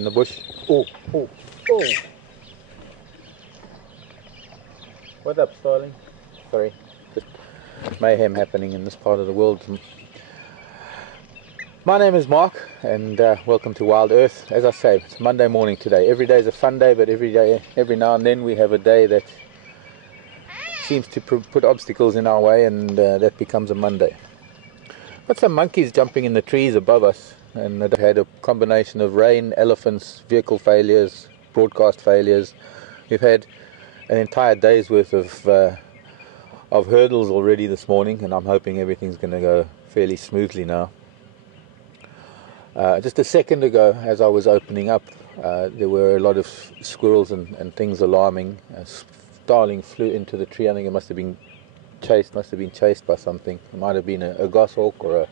In the bush. Oh. What up, Starling? Sorry, just mayhem happening in this part of the world. My name is Mark, and welcome to Wild Earth. As I say, it's Monday morning today. Every day is a fun day, but every now and then we have a day that seems to put obstacles in our way, and that becomes a Monday. Got some monkeys jumping in the trees above us, and they've had a combination of rain, elephants, vehicle failures, broadcast failures. We've had an entire day's worth of hurdles already this morning, and I'm hoping everything's going to go fairly smoothly now. Just a second ago, as I was opening up, there were a lot of squirrels and things alarming. A starling flew into the tree. I think it must have been chased by something. It might have been a goshawk or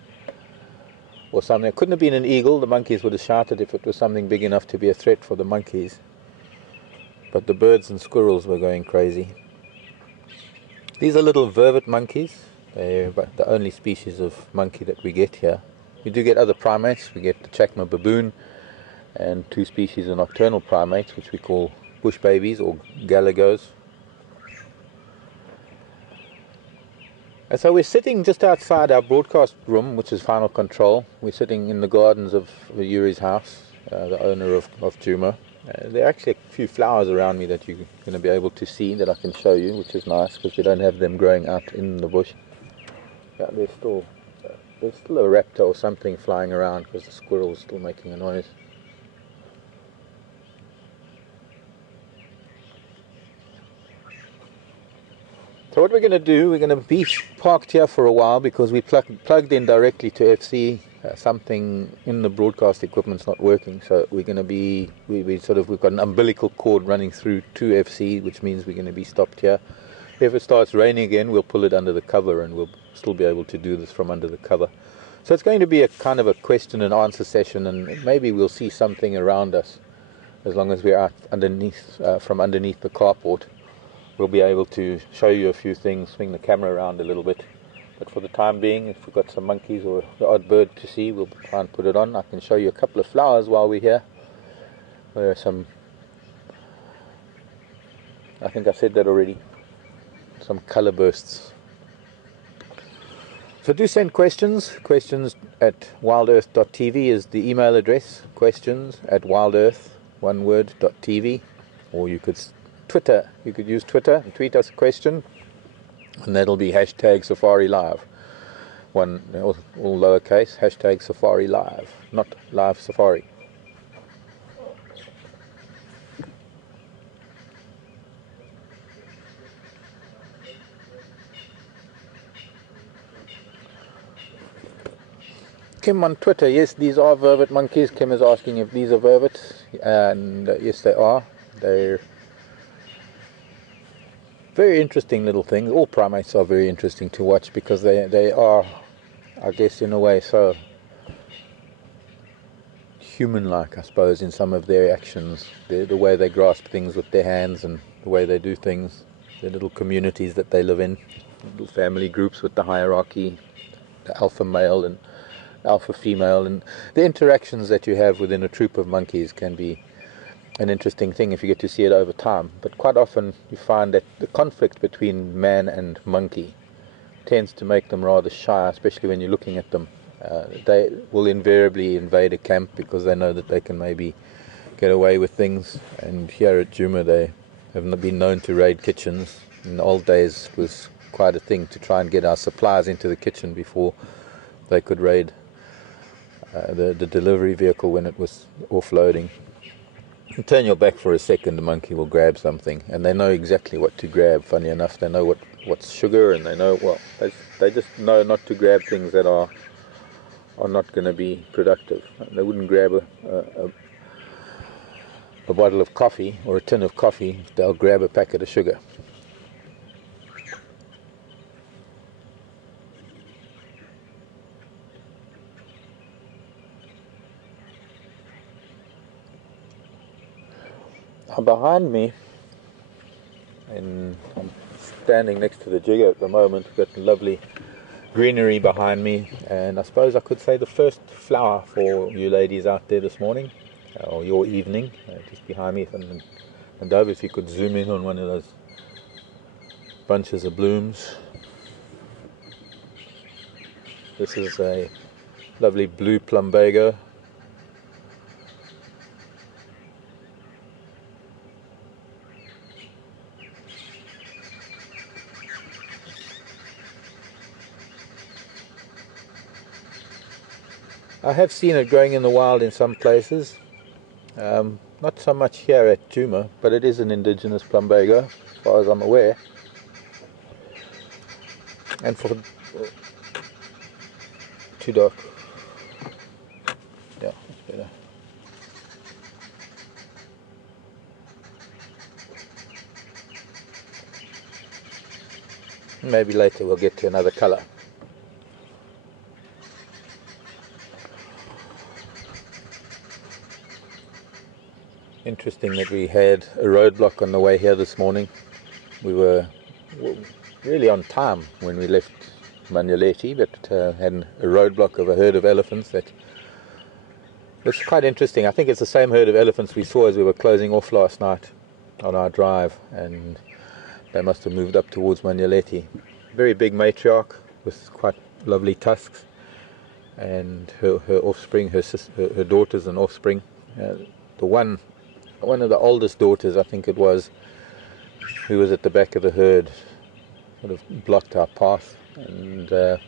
something. It couldn't have been an eagle. The monkeys would have shouted if it was something big enough to be a threat for the monkeys. But the birds and squirrels were going crazy. These are little vervet monkeys. They're the only species of monkey that we get here. We do get other primates. We get the Chacma baboon and two species of nocturnal primates, which we call bush babies or galagos. And so we're sitting just outside our broadcast room, which is Final Control. We're sitting in the gardens of Yuri's house, the owner of Djuma. There are actually a few flowers around me that you're going to be able to see that I can show you, which is nice because we don't have them growing out in the bush. Yeah, there's still a raptor or something flying around because the squirrel's still making a noise. So what we're going to do, we're going to be parked here for a while because we plugged in directly to FC. Something in the broadcast equipment's not working, so we're going to be, we've got an umbilical cord running through to FC, which means we're going to be stopped here. If it starts raining again, we'll pull it under the cover and we'll still be able to do this from under the cover. So it's going to be a kind of a question and answer session, and maybe we'll see something around us as long as we're out underneath, from underneath the carport. We'll be able to show you a few things, swing the camera around a little bit. But for the time being, if we've got some monkeys or the odd bird to see, we'll try and put it on. I can show you a couple of flowers while we're here. There are some, I think I said that already, some color bursts. So do send questions. Questions at WildEarthTV is the email address. Questions at WildEarth, one word, .tv. Or you could Twitter. You could use Twitter and tweet us a question. And that'll be hashtag Safari Live. All lowercase, hashtag Safari Live, not Live Safari. Kim on Twitter, yes, these are vervet monkeys. Kim is asking if these are vervet, and yes, they are. They're very interesting little things. All primates are very interesting to watch because they are, I guess, in a way, so human-like, I suppose, in some of their actions. The way they grasp things with their hands and the way they do things. The little communities that they live in, little family groups with the hierarchy, the alpha male and alpha female, and the interactions that you have within a troop of monkeys can be an interesting thing if you get to see it over time. But quite often you find that the conflict between man and monkey tends to make them rather shy, especially when you're looking at them. They will invariably invade a camp because they know that they can maybe get away with things. And here at Djuma they have been known to raid kitchens. In the old days it was quite a thing to try and get our supplies into the kitchen before they could raid the delivery vehicle when it was offloading. You turn your back for a second, the monkey will grab something, and they know exactly what to grab. Funny enough, they know what's sugar, and they know, well, they just know not to grab things that are not going to be productive. They wouldn't grab a bottle of coffee or a tin of coffee. They'll grab a packet of sugar. Behind me, and I'm standing next to the jigger at the moment, we've got lovely greenery behind me, and I suppose I could say the first flower for you ladies out there this morning. or your evening, just behind me. And Dove, if you could zoom in on one of those bunches of blooms. This is a lovely blue plumbago. I have seen it growing in the wild in some places, not so much here at Djuma, but it is an indigenous plumbago, as far as I'm aware. And for too dark, yeah, that's better. Maybe later we'll get to another colour. Interesting that we had a roadblock on the way here this morning. We were really on time when we left Manyaleti, but had a roadblock of a herd of elephants that looks quite interesting. I think it's the same herd of elephants we saw as we were closing off last night on our drive, and they must have moved up towards Manyaleti. Very big matriarch with quite lovely tusks, and her offspring, her daughters and offspring. One of the oldest daughters, I think it was, who was at the back of the herd, sort of blocked our path, and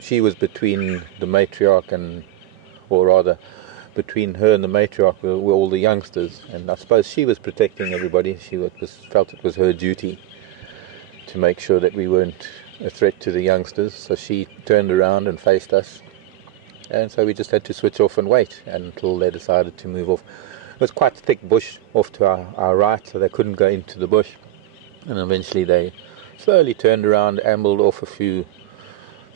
she was between the matriarch and, or rather, between her and the matriarch were all the youngsters, and I suppose she was protecting everybody. She felt it was her duty to make sure that we weren't a threat to the youngsters, so she turned around and faced us, and so we just had to switch off and wait until they decided to move off. It was quite thick bush off to our right, so they couldn't go into the bush, and eventually they slowly turned around, ambled off a few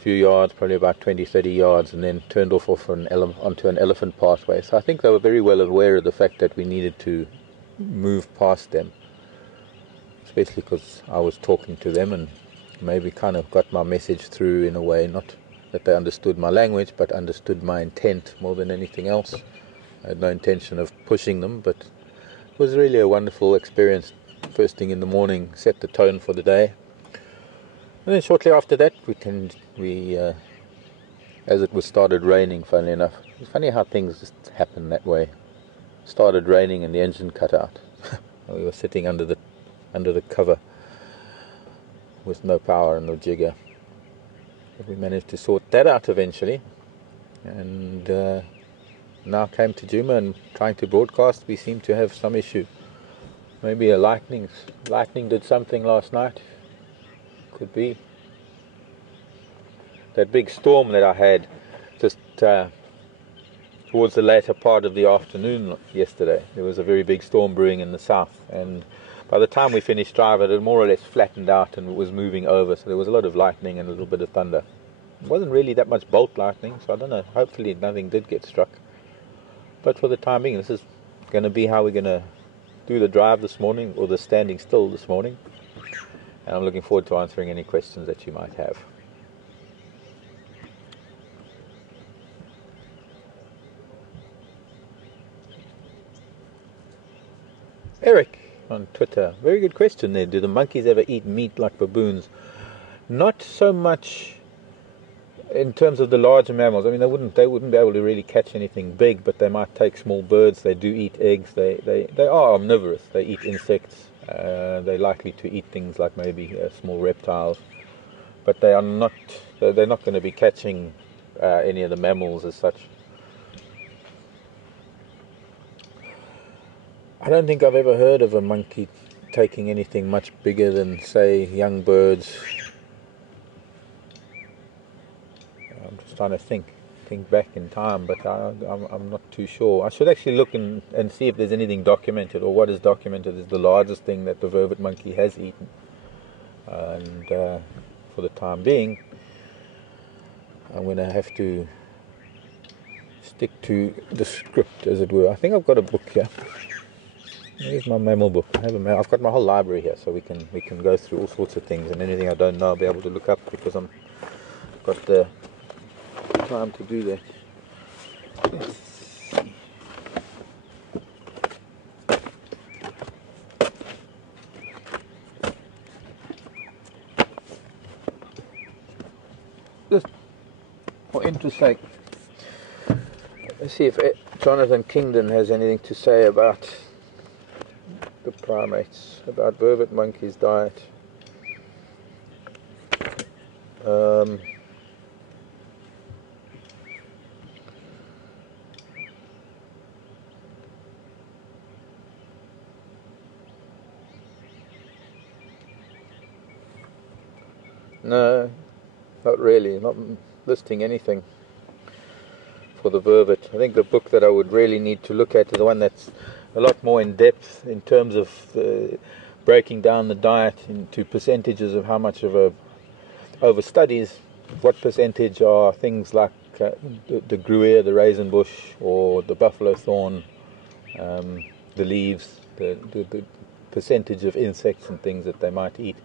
yards, probably about 20-30 yards, and then turned off onto an elephant pathway. So I think they were very well aware of the fact that we needed to move past them, especially because I was talking to them and maybe kind of got my message through in a way, not that they understood my language, but understood my intent more than anything else. I had no intention of pushing them, but it was really a wonderful experience. First thing in the morning, set the tone for the day. And then shortly after that, as it was started raining, funnily enough. It's funny how things just happen that way. Started raining and the engine cut out. We were sitting under the cover with no power and no jigger. But we managed to sort that out eventually. And now came to Djuma and trying to broadcast, we seem to have some issue. Maybe lightning did something last night. Could be. That big storm that I had just towards the later part of the afternoon yesterday. There was a very big storm brewing in the south, and by the time we finished drive, it had more or less flattened out and was moving over, so there was a lot of lightning and a little bit of thunder. It wasn't really that much bolt lightning, so I don't know, hopefully nothing did get struck. But for the time being, this is going to be how we're going to do the drive this morning, or the standing still this morning. And I'm looking forward to answering any questions that you might have. Eric on Twitter, very good question there. Do the monkeys ever eat meat like baboons? Not so much in terms of the larger mammals. I mean, they wouldn't be able to really catch anything big, but they might take small birds. They do eat eggs. They are omnivorous. They eat insects. They're likely to eat things like maybe small reptiles, but they're not going to be catching any of the mammals as such. I don't think I've ever heard of a monkey taking anything much bigger than, say, young birds. I'm just trying to think back in time, but I'm not too sure. I should actually look and see if there's anything documented, or what is documented is the largest thing that the vervet monkey has eaten. And for the time being, I'm going to have to stick to the script, as it were. I think I've got a book here. Here's my mammal book. I've got my whole library here, so we can go through all sorts of things, and anything I don't know I'll be able to look up, because I've got the time to do that. Let's see. just for interest sake, let's see if Jonathan Kingdon has anything to say about the primates, about vervet monkeys' diet. No, not really, not listing anything for the vervet. I think the book that I would really need to look at is the one that's a lot more in depth in terms of breaking down the diet into percentages of how much of over studies, what percentage are things like the gruyere, the raisin bush, or the buffalo thorn, the leaves, the percentage of insects and things that they might eat,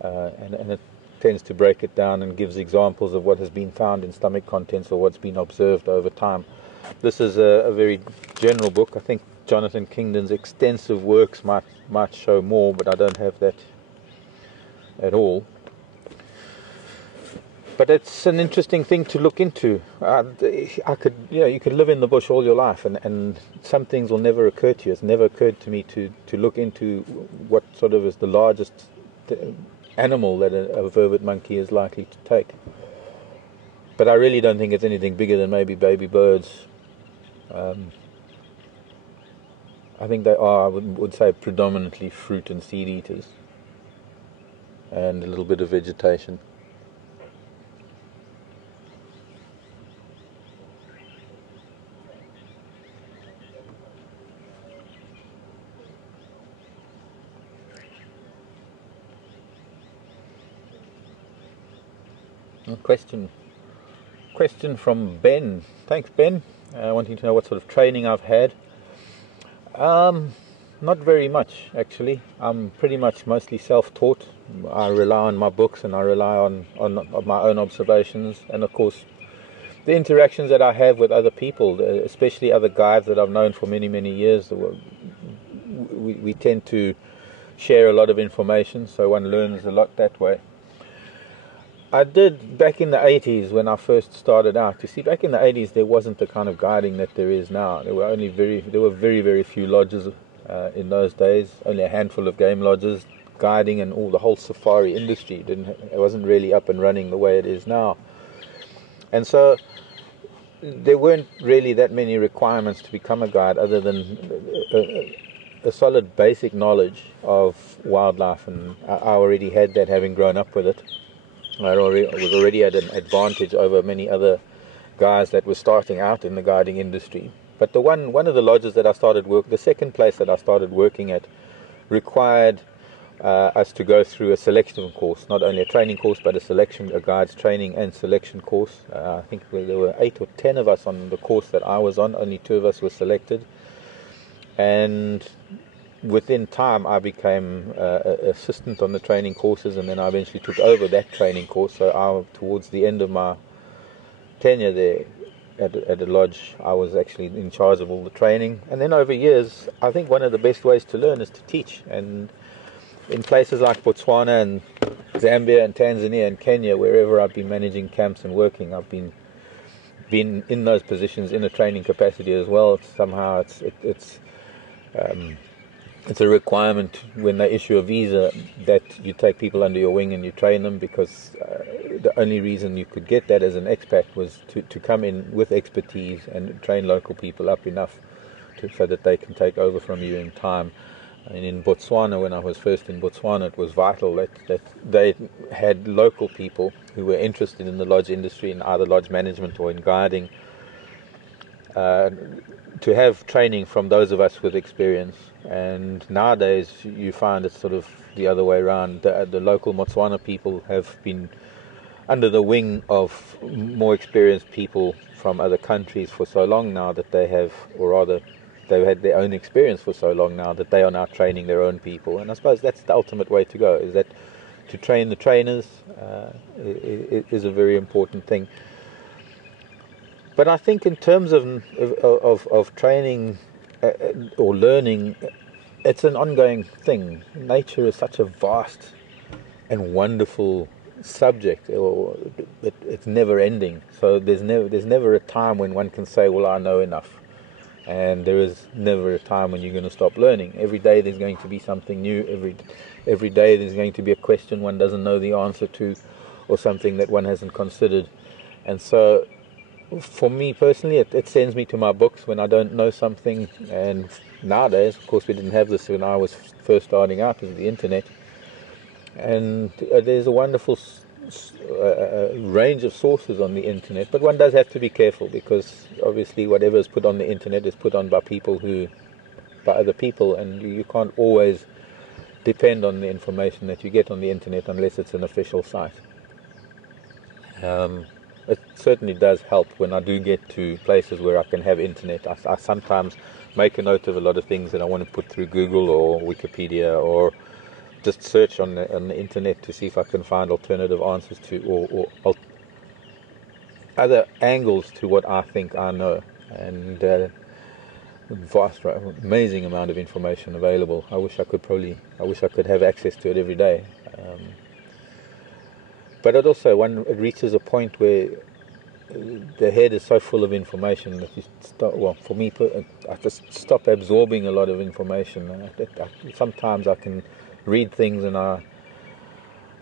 and it tends to break it down and gives examples of what has been found in stomach contents or what's been observed over time. This is a very general book. I think Jonathan Kingdon's extensive works might show more, but I don't have that at all. But it's an interesting thing to look into. You could live in the bush all your life, and some things will never occur to you. It's never occurred to me to look into what sort of is the largest animal that a vervet monkey is likely to take. But I really don't think it's anything bigger than maybe baby birds. I think they are, I would say, predominantly fruit and seed eaters, and a little bit of vegetation. A question from Ben. Thanks, Ben. Wanting to know what sort of training I've had. Not very much, actually. I'm pretty much mostly self-taught. I rely on my books, and I rely on my own observations, and of course the interactions that I have with other people, especially other guides that I've known for many, many years. We tend to share a lot of information, so one learns a lot that way. I did back in the 80s when I first started out. You see, back in the 80s there wasn't the kind of guiding that there is now. There were very, very few lodges in those days. Only a handful of game lodges. Guiding and the whole safari industry it wasn't really up and running the way it is now. And so there weren't really that many requirements to become a guide, other than a solid basic knowledge of wildlife, and I already had that, having grown up with it. I was already at an advantage over many other guys that were starting out in the guiding industry. But one of the lodges that I started the second place that I started working at, required us to go through a selection course, not only a training course, but a guide's training and selection course. I think there were 8 or 10 of us on the course that I was on. Only 2 of us were selected, and within time I became assistant on the training courses, and then I eventually took over that training course. So towards the end of my tenure there at a lodge, I was actually in charge of all the training. And then over years, I think one of the best ways to learn is to teach. And in places like Botswana and Zambia and Tanzania and Kenya, wherever I've been managing camps and working, I've been in those positions in a training capacity as well. Somehow it's a requirement when they issue a visa that you take people under your wing and you train them, because the only reason you could get that as an expat was to come in with expertise and train local people up enough so that they can take over from you in time. And in Botswana, when I was first in Botswana, it was vital that they had local people who were interested in the lodge industry, in either lodge management or in guiding, to have training from those of us with experience. And nowadays you find it's sort of the other way around. The local Botswana people have been under the wing of more experienced people from other countries for so long now that they have, or rather they've had their own experience for so long now that they are now training their own people. And I suppose that's the ultimate way to go, is that to train the trainers is a very important thing. But I think in terms of training or learning, it's an ongoing thing. Nature is such a vast and wonderful subject, or it's never ending. So there's never a time when one can say, well, I know enough. And there is never a time when you're going to stop learning. Every day there's going to be something new. Every day there's going to be a question one doesn't know the answer to, or something that one hasn't considered. And so for me personally, it sends me to my books when I don't know something. And nowadays, of course, we didn't have this when I was first starting out with the internet. And there's a wonderful range of sources on the internet, but one does have to be careful, because obviously whatever is put on the internet is put on by other people, and you can't always depend on the information that you get on the internet unless it's an official site. It certainly does help when I do get to places where I can have internet. I sometimes make a note of a lot of things that I want to put through Google or Wikipedia, or just search on the internet to see if I can find alternative answers to, or other angles to what I think I know. And vast, amazing amount of information available. I wish I could have access to it every day. But it also, it reaches a point where the head is so full of information that you start, well, for me, I just stop absorbing a lot of information. Sometimes I can read things and I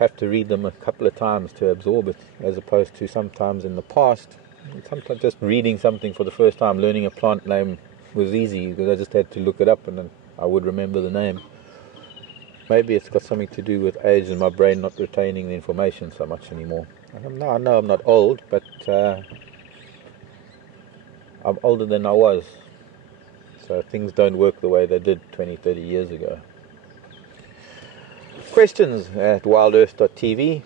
have to read them a couple of times to absorb it, as opposed to sometimes in the past, sometimes just reading something for the first time, learning a plant name was easy because I just had to look it up and then I would remember the name. Maybe it's got something to do with age and my brain not retaining the information so much anymore. I know I'm not old, but I'm older than I was. So things don't work the way they did 20, 30 years ago. Questions at WildEarthTV.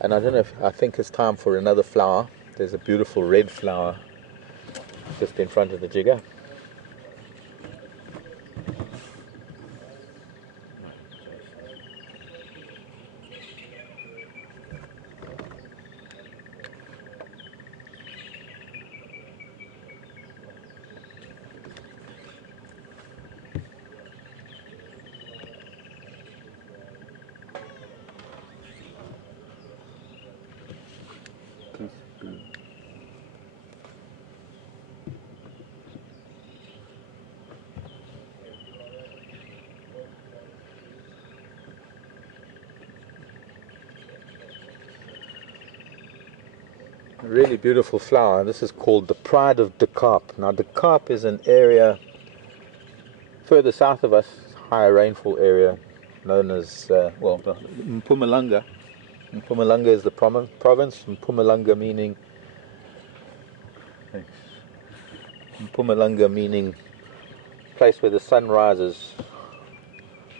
And I think it's time for another flower. There's a beautiful red flower just in front of the jigger. A really beautiful flower. This is called the Pride of De Kaap. Now, De Kaap is an area further south of us, higher rainfall area, known as Mpumalanga. Mpumalanga is the province. Mpumalanga meaning place where the sun rises.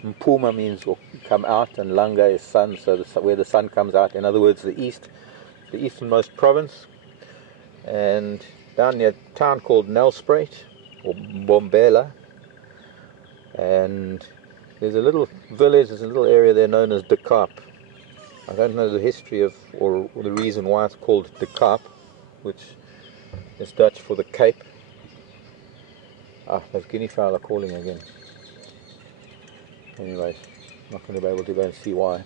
Mpuma means come out, and Langa is sun, so where the sun comes out. In other words, the easternmost province. And down near a town called Nelspruit or Bombela, and there's a little village, there's a little area there known as De Kaap. I don't know the history of or the reason why it's called De Kaap, which is Dutch for the Cape. Those guinea fowl are calling again. Anyways, not going to be able to go and see why.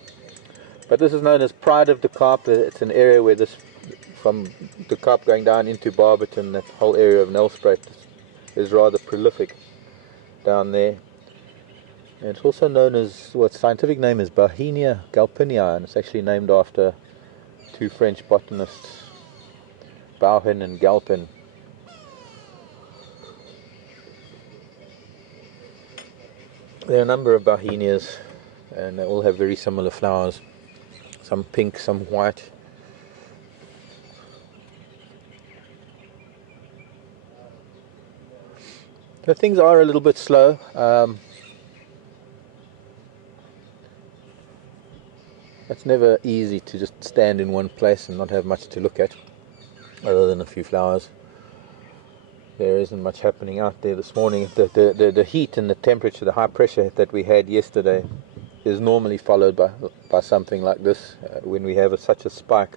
But this is known as Pride of De Kaap. It's an area where from De Kaap going down into Barberton, that whole area of Nelspruit is rather prolific down there. And it's also known as, its scientific name is Bauhinia galpinia, and it's actually named after two French botanists, Bauhin and Galpin. There are a number of Bauhinias, and they all have very similar flowers. Some pink, some white. So things are a little bit slow. It's never easy to just stand in one place and not have much to look at, other than a few flowers. There isn't much happening out there this morning. The heat and the temperature, the high pressure that we had yesterday is normally followed by something like this. When we have such a spike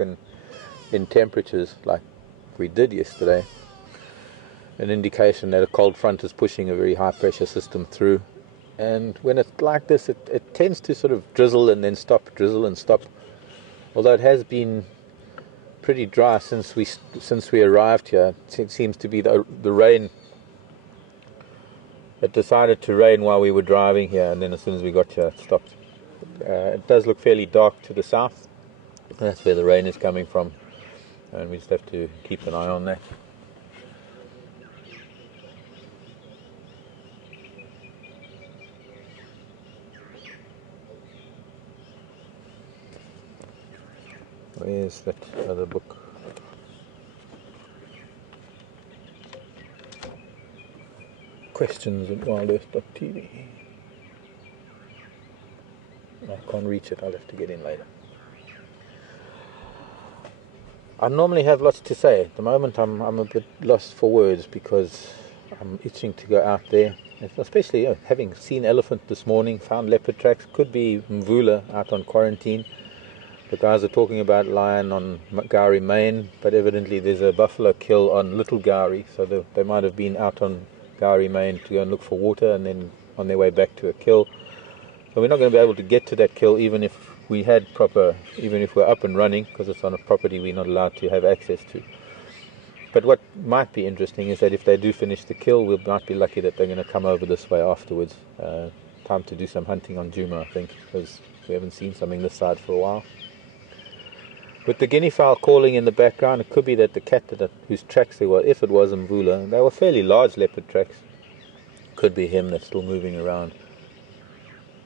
in temperatures like we did yesterday, an indication that a cold front is pushing a very high pressure system through. And when it's like this, it tends to sort of drizzle and then stop, drizzle and stop. Although it has been pretty dry since we arrived here. It seems to be the rain. It decided to rain while we were driving here, and then as soon as we got here, it stopped. It does look fairly dark to the south. That's where the rain is coming from, and we just have to keep an eye on that. Where's that other book? Questions at WildEarthTV. I can't reach it, I'll have to get in later. I normally have lots to say. At the moment I'm a bit lost for words because I'm itching to go out there. Especially having seen elephant this morning, found leopard tracks, could be Mvula out on quarantine. The guys are talking about lion on Gowrie Main, but evidently there's a buffalo kill on Little Gowrie, so they might have been out on Gowrie Main to go and look for water and then on their way back to a kill. So we're not going to be able to get to that kill even if we're up and running, because it's on a property we're not allowed to have access to. But what might be interesting is that if they do finish the kill, we might be lucky that they're going to come over this way afterwards. Time to do some hunting on Djuma, I think, because we haven't seen something this side for a while. With the guinea fowl calling in the background, it could be that the cat whose tracks they were, if it was Mvula, they were fairly large leopard tracks. Could be him that's still moving around.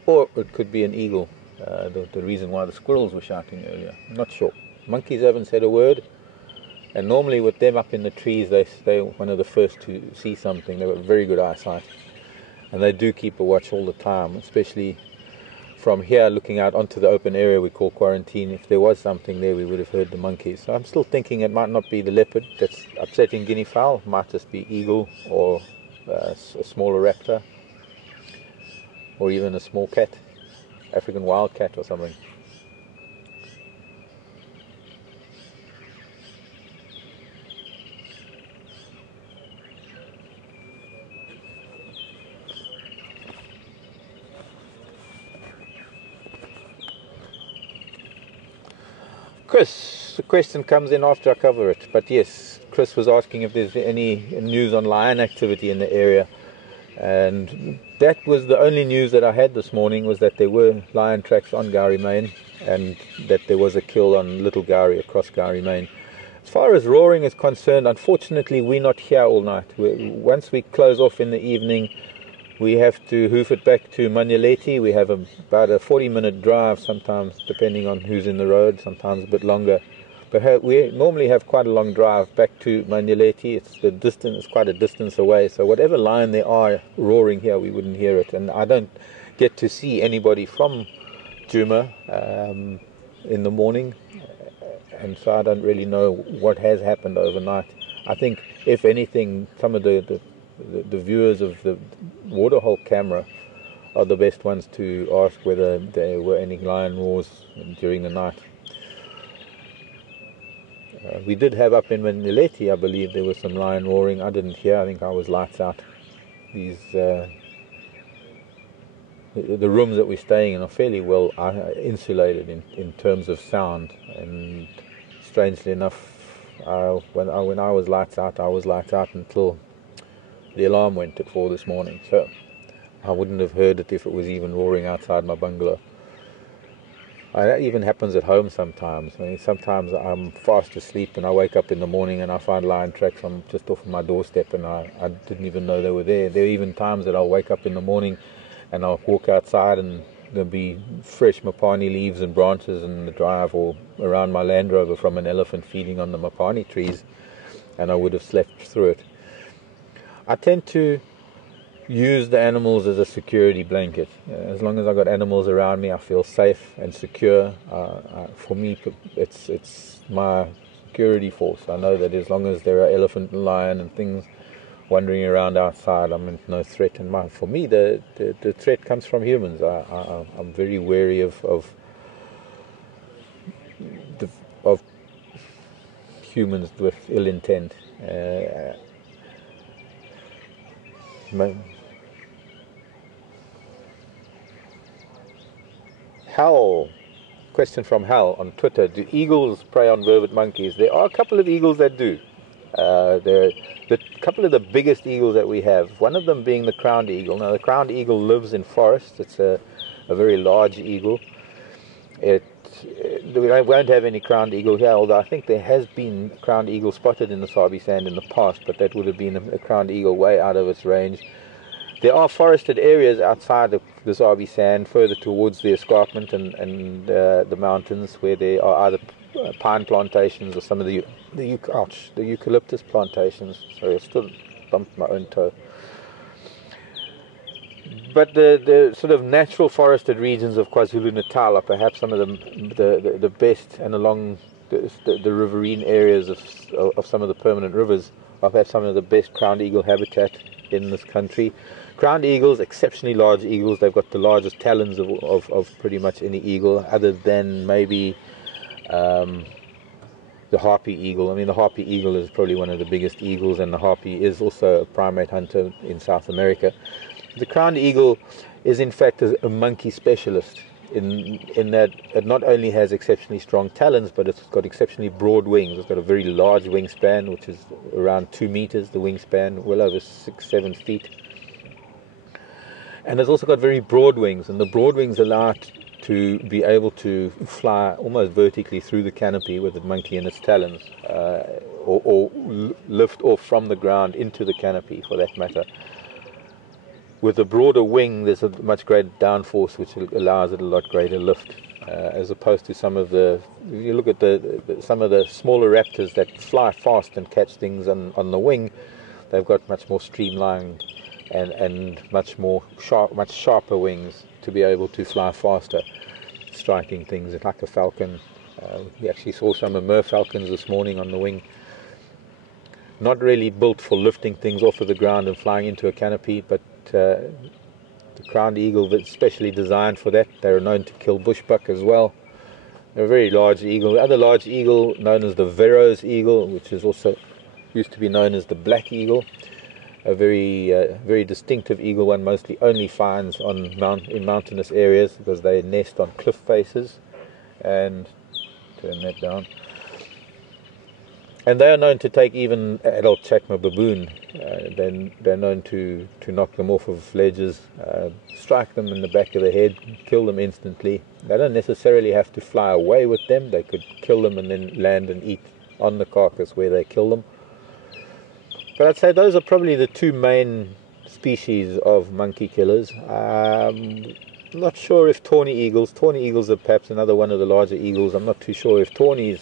Or it could be an eagle, the reason why the squirrels were shouting earlier. I'm not sure. Monkeys haven't said a word, and normally with them up in the trees, they're one of the first to see something. They've got very good eyesight, and they do keep a watch all the time, especially from here looking out onto the open area we call quarantine. If there was something there, we would have heard the monkeys. So I'm still thinking it might not be the leopard that's upsetting guinea fowl. It might just be eagle or a smaller raptor, or even a small cat, African wild cat or something. Chris, the question comes in after I cover it, but yes, Chris was asking if there's any news on lion activity in the area, and that was the only news that I had this morning, was that there were lion tracks on Gowrie Main and that there was a kill on Little Gowrie across Gowrie Main. As far as roaring is concerned, unfortunately we're not here all night. Once we close off in the evening, we have to hoof it back to Manyeleti. We have about a 40-minute drive sometimes, depending on who's in the road, sometimes a bit longer. But we normally have quite a long drive back to Manyeleti. It's quite a distance away, so whatever lion there are roaring here, we wouldn't hear it. And I don't get to see anybody from Djuma in the morning, and so I don't really know what has happened overnight. I think, if anything, some of the viewers of the waterhole camera are the best ones to ask whether there were any lion roars during the night. We did have up in Manyeleti, I believe, there was some lion roaring. I didn't hear. I think I was lights out. The rooms that we're staying in are fairly well insulated in terms of sound, and strangely enough, when I was lights out, I was lights out until the alarm went at 4 this morning, so I wouldn't have heard it if it was even roaring outside my bungalow. That even happens at home sometimes. I mean, sometimes I'm fast asleep and I wake up in the morning and I find lion tracks just off of my doorstep, and I didn't even know they were there. There are even times that I'll wake up in the morning and I'll walk outside and there'll be fresh mapani leaves and branches in the drive or around my Land Rover from an elephant feeding on the mapani trees, and I would have slept through it. I tend to use the animals as a security blanket. As long as I've got animals around me, I feel safe and secure. For me, it's my security force. I know that as long as there are elephant and lion and things wandering around outside, I'm in no threat. And for me, the threat comes from humans. I'm very wary of humans with ill intent. Hal question from Hal on Twitter: do eagles prey on vervet monkeys? There are a couple of eagles that do. The couple of the biggest eagles that we have, one of them being the crowned eagle. Now, the crowned eagle lives in forests. It's a very large eagle. We won't have any crowned eagle here, although I think there has been crowned eagle spotted in the Sabi Sand in the past, but that would have been a crowned eagle way out of its range. There are forested areas outside of the Sabi Sand, further towards the escarpment and the mountains, where there are either pine plantations or some of the eucalyptus plantations. Sorry, I still bumped my own toe. But the sort of natural forested regions of KwaZulu-Natal are perhaps some of the best, and along the riverine areas of some of the permanent rivers are perhaps some of the best crowned eagle habitat in this country. Crowned eagles, exceptionally large eagles. They've got the largest talons of pretty much any eagle, other than maybe the harpy eagle. I mean, the harpy eagle is probably one of the biggest eagles, and the harpy is also a primate hunter in South America. The crowned eagle is in fact a monkey specialist in that it not only has exceptionally strong talons, but it's got exceptionally broad wings. It's got a very large wingspan, which is around 2 meters, the wingspan, well over 6-7 feet. And it's also got very broad wings, and the broad wings allow it to be able to fly almost vertically through the canopy with the monkey in its talons, or lift off from the ground into the canopy, for that matter. With a broader wing, there's a much greater downforce, which allows it a lot greater lift, as opposed to some of the. You look at some of the smaller raptors that fly fast and catch things on the wing. They've got much more streamlined and much sharper wings to be able to fly faster, striking things like a falcon. We actually saw some of merfalcons this morning on the wing. Not really built for lifting things off of the ground and flying into a canopy, but the crowned eagle is specially designed for that. They're known to kill bushbuck as well. They're a very large eagle. The other large eagle, known as the Vero's eagle, which is also used to be known as the black eagle, a very distinctive eagle one mostly only finds in mountainous areas, because they nest on cliff faces. And turn that down. And they are known to take even adult chacma baboon. They're known to knock them off of ledges, strike them in the back of the head, kill them instantly. They don't necessarily have to fly away with them. They could kill them and then land and eat on the carcass where they kill them. But I'd say those are probably the two main species of monkey killers. I'm not sure if tawny eagles are perhaps another one of the larger eagles. I'm not too sure if tawnies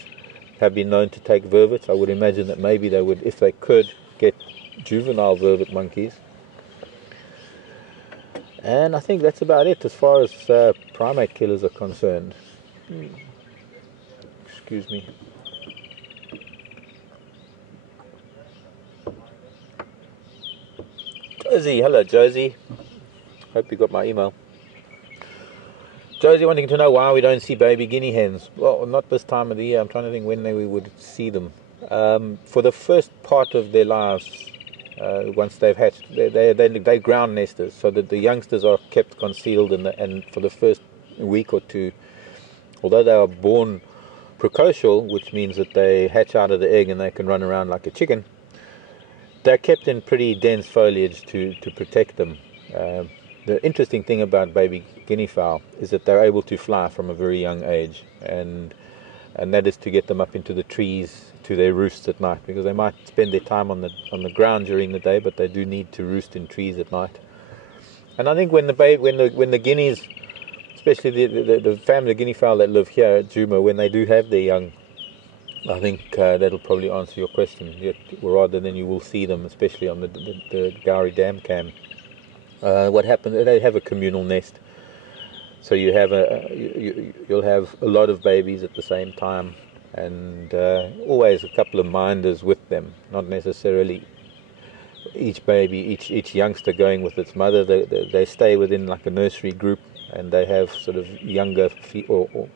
have been known to take vervets. I would imagine that maybe they would, if they could, get juvenile vervet monkeys. And I think that's about it as far as primate killers are concerned. Excuse me. Josie, hello Josie. Hope you got my email. Josie wanting to know why we don't see baby guinea hens. Well, not this time of the year. I'm trying to think when we would see them. For the first part of their lives, once they've hatched, they're ground nesters, so that the youngsters are kept concealed, and for the first week or two, although they are born precocial, which means that they hatch out of the egg and they can run around like a chicken, they're kept in pretty dense foliage to protect them. The interesting thing about baby guinea fowl is that they're able to fly from a very young age, and that is to get them up into the trees to their roosts at night, because they might spend their time on the ground during the day, but they do need to roost in trees at night. And I think when the guineas, especially the family of guinea fowl that live here at Djuma, when they do have their young, I think that'll probably answer your question. Rather than you will see them, especially on the Gowrie Dam cam. What happens? They have a communal nest, so you'll have a lot of babies at the same time, and always a couple of minders with them. Not necessarily each baby, each youngster going with its mother. They stay within like a nursery group, and they have sort of younger or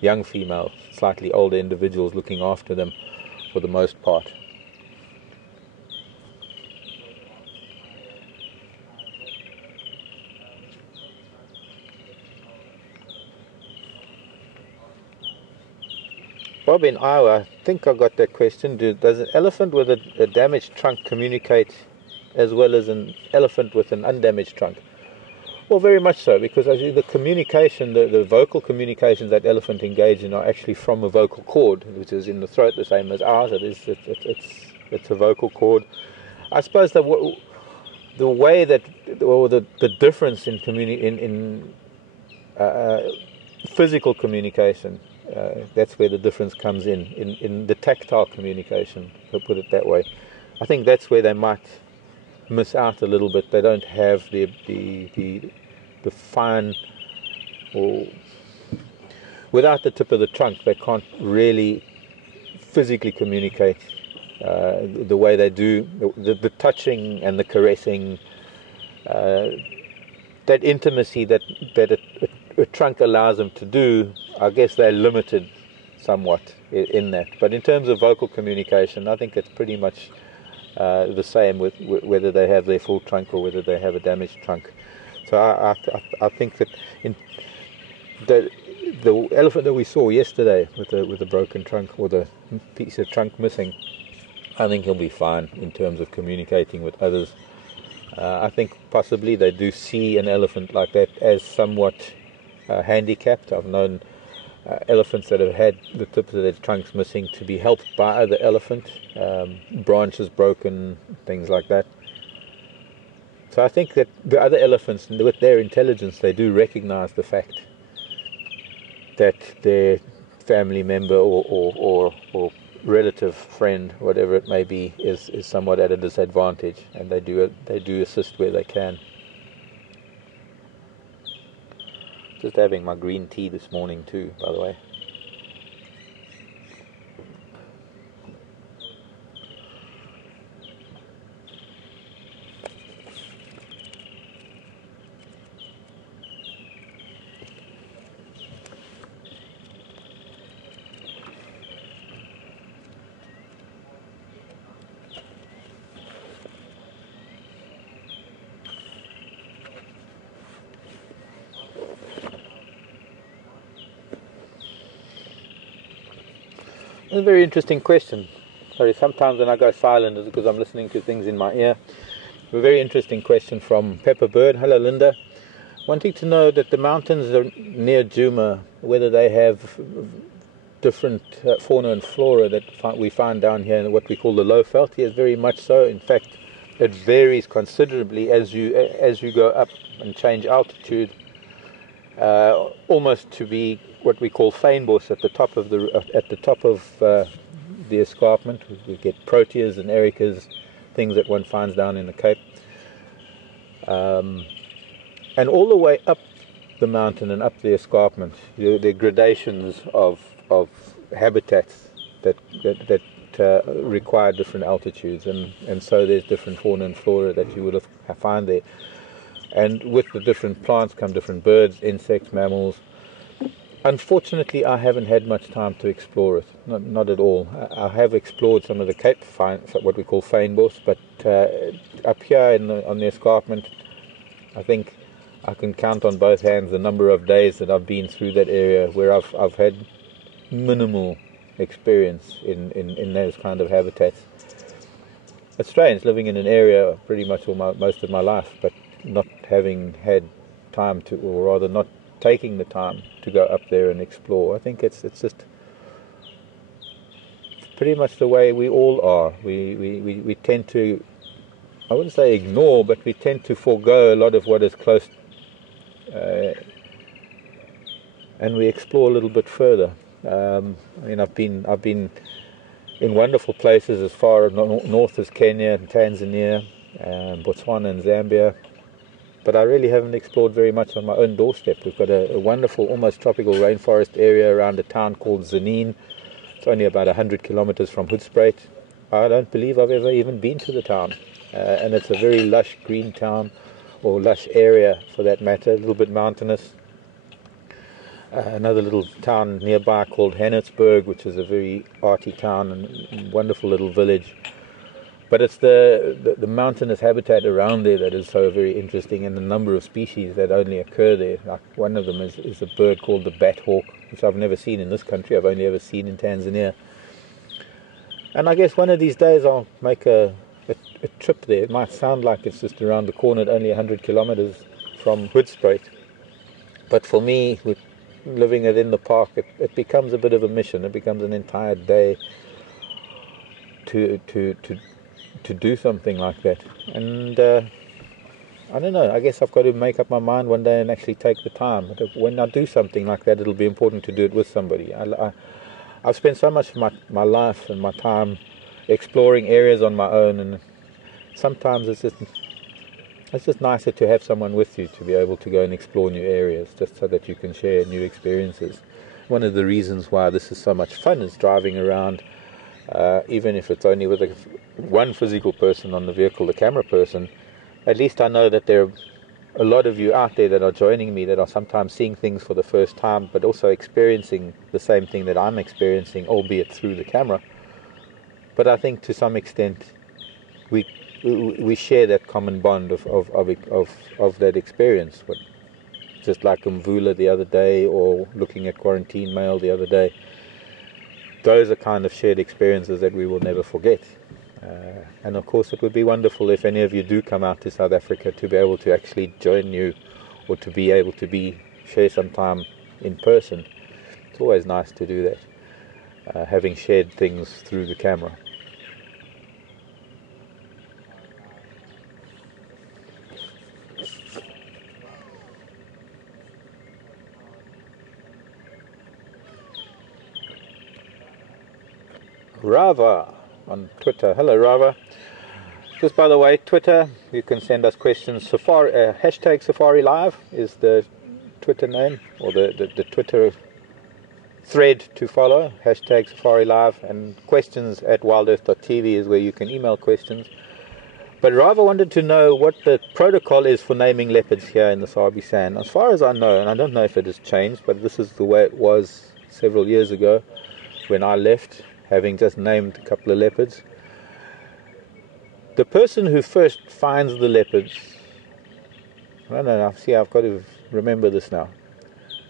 young females, slightly older individuals looking after them for the most part. Bob in Iowa, I think I got that question. Does an elephant with a damaged trunk communicate as well as an elephant with an undamaged trunk? Well, very much so, because I think the communication, the vocal communications that elephant engage in are actually from a vocal cord, which is in the throat, the same as ours. It's a vocal cord. I suppose the way that, or the difference in physical communication, that's where the difference comes in the tactile communication, to put it that way. I think that's where they might miss out a little bit. They don't have the fine, or without the tip of the trunk, they can't really physically communicate the way they do. The touching and the caressing, that intimacy that a trunk allows them to do, I guess they're limited somewhat in that. But in terms of vocal communication, I think it's pretty much the same with whether they have their full trunk or whether they have a damaged trunk. So I think that the elephant that we saw yesterday with the broken trunk or the piece of trunk missing, I think he'll be fine in terms of communicating with others. I think possibly they do see an elephant like that as somewhat handicapped. I've known elephants that have had the tips of their trunks missing to be helped by other elephants, branches broken, things like that. So I think that the other elephants, with their intelligence, they do recognize the fact that their family member or relative, friend, whatever it may be, is somewhat at a disadvantage, and they do assist where they can. Just having my green tea this morning too, by the way. It's a very interesting question. Sorry, sometimes when I go silent it's because I'm listening to things in my ear. A very interesting question from Pepper Bird. Hello, Linda. Wanting to know that the mountains are near Djuma, whether they have different fauna and flora that we find down here in what we call the low veld. Yes, very much so. In fact, it varies considerably as you go up and change altitude, almost to be what we call fynbos at the top of the escarpment. We get proteas and ericas, things that one finds down in the Cape, and all the way up the mountain and up the escarpment, there are gradations of habitats that require different altitudes, and so there's different fauna and flora that you would have find there. And with the different plants come different birds, insects, mammals. Unfortunately, I haven't had much time to explore it, not at all. I have explored some of the Cape, what we call fynbos, but up here on the escarpment, I think I can count on both hands the number of days that I've been through that area where I've had minimal experience in those kind of habitats. It's strange living in an area pretty much most of my life, but not having had time to, or rather not taking the time to go up there and explore. I think it's just pretty much the way we all are. We tend to, I wouldn't say ignore, but we tend to forego a lot of what is close, and we explore a little bit further. I mean, I've been in wonderful places as far north as Kenya and Tanzania, Botswana and Zambia. But I really haven't explored very much on my own doorstep. We've got a wonderful, almost tropical rainforest area around a town called Zanin. It's only about 100 kilometers from Hoedspruit. I don't believe I've ever even been to the town. And it's a very lush green town, or lush area for that matter, a little bit mountainous. Another little town nearby called Hannertsburg, which is a very arty town and wonderful little village. But it's the mountainous habitat around there that is so very interesting, and the number of species that only occur there. Like one of them is a bird called the bat hawk, which I've never seen in this country. I've only ever seen in Tanzania. And I guess one of these days I'll make a trip there. It might sound like it's just around the corner, at only 100 kilometers from Hoedspruit. But for me, with living within the park, it becomes a bit of a mission. It becomes an entire day to do something like that. And I don't know, I guess I've got to make up my mind one day and actually take the time. When I do something like that, it'll be important to do it with somebody. I've spent so much of my life and my time exploring areas on my own, and sometimes it's just nicer to have someone with you to be able to go and explore new areas, just so that you can share new experiences. One of the reasons why this is so much fun is driving around, even if it's only with one physical person on the vehicle, the camera person. At least I know that there are a lot of you out there that are joining me, that are sometimes seeing things for the first time, but also experiencing the same thing that I'm experiencing, albeit through the camera. But I think to some extent we share that common bond of that experience. But just like Mvula the other day, or looking at quarantine mail the other day, those are kind of shared experiences that we will never forget. And of course it would be wonderful if any of you do come out to South Africa to be able to actually join you, or to be able to share some time in person. It's always nice to do that, having shared things through the camera. Rava on Twitter. Hello, Rava. Just by the way, Twitter, you can send us questions. Hashtag Safari Live is the Twitter name, or the Twitter thread to follow. Hashtag Safari Live, and questions at WildEarthTV is where you can email questions. But Rava wanted to know what the protocol is for naming leopards here in the Sabi Sand. As far as I know, and I don't know if it has changed, but this is the way it was several years ago when I left, having just named a couple of leopards. The person who first finds the leopards, I don't know, see, I've got to remember this now.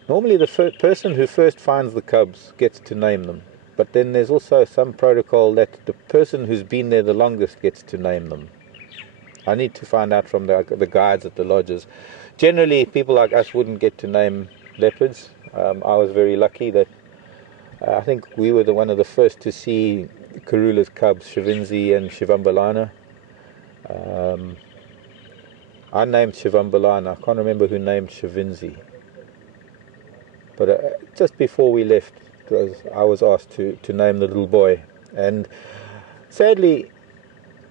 Normally the person who first finds the cubs gets to name them, but then there's also some protocol that the person who's been there the longest gets to name them. I need to find out from the guides at the lodges. Generally, people like us wouldn't get to name leopards. I was very lucky that I think we were one of the first to see Karula's cubs, Shivinzi and Shivambalana. I named Shivambalana. I can't remember who named Shivinzi. But just before we left, I was asked to name the little boy. And sadly,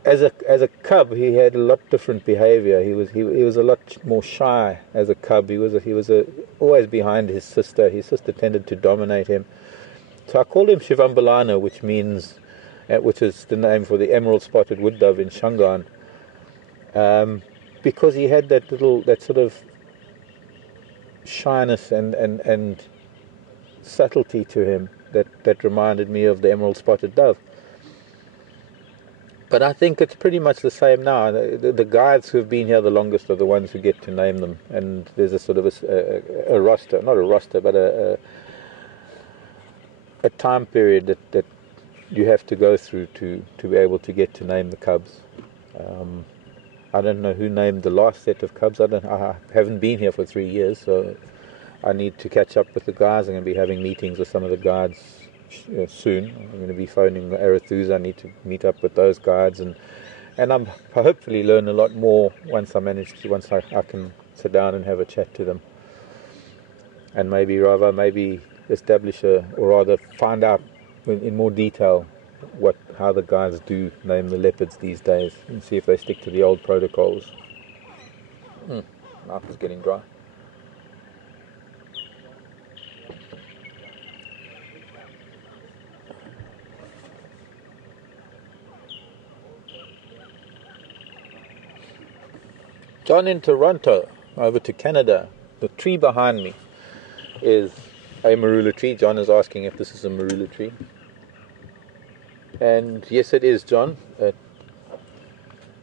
as a cub, he had a lot different behavior. He was a lot more shy as a cub. He was always behind his sister. His sister tended to dominate him. So I called him Shivambalana, which is the name for the emerald spotted wood dove in Shangaan, because he had that sort of shyness and subtlety to him that reminded me of the emerald spotted dove. But I think it's pretty much the same now. The guides who have been here the longest are the ones who get to name them, and there's a sort of a roster, not a roster, but a time period that you have to go through to be able to get to name the cubs. I don't know who named the last set of cubs. I haven't been here for 3 years, so I need to catch up with the guys. I'm going to be having meetings with some of the guides soon. I'm going to be phoning Arathusa. I need to meet up with those guides, and I'm hopefully learn a lot more once I can sit down and have a chat to them, and maybe establish or rather find out in more detail how the guys do name the leopards these days, and see if they stick to the old protocols. Mouth is getting dry. John in Toronto, over to Canada. The tree behind me is a marula tree. John is asking if this is a marula tree. And yes, it is, John.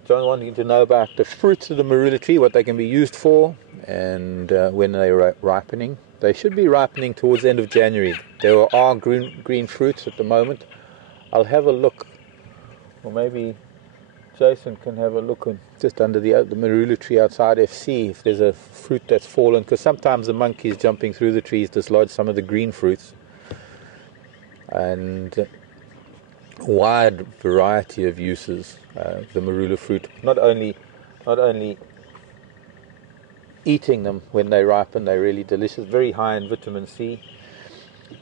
John wanting to know about the fruits of the marula tree, what they can be used for, and when they're ripening. They should be ripening towards the end of January. There are green fruits at the moment. I'll have a look, or maybe Jason can have a look just under the marula tree outside FC if there's a fruit that's fallen, because sometimes the monkeys jumping through the trees dislodge some of the green fruits. And wide variety of uses, the marula fruit. Not only eating them when they ripen, they're really delicious, very high in vitamin C,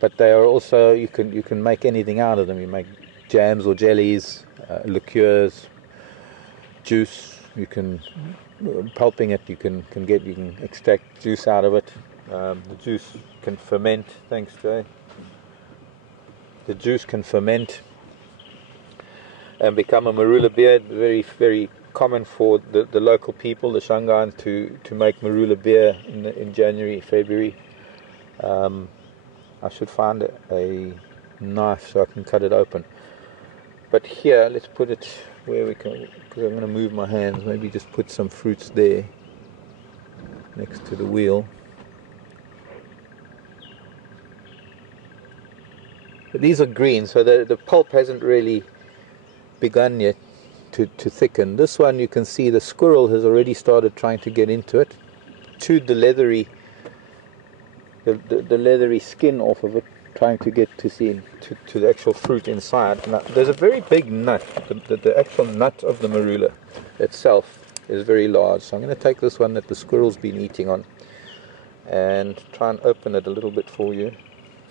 but they are also, you can make anything out of them. You make jams or jellies, liqueurs, juice. You can pulping it, you can extract juice out of it. The juice can ferment. Thanks, Jay. The juice can ferment and become a marula beer. Very, very common for the local people, the Shangans, to make marula beer in January, February. I should find a knife so I can cut it open. But here, let's put it where we can, because I'm going to move my hands. Maybe just put some fruits there next to the wheel. But these are green, so the pulp hasn't really begun yet to thicken. This one, you can see the squirrel has already started trying to get into it. Chewed the leathery skin off of it, trying to get to the actual fruit inside. Now, there's a very big nut. The actual nut of the marula itself is very large. So I'm going to take this one that the squirrel's been eating on and try and open it a little bit for you,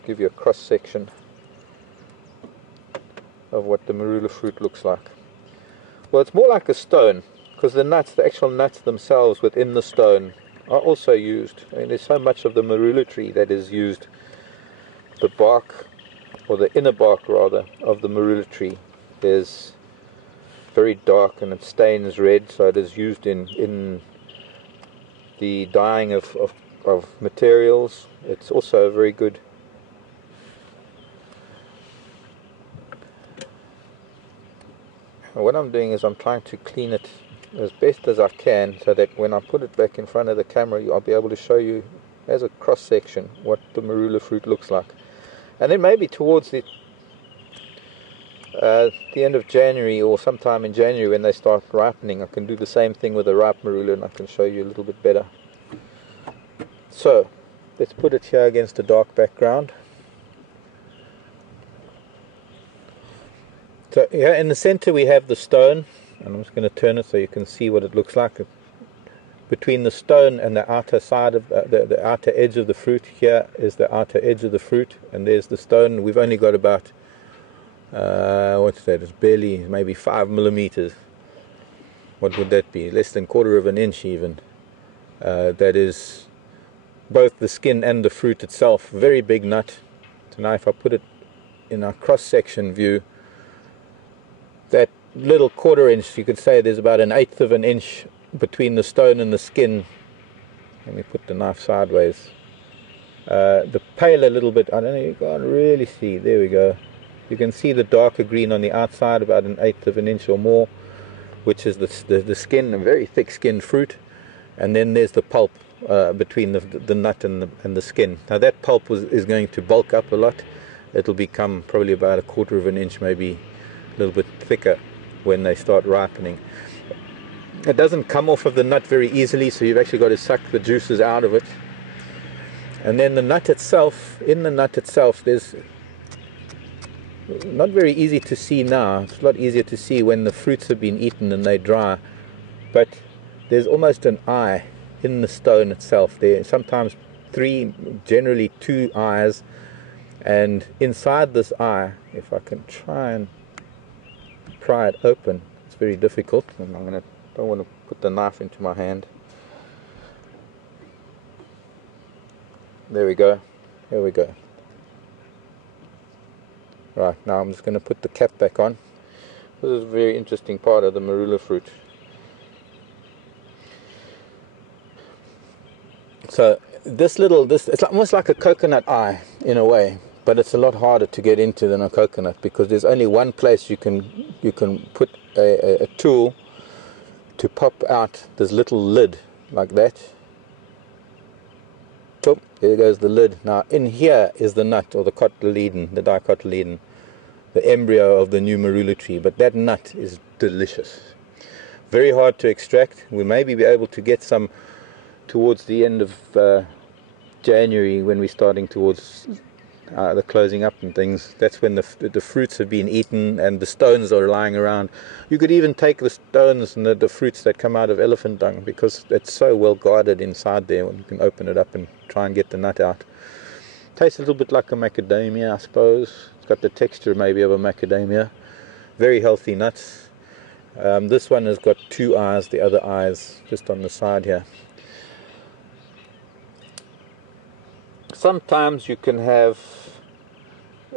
give you a cross section of what the marula fruit looks like. Well, it's more like a stone, because the nuts, the actual nuts themselves within the stone, are also used. I mean, there's so much of the marula tree that is used. The bark, or the inner bark rather, of the marula tree is very dark and it stains red, so it is used in the dyeing of materials. It's also a very good what I'm doing is I'm trying to clean it as best as I can, so that when I put it back in front of the camera, I'll be able to show you as a cross section what the marula fruit looks like. And then maybe towards the end of January, or sometime in January when they start ripening, I can do the same thing with a ripe marula and I can show you a little bit better. So let's put it here against a dark background. So here in the center we have the stone, and I'm just going to turn it so you can see what it looks like. Between the stone and the outer side of the outer edge of the fruit, here is the outer edge of the fruit, and there's the stone. We've only got about what's that? It's barely maybe 5 millimeters. What would that be? Less than 1/4 of an inch even. That is both the skin and the fruit itself. Very big nut. So now if I put it in our cross section view, that little 1/4 inch, you could say there's about 1/8 of an inch between the stone and the skin. Let me put the knife sideways. The paler little bit, I don't know, you can't really see, there we go. You can see the darker green on the outside, about 1/8 of an inch or more, which is the skin, a very thick skinned fruit. And then there's the pulp between the nut and the skin. Now that pulp is going to bulk up a lot. It'll become probably about 1/4 of an inch, maybe a little bit thicker when they start ripening. It doesn't come off of the nut very easily, so you've actually got to suck the juices out of it. And then the nut itself, in the nut itself, there's not very easy to see now. It's a lot easier to see when the fruits have been eaten and they dry. But there's almost an eye in the stone itself. There are sometimes 3, generally 2 eyes. And inside this eye, if I can try and pry it open, it's very difficult, and don't want to put the knife into my hand. There we go. Here we go. Right, now I'm just going to put the cap back on. This is a very interesting part of the marula fruit. So this it's almost like a coconut eye in a way, but it's a lot harder to get into than a coconut, because there's only one place you can put a tool to pop out this little lid like that. Boom. There goes the lid. Now in here is the nut, or the cotyledon, the dicotyledon, the embryo of the new marula tree. But that nut is delicious. Very hard to extract. We may be able to get some towards the end of January, when we're starting towards the closing up and things. That's when the fruits have been eaten and the stones are lying around. You could even take the stones and the fruits that come out of elephant dung, because it's so well guarded inside there. You can open it up and try and get the nut out. Tastes a little bit like a macadamia, I suppose. It's got the texture maybe of a macadamia. Very healthy nuts. This one has got two eyes, the other eye's just on the side here. Sometimes you can have,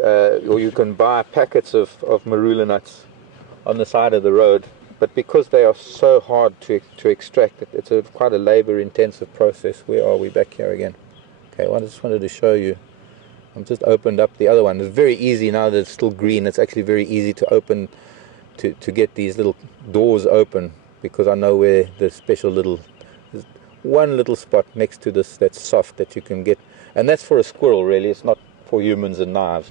or you can buy packets of marula nuts on the side of the road, but because they are so hard to extract, it's quite a labor-intensive process. Where are we? Back here again. Okay, well, I just wanted to show you. I've just opened up the other one. It's very easy now that it's still green. It's actually very easy to open, to get these little doors open, because I know where the special little, there's one little spot next to this that's soft that you can get. And that's for a squirrel, really. It's not for humans and knives.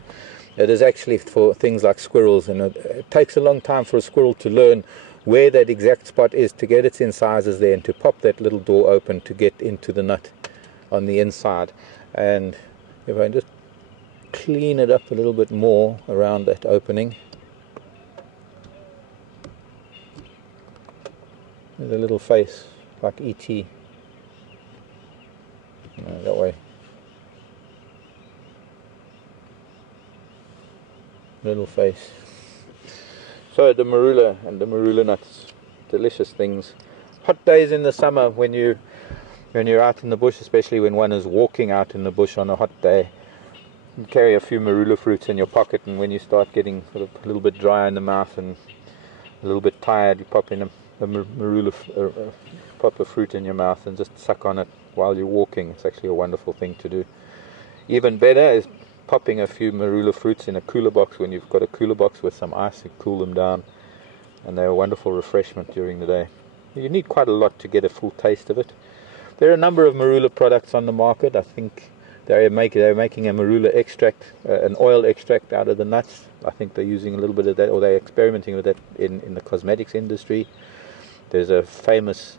It is actually for things like squirrels, and it takes a long time for a squirrel to learn where that exact spot is, to get its incisors there and to pop that little door open to get into the nut on the inside. And if I just clean it up a little bit more around that opening, there's a little face like E.T. No, that way. Little face. So the marula and the marula nuts, delicious things. Hot days in the summer when you're out in the bush, especially when one is walking out in the bush on a hot day, you carry a few marula fruits in your pocket, and when you start getting sort of a little bit dry in the mouth and a little bit tired, you pop in pop a fruit in your mouth and just suck on it while you're walking. It's actually a wonderful thing to do. Even better is popping a few marula fruits in a cooler box when you've got a cooler box with some ice to cool them down, and they're a wonderful refreshment during the day. You need quite a lot to get a full taste of it. There are a number of marula products on the market. I think they're making a marula extract, an oil extract out of the nuts. I think they're using a little bit of that, or they're experimenting with that in the cosmetics industry. There's a famous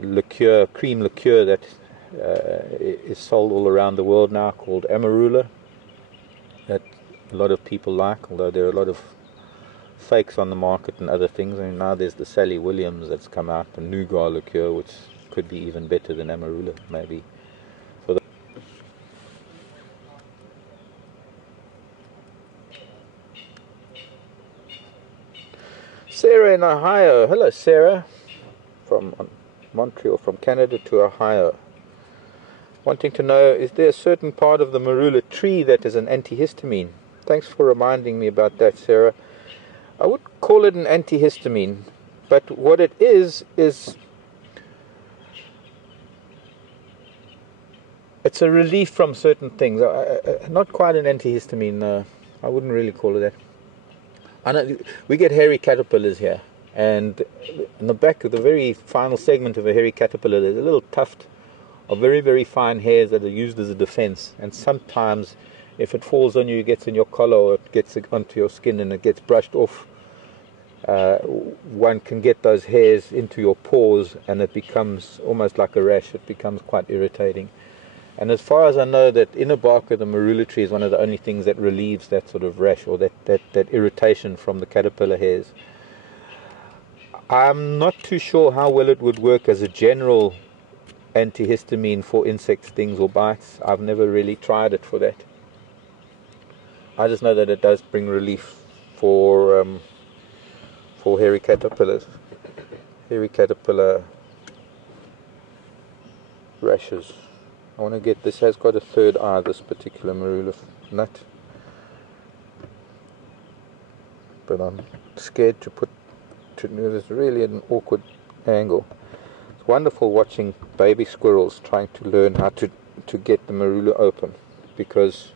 liqueur, cream liqueur, that is sold all around the world now, called Amarula, that a lot of people like, although there are a lot of fakes on the market and other things. I mean, now there's the Sally Williams that's come out, the nougat liqueur, which could be even better than Amarula, maybe. For the Sarah in Ohio. Hello, Sarah, from Montreal, from Canada to Ohio. Wanting to know, is there a certain part of the marula tree that is an antihistamine? Thanks for reminding me about that, Sarah. I would call it an antihistamine, but what it is it's a relief from certain things. Not quite an antihistamine, I wouldn't really call it that. I know we get hairy caterpillars here, and in the back of the very final segment of a hairy caterpillar, there's a little tuft of very, very fine hairs that are used as a defense. And sometimes if it falls on you, it gets in your collar, or it gets onto your skin and it gets brushed off, one can get those hairs into your pores, and it becomes almost like a rash. It becomes quite irritating. And as far as I know, that inner bark of the marula tree is one of the only things that relieves that sort of rash, or that irritation from the caterpillar hairs. I'm not too sure how well it would work as a general antihistamine for insect stings or bites. I've never really tried it for that. I just know that it does bring relief for hairy caterpillars, hairy caterpillar rashes. I want to get, this has got a third eye, this particular marula nut, but I'm scared to put it's really an awkward angle. It's wonderful watching baby squirrels trying to learn how to get the marula open, because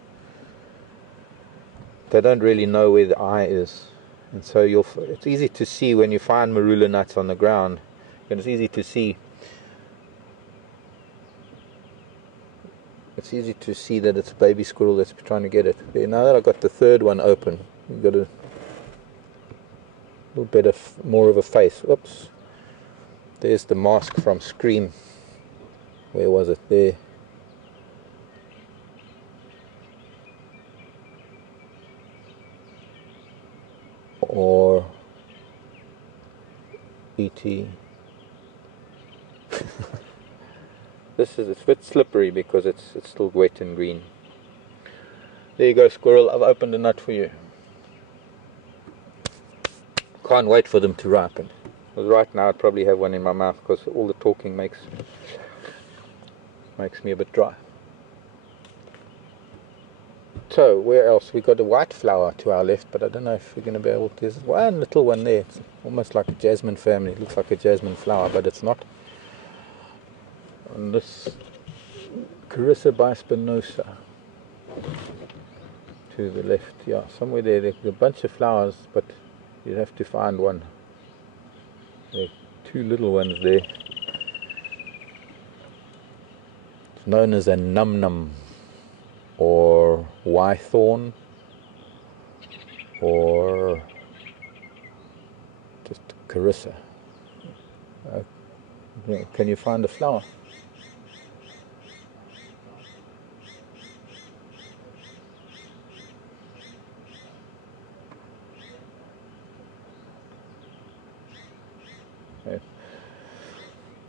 they don't really know where the eye is, and so it's easy to see when you find marula nuts on the ground, and it's easy to see it's easy to see that it's a baby squirrel that's trying to get it. There, now that I've got the third one open, you've got a little bit of more of a face. Oops. There's the mask from Scream. Where was it? There. Or E.T. It's a bit slippery because it's still wet and green. There you go, squirrel. I've opened a nut for you. Can't wait for them to ripen. Because right now I'd probably have one in my mouth because all the talking makes me a bit dry. So where else? We've got a white flower to our left, but I don't know if we're going to be able to. There's one little one there. It's almost like a jasmine family. It looks like a jasmine flower, but it's not. And this Carissa bispinosa to the left. Yeah, somewhere there. There's a bunch of flowers, but you'd have to find one. There are two little ones there. It's known as a num-num, or Y-thorn, or just Carissa. Can you find a flower?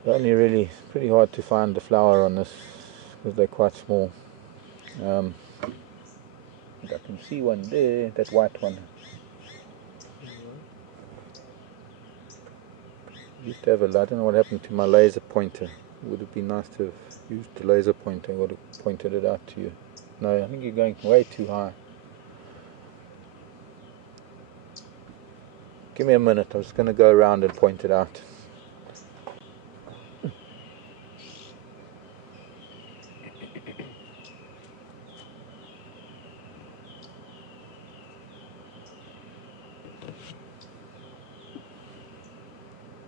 Only really pretty hard to find the flower on this because they're quite small. I can see one there, that white one. Used to have I don't know what happened to my laser pointer. It would have been nice to have used the laser pointer. I would have pointed it out to you. No, I think you're going way too high. Give me a minute, I'm just going to go around and point it out.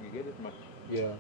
You get it, Mike? Yeah.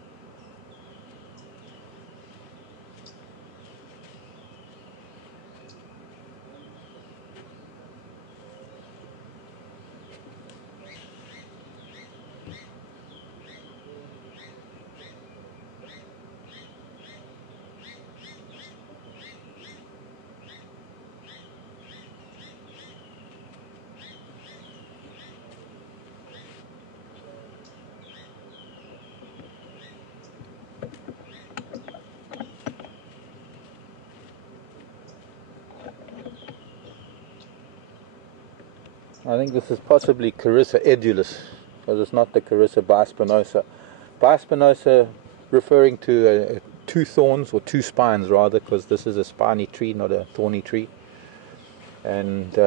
I think this is possibly Carissa edulis, because it's not the Carissa bispinosa. Bispinosa referring to two thorns, or two spines rather, because this is a spiny tree, not a thorny tree. And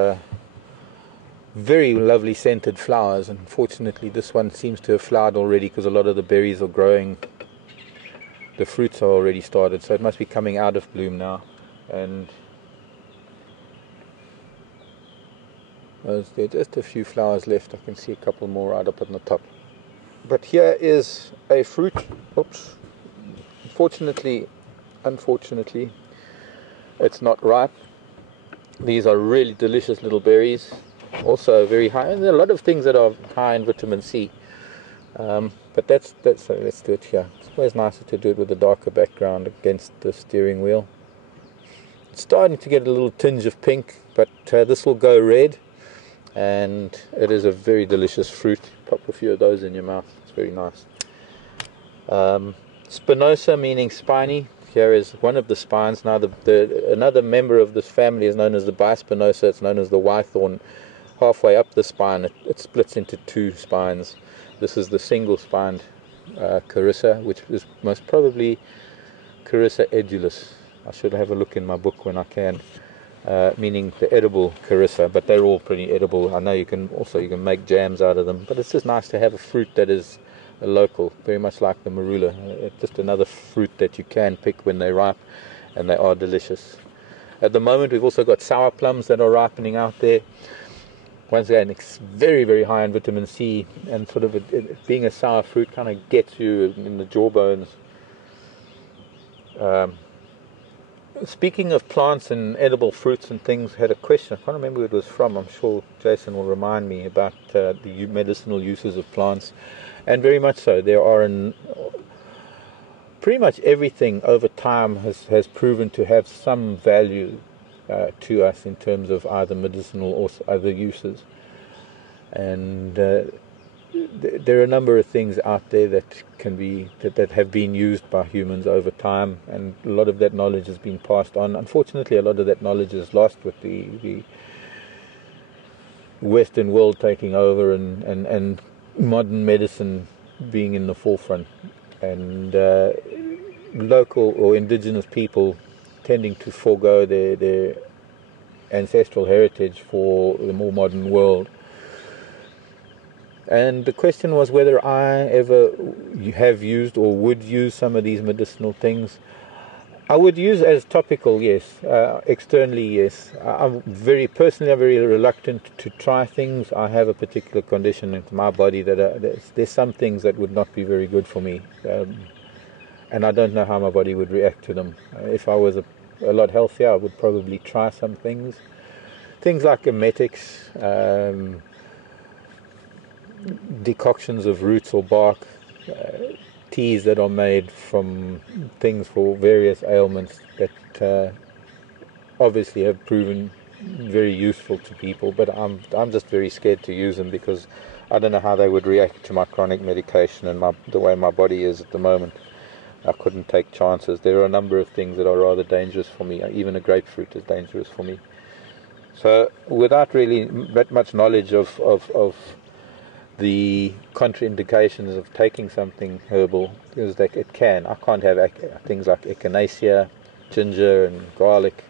very lovely scented flowers. Unfortunately, this one seems to have flowered already because a lot of the berries are growing. The fruits are already started, so it must be coming out of bloom now. And there are just a few flowers left. I can see a couple more right up on the top. But here is a fruit. Oops. Unfortunately, it's not ripe. These are really delicious little berries. Also very high. And there are a lot of things that are high in vitamin C. But let's do it here. It's always nicer to do it with a darker background against the steering wheel. It's starting to get a little tinge of pink, but this will go red. And it is a very delicious fruit. Pop a few of those in your mouth. It's very nice. Spinosa meaning spiny. Here is one of the spines. Now another member of this family is known as the bispinosa. It's known as the Y-thorn. Halfway up the spine it splits into two spines. This is the single spined Carissa, which is most probably Carissa edulis. I should have a look in my book when I can. Meaning the edible Carissa, but they're all pretty edible. I know you can make jams out of them, but it's just nice to have a fruit that is a local, very much like the marula. It's just another fruit that you can pick when they're ripe, and they are delicious. At the moment, we've also got sour plums that are ripening out there. Once again, it's very, very high in vitamin C, and sort of it being a sour fruit kind of gets you in the jawbones. speaking of plants and edible fruits and things, had a question. I can't remember who it was from. I'm sure Jason will remind me about the medicinal uses of plants, and very much so. There are pretty much everything over time has proven to have some value to us in terms of either medicinal or other uses. And there are a number of things out there that can be that have been used by humans over time, and a lot of that knowledge has been passed on. Unfortunately, a lot of that knowledge is lost with the Western world taking over and modern medicine being in the forefront, and local or indigenous people tending to forego their ancestral heritage for the more modern world. And the question was whether I ever have used or would use some of these medicinal things. I would use as topical, yes. Externally, yes. I'm very reluctant to try things. I have a particular condition in my body that there's some things that would not be very good for me, and I don't know how my body would react to them. If I was a lot healthier, I would probably try some things like emetics, decoctions of roots or bark, teas that are made from things for various ailments that obviously have proven very useful to people, but I'm just very scared to use them because I don't know how they would react to my chronic medication and the way my body is at the moment. I couldn't take chances. There are a number of things that are rather dangerous for me. Even a grapefruit is dangerous for me. So without really that much knowledge of the contraindications of taking something herbal, because I can't have things like echinacea, ginger and garlic,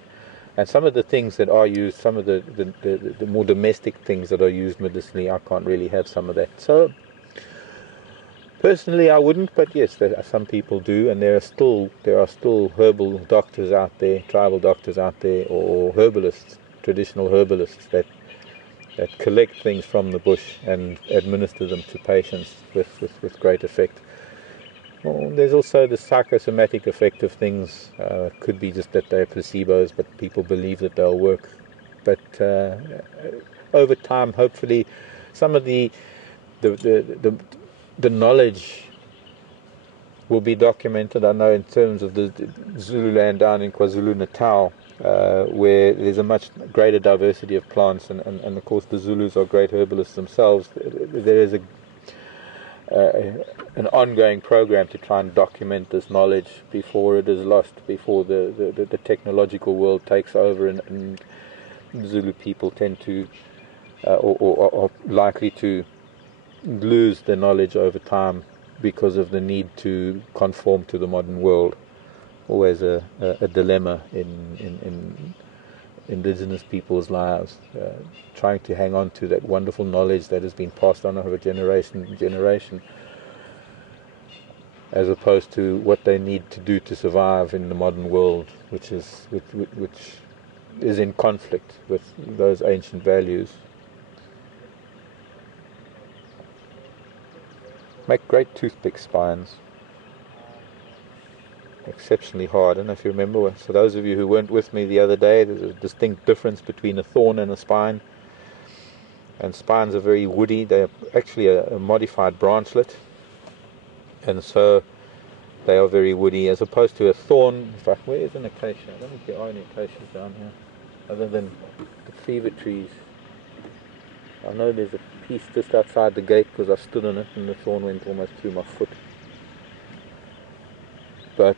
and some of the things that are used, some of the more domestic things that are used medicinally, I can't really have some of that. So personally I wouldn't, but yes, some people do, and there are still herbal doctors out there, tribal doctors out there, or herbalists, traditional herbalists that collect things from the bush and administer them to patients with great effect. Well, there's also the psychosomatic effect of things. Could be just that they're placebos, but people believe that they'll work. But over time, hopefully, some of the knowledge will be documented. I know in terms of the Zululand down in KwaZulu-Natal, where there's a much greater diversity of plants, and of course the Zulus are great herbalists themselves. There is an ongoing program to try and document this knowledge before it is lost, before the technological world takes over, and Zulu people tend to or are likely to lose the knowledge over time because of the need to conform to the modern world. Always a dilemma in indigenous people's lives, trying to hang on to that wonderful knowledge that has been passed on over generation to generation, as opposed to what they need to do to survive in the modern world, which is in conflict with those ancient values. Make great toothpick spines. Exceptionally hard. I don't know if you remember, so those of you who weren't with me the other day, there's a distinct difference between a thorn and a spine, and spines are very woody. They're actually a modified branchlet, and so they are very woody, as opposed to a thorn. In fact, where is an acacia? I don't think there are any acacias down here other than the fever trees. I know there's a piece just outside the gate because I stood on it and the thorn went almost through my foot. But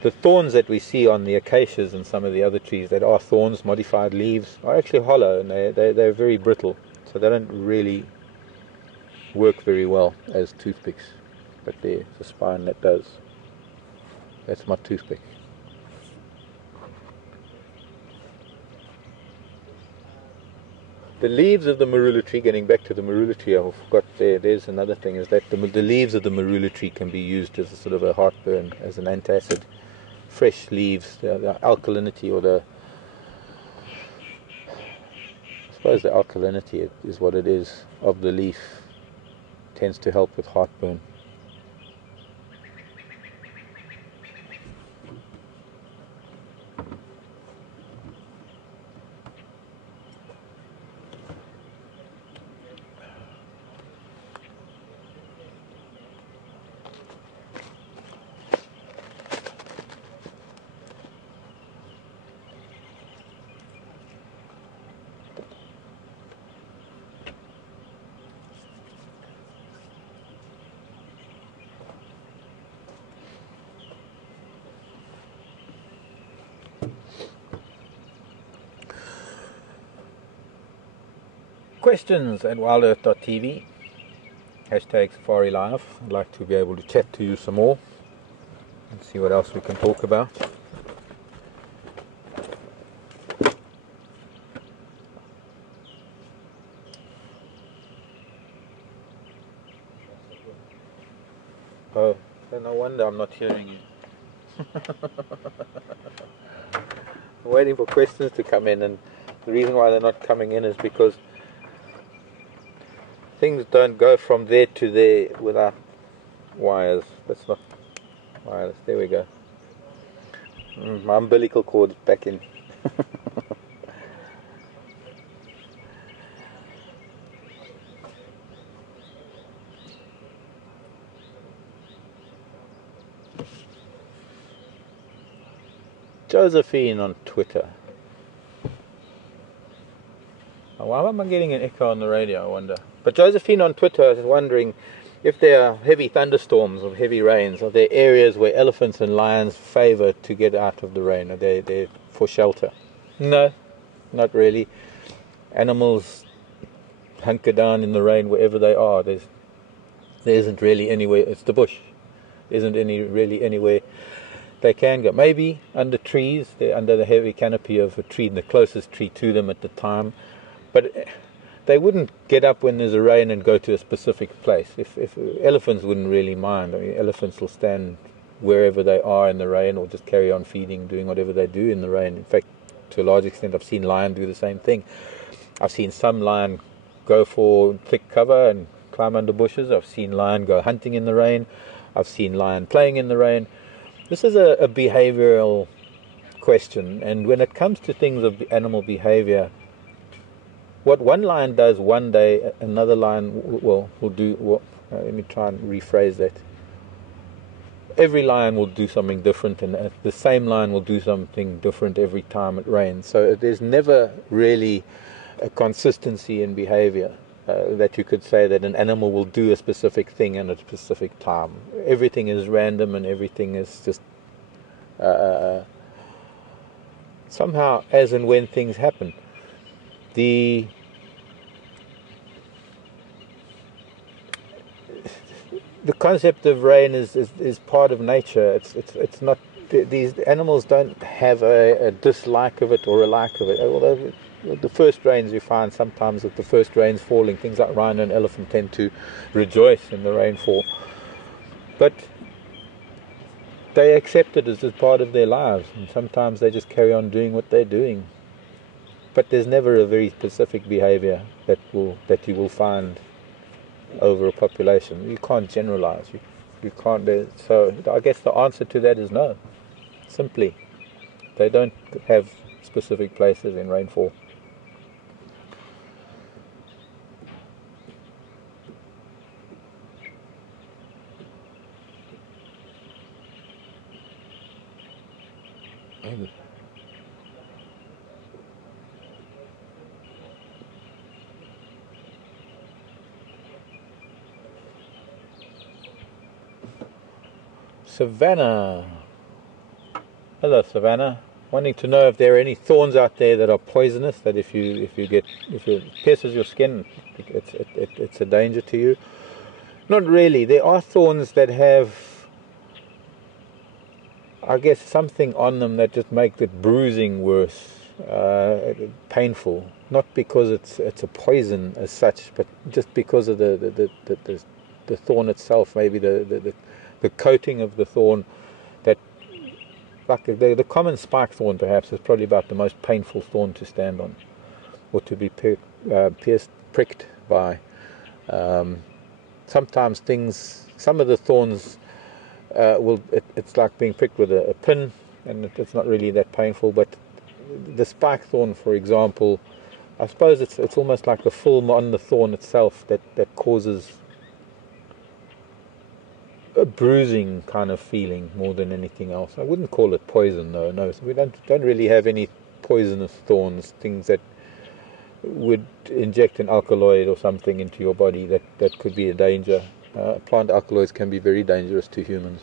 the thorns that we see on the acacias and some of the other trees that are thorns, modified leaves, are actually hollow, and they're very brittle, so they don't really work very well as toothpicks. But there's a spine that does. That's my toothpick. The leaves of the marula tree, getting back to the marula tree, I forgot there's another thing, is that the leaves of the marula tree can be used as a sort of a heartburn, as an antacid. Fresh leaves, the alkalinity, or I suppose the alkalinity is what it is, of the leaf tends to help with heartburn. Questions at WildEarthTV, hashtag Safari Live. I'd like to be able to chat to you some more and see what else we can talk about. Oh, no wonder I'm not hearing you. I'm waiting for questions to come in, and the reason why they're not coming in is because things don't go from there to there without wires. That's not wireless. There we go. My umbilical cord is back in. Josephine on Twitter. Oh, why am I getting an echo on the radio, I wonder? But Josephine on Twitter is wondering if there are heavy thunderstorms or heavy rains, are there areas where elephants and lions favor to get out of the rain? Are they there for shelter? No, not really. Animals hunker down in the rain wherever they are. There isn't really anywhere. It's the bush. There isn't really anywhere they can go. Maybe under trees. They're under the heavy canopy of a tree, the closest tree to them at the time. But they wouldn't get up when there's a rain and go to a specific place. If elephants wouldn't really mind. I mean, elephants will stand wherever they are in the rain, or just carry on feeding, doing whatever they do in the rain. In fact, to a large extent, I've seen lion do the same thing. I've seen some lion go for thick cover and climb under bushes. I've seen lion go hunting in the rain. I've seen lion playing in the rain. This is a behavioral question, and when it comes to things of animal behavior, what one lion does one day, another lion will do. Well, let me try and rephrase that. Every lion will do something different, and the same lion will do something different every time it rains. So there's never really a consistency in behavior that you could say that an animal will do a specific thing at a specific time. Everything is random, and everything is just somehow as and when things happen. The concept of rain is part of nature. It's not. These animals don't have a dislike of it or a like of it. Although the first rains, you find sometimes that the first rains falling, things like rhino and elephant tend to rejoice in the rainfall. But they accept it as a part of their lives, and sometimes they just carry on doing what they're doing. But there's never a very specific behavior that you will find over a population. You can't generalize. You can't. So I guess the answer to that is no. Simply, they don't have specific places in rainfall. Savannah. Hello, Savannah. Wanting to know if there are any thorns out there that are poisonous, that if it pierces your skin, it's a danger to you. Not really. There are thorns that have, I guess, something on them that just make the bruising worse, painful. Not because it's a poison as such, but just because of the thorn itself. Maybe the coating of the thorn, that, like the common spike thorn perhaps, is probably about the most painful thorn to stand on, or to be pricked by. Sometimes some of the thorns it's like being pricked with a pin, and it's not really that painful. But the spike thorn, for example, I suppose it's almost like a film on the thorn itself that causes a bruising kind of feeling more than anything else. I wouldn't call it poison, though. No, so we don't really have any poisonous thorns, things that would inject an alkaloid or something into your body that could be a danger. Plant alkaloids can be very dangerous to humans.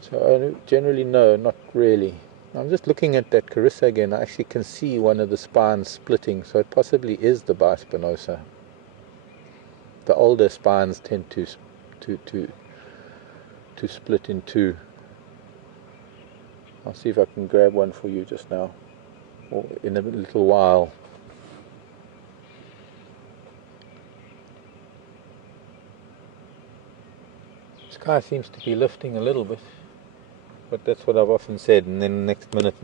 So generally, no, not really. I'm just looking at that Carissa again. I actually can see one of the spines splitting, so it possibly is the bispinosa. The older spines tend to split in two. I'll see if I can grab one for you just now, or in a little while. The sky seems to be lifting a little bit, but that's what I've often said, and then the next minute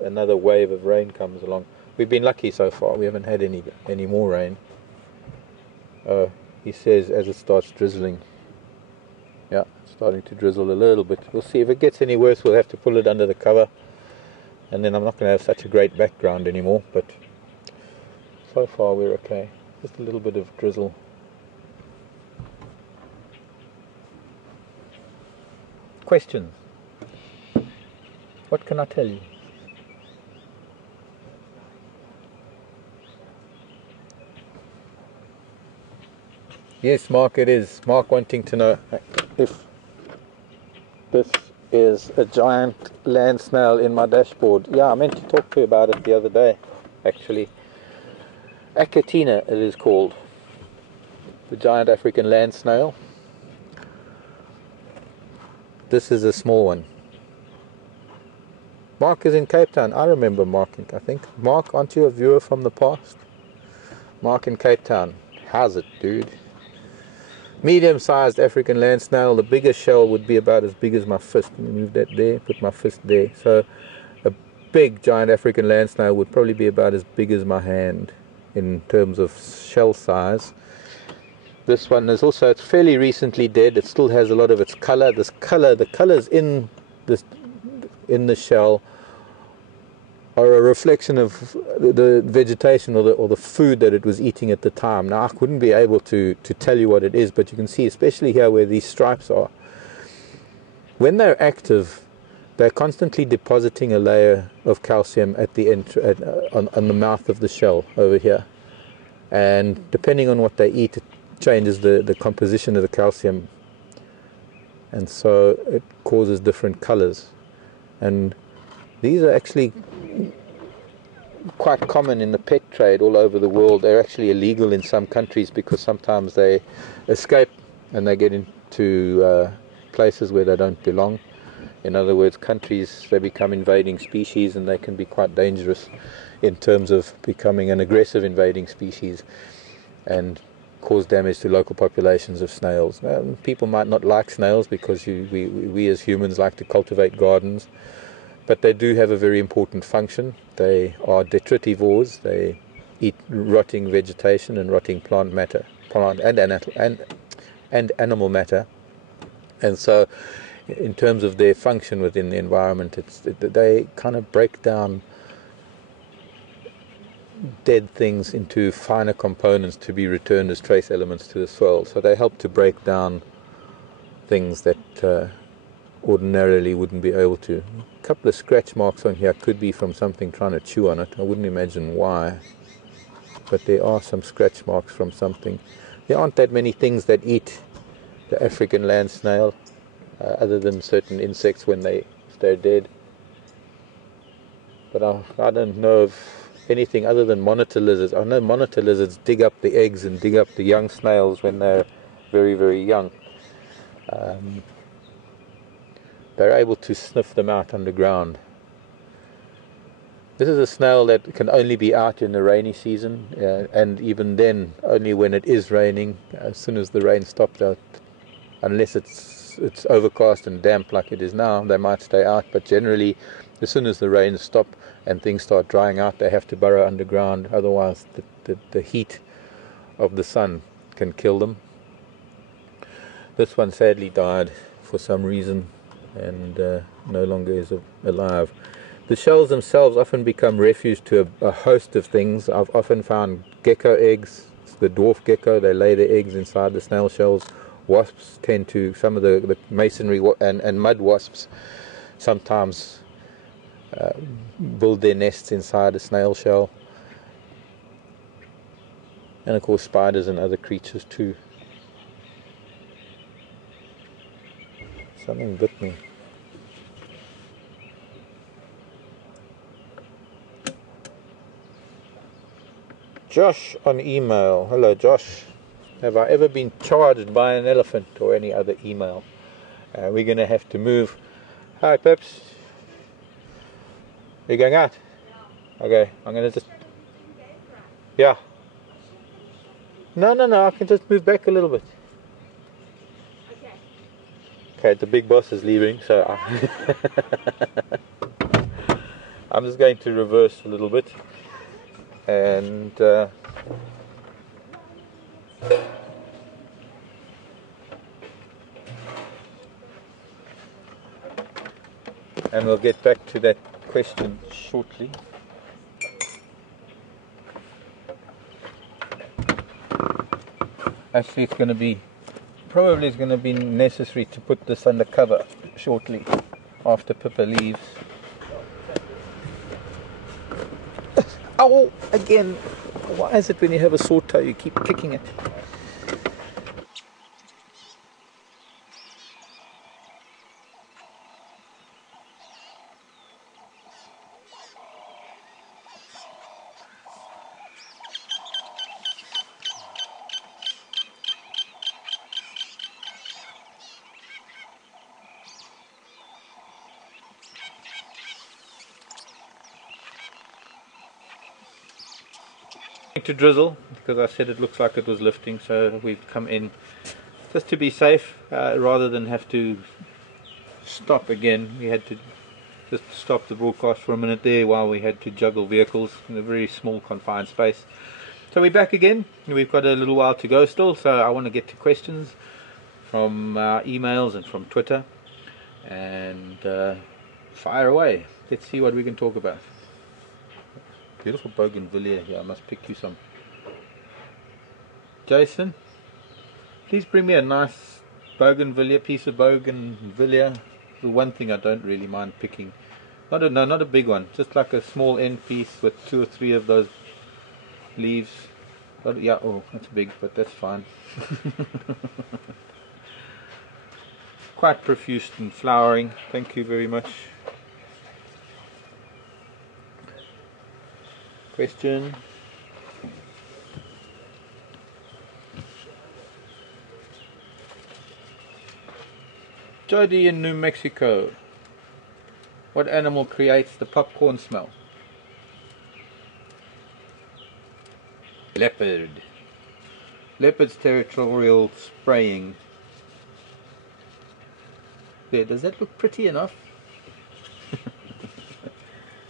another wave of rain comes along. We've been lucky so far. We haven't had any more rain. He says as it starts drizzling. Yeah, it's starting to drizzle a little bit. We'll see. If it gets any worse, we'll have to pull it under the cover, and then I'm not going to have such a great background anymore, but so far we're okay. Just a little bit of drizzle. Questions? What can I tell you? Yes, Mark, it is. Mark wanting to know if this is a giant land snail in my dashboard. Yeah, I meant to talk to you about it the other day, actually. Achatina, it is called. The giant African land snail. This is a small one. Mark is in Cape Town. I remember Mark, I think. Mark, aren't you a viewer from the past? Mark in Cape Town. How's it, dude? Medium-sized African land snail. The biggest shell would be about as big as my fist. Let me move that there, put my fist there. So a big giant African land snail would probably be about as big as my hand in terms of shell size. This one is also, it's fairly recently dead. It still has a lot of its color. The colors in the shell are a reflection of the vegetation or the food that it was eating at the time. Now, I wouldn't be able to tell you what it is, but you can see, especially here where these stripes are, when they're active, they're constantly depositing a layer of calcium at the end, on the mouth of the shell over here. And depending on what they eat, it changes the composition of the calcium. And so it causes different colors. And these are actually quite common in the pet trade all over the world. They're actually illegal in some countries because sometimes they escape and they get into places where they don't belong. In other words, countries, they become invading species, and they can be quite dangerous in terms of becoming an aggressive invading species and cause damage to local populations of snails. People might not like snails because we as humans like to cultivate gardens, but they do have a very important function. They are detritivores. They eat rotting vegetation and rotting plant matter, and animal matter. And so, in terms of their function within the environment, they kind of break down dead things into finer components to be returned as trace elements to the soil. So they help to break down things that ordinarily wouldn't be able to. A couple of scratch marks on here could be from something trying to chew on it. I wouldn't imagine why, but there are some scratch marks from something. There aren't that many things that eat the African land snail, other than certain insects when they're dead. But I don't know of anything other than monitor lizards. I know monitor lizards dig up the eggs and dig up the young snails when they're very, very young. They're able to sniff them out underground. This is a snail that can only be out in the rainy season, and even then only when it is raining. As soon as the rain stops out, unless it's overcast and damp like it is now, they might stay out, but generally as soon as the rains stop and things start drying out, they have to burrow underground. Otherwise the heat of the sun can kill them. This one sadly died for some reason and no longer is alive. The shells themselves often become refuge to a host of things. I've often found gecko eggs. It's the dwarf gecko, they lay their eggs inside the snail shells. Wasps tend to, some of the masonry and mud wasps sometimes build their nests inside a snail shell. And of course spiders and other creatures too. Something bit me. Josh on email. Hello Josh. Have I ever been charged by an elephant or any other email? We're going to have to move. Hi Pips. Are you going out? Yeah. Okay, I'm going to just... Yeah. No, I can just move back a little bit. Okay, the big boss is leaving, so I'm just going to reverse a little bit. And we'll get back to that question shortly. Actually, it's going to be necessary to put this under cover shortly after Pippa leaves. Ow! Again! Why is it when you have a sore toe you keep kicking it? To drizzle, because I said it looks like it was lifting, so we've come in just to be safe, rather than have to stop again. We had to just stop the broadcast for a minute there while we had to juggle vehicles in a very small confined space. So we're back again. We've got a little while to go still, so I want to get to questions from emails and from Twitter, and fire away. Let's see what we can talk about. Beautiful bougainvillea here. I must pick you some. Jason, please bring me a nice bougainvillea, piece of bougainvillea. The one thing I don't really mind picking. Not a big one. Just like a small end piece with 2 or 3 of those leaves. Yeah, oh, that's big, but that's fine. Quite profuse in flowering. Thank you very much. Question. Jody in New Mexico. What animal creates the popcorn smell? Leopard. Leopard's territorial spraying. There, does that look pretty enough?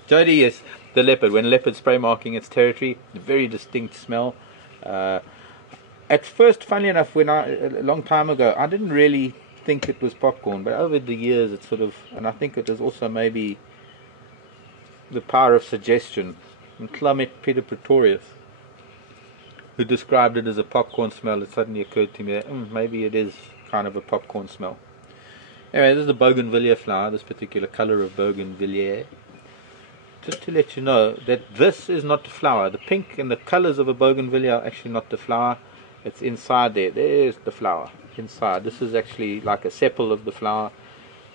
Jody, yes. The leopard, when leopard spray marking its territory, a very distinct smell. At first, funny enough, a long time ago, I didn't really think it was popcorn, but over the years it's sort of, and I think it is also maybe the power of suggestion. And Clement Peter Pretorius, who described it as a popcorn smell, it suddenly occurred to me that maybe it is kind of a popcorn smell. Anyway, this is a bougainvillea flower, this particular color of bougainvillea. Just to let you know that this is not the flower. The pink and the colors of a bougainvillea are actually not the flower. It's inside there. There's the flower inside. This is actually like a sepal of the flower.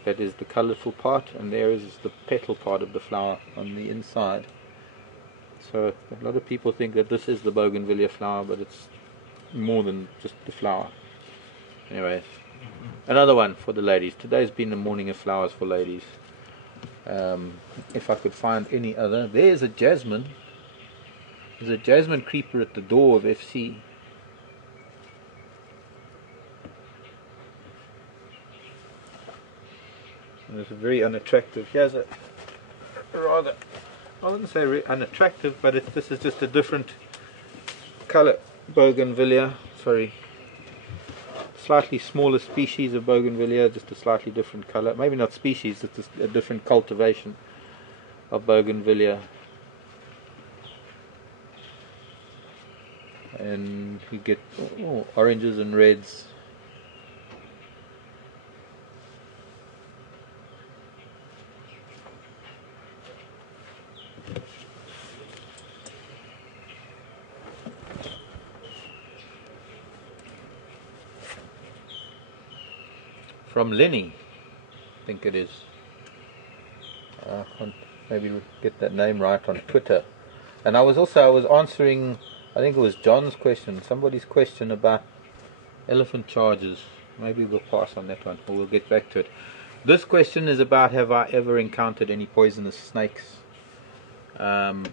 That is the colorful part, and there is the petal part of the flower on the inside. So a lot of people think that this is the bougainvillea flower, but it's more than just the flower. Anyway, another one for the ladies. Today's been a morning of flowers for ladies. If I could find any other. There's a jasmine. There's a jasmine creeper at the door of FC. And it's a very unattractive. Here's a rather, I wouldn't say unattractive, but this is just a different color bougainvillea. Sorry. Slightly smaller species of bougainvillea, just a slightly different color. Maybe not species, it's a different cultivation of bougainvillea. And you get oranges and reds. From Lenny, I think it is. Maybe we'll get that name right on Twitter. And I was answering I think it was John's question, somebody's question about elephant charges. Maybe we'll pass on that one, or we'll get back to it. This question is about, have I ever encountered any poisonous snakes, or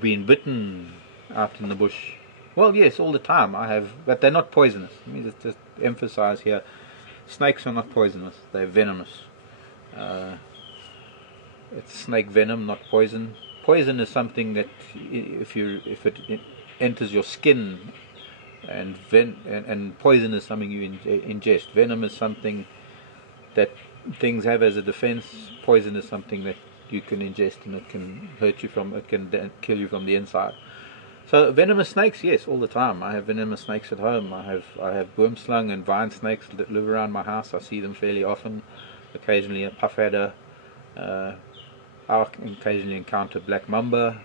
been bitten out in the bush? Well, yes, all the time I have, but they're not poisonous. Let me just emphasize here, snakes are not poisonous, they're venomous. It's snake venom, not poison. Poison is something that if it enters your skin, and poison is something you ingest. Venom is something that things have as a defense. Poison is something that you can ingest, and it can hurt you it can kill you from the inside. So venomous snakes, yes, all the time. I have venomous snakes at home. I have worm slung and vine snakes that live around my house. I see them fairly often. Occasionally a puff adder. I occasionally encounter black mamba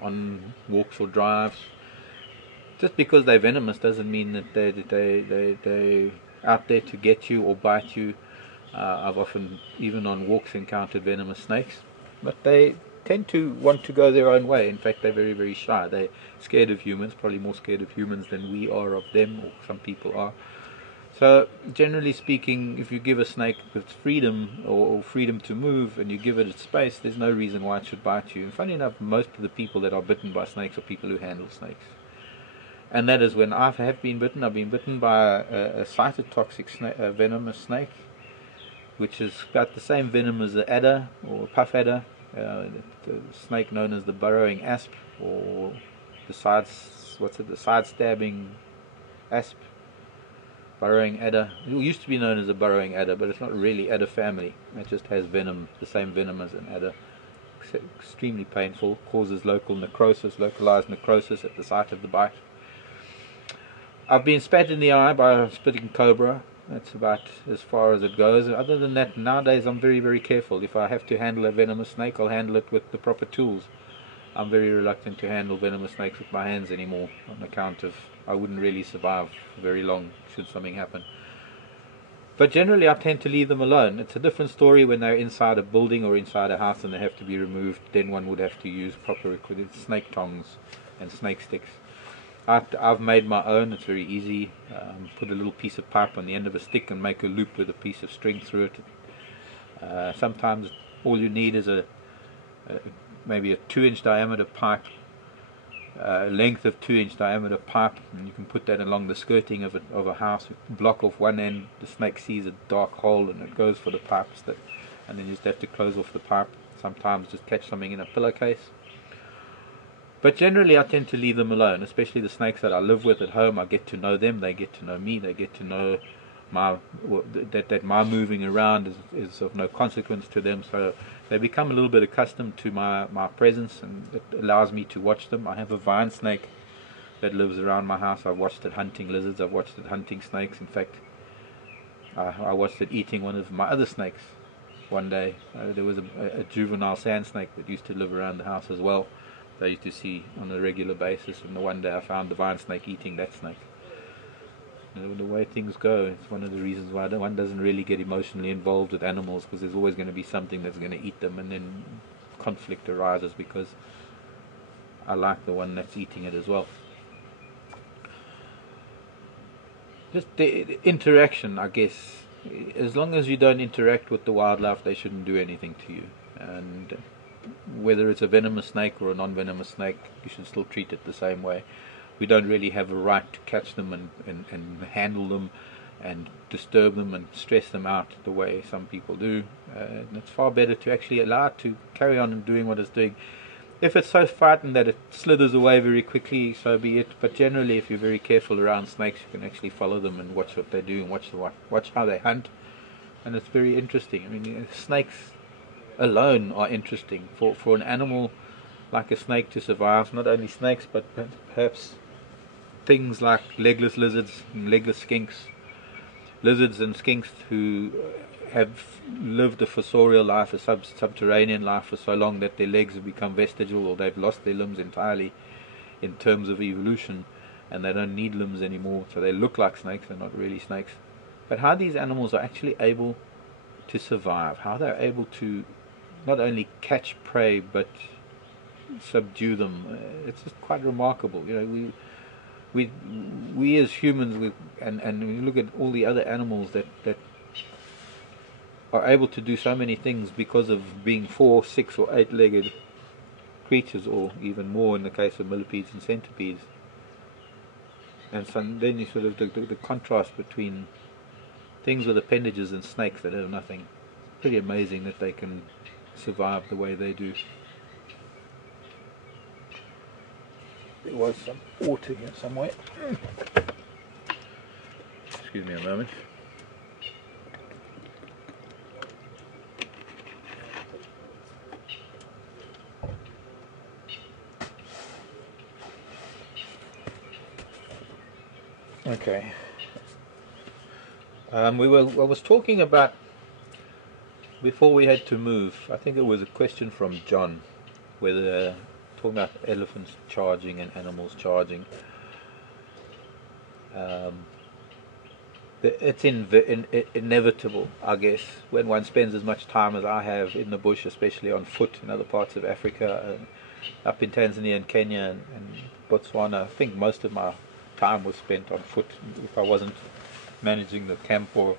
on walks or drives. Just because they're venomous doesn't mean that they're out there to get you or bite you. I've often, even on walks, encountered venomous snakes, but they tend to want to go their own way. In fact, they're very, very shy. They're scared of humans, probably more scared of humans than we are of them, or some people are. So, generally speaking, if you give a snake its freedom, or freedom to move, and you give it its space, there's no reason why it should bite you. And funny enough, most of the people that are bitten by snakes are people who handle snakes. And that is when I have been bitten. I've been bitten by a cytotoxic venomous snake, which is got the same venom as the adder or puff adder, the snake known as the burrowing asp, or the side-stabbing asp, burrowing adder. It used to be known as a burrowing adder, but it's not really adder family. It just has venom, the same venom as an adder. Extremely painful, causes localized necrosis at the site of the bite. I've been spat in the eye by a spitting cobra. That's about as far as it goes. Other than that, nowadays I'm very, very careful. If I have to handle a venomous snake, I'll handle it with the proper tools. I'm very reluctant to handle venomous snakes with my hands anymore, on account of I wouldn't really survive very long should something happen. But generally I tend to leave them alone. It's a different story when they're inside a building or inside a house and they have to be removed. Then one would have to use proper equipment, snake tongs and snake sticks. I've made my own. It's very easy. Put a little piece of pipe on the end of a stick and make a loop with a piece of string through it. Sometimes all you need is maybe a 2-inch diameter pipe, length of 2-inch diameter pipe, and you can put that along the skirting of a house. Block off one end. The snake sees a dark hole and it goes for the pipes, and then you just have to close off the pipe. Sometimes just catch something in a pillowcase. But generally I tend to leave them alone, especially the snakes that I live with at home. I get to know them, they get to know me, they get to know that my moving around is of no consequence to them, so they become a little bit accustomed to my presence, and it allows me to watch them. I have a vine snake that lives around my house. I've watched it hunting lizards, I've watched it hunting snakes. In fact, I watched it eating one of my other snakes one day. There was a juvenile sand snake that used to live around the house as well. I used to see on a regular basis, and the one day I found the vine snake eating that snake. The way things go, it's one of the reasons why one doesn't really get emotionally involved with animals, because there's always going to be something that's going to eat them, and then conflict arises because I like the one that's eating it as well. Just the interaction, I guess. As long as you don't interact with the wildlife, they shouldn't do anything to you. And whether it's a venomous snake or a non-venomous snake, you should still treat it the same way. We don't really have a right to catch them and handle them and disturb them and stress them out the way some people do. And it's far better to actually allow it to carry on and doing what it's doing. If it's so frightened that it slithers away very quickly, so be it. But generally, if you're very careful around snakes, you can actually follow them and watch what they do and watch how they hunt. And it's very interesting. I mean, snakes alone are interesting. For an animal like a snake to survive, not only snakes but perhaps things like legless lizards and legless skinks, lizards and skinks who have lived a fossorial life, a subterranean life for so long that their legs have become vestigial, or they've lost their limbs entirely in terms of evolution, and they don't need limbs anymore, so they look like snakes. They're not really snakes. But how these animals are actually able to survive, how they're able to not only catch prey but subdue them. It's just quite remarkable. You know, we as humans, and when you look at all the other animals that are able to do so many things because of being 4, 6, or 8-legged creatures, or even more in the case of millipedes and centipedes. And so then you sort of the contrast between things with appendages and snakes that have nothing. Pretty amazing that they can survive the way they do. There was some water here somewhere. Excuse me a moment. Okay. I was talking about, before we had to move, I think it was a question from John, whether talking about elephants charging and animals charging. It's inevitable, I guess, when one spends as much time as I have in the bush, especially on foot in other parts of Africa, up in Tanzania and Kenya and Botswana. I think most of my time was spent on foot if I wasn't managing the camp or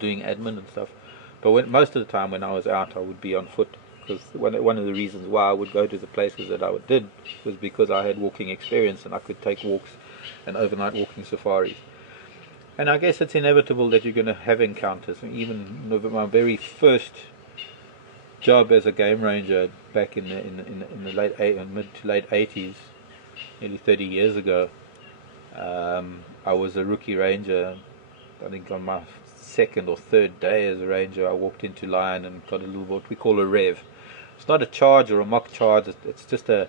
doing admin and stuff. But most of the time when I was out, I would be on foot, because one of the reasons why I would go to the places that I did was because I had walking experience and I could take walks and overnight walking safaris. And I guess it's inevitable that you're going to have encounters. Even my very first job as a game ranger back in the mid to late 80s, nearly 30 years ago, I was a rookie ranger. I think on my second or third day as a ranger, I walked into line and got a little, what we call a rev. It's not a charge or a mock charge. It's just an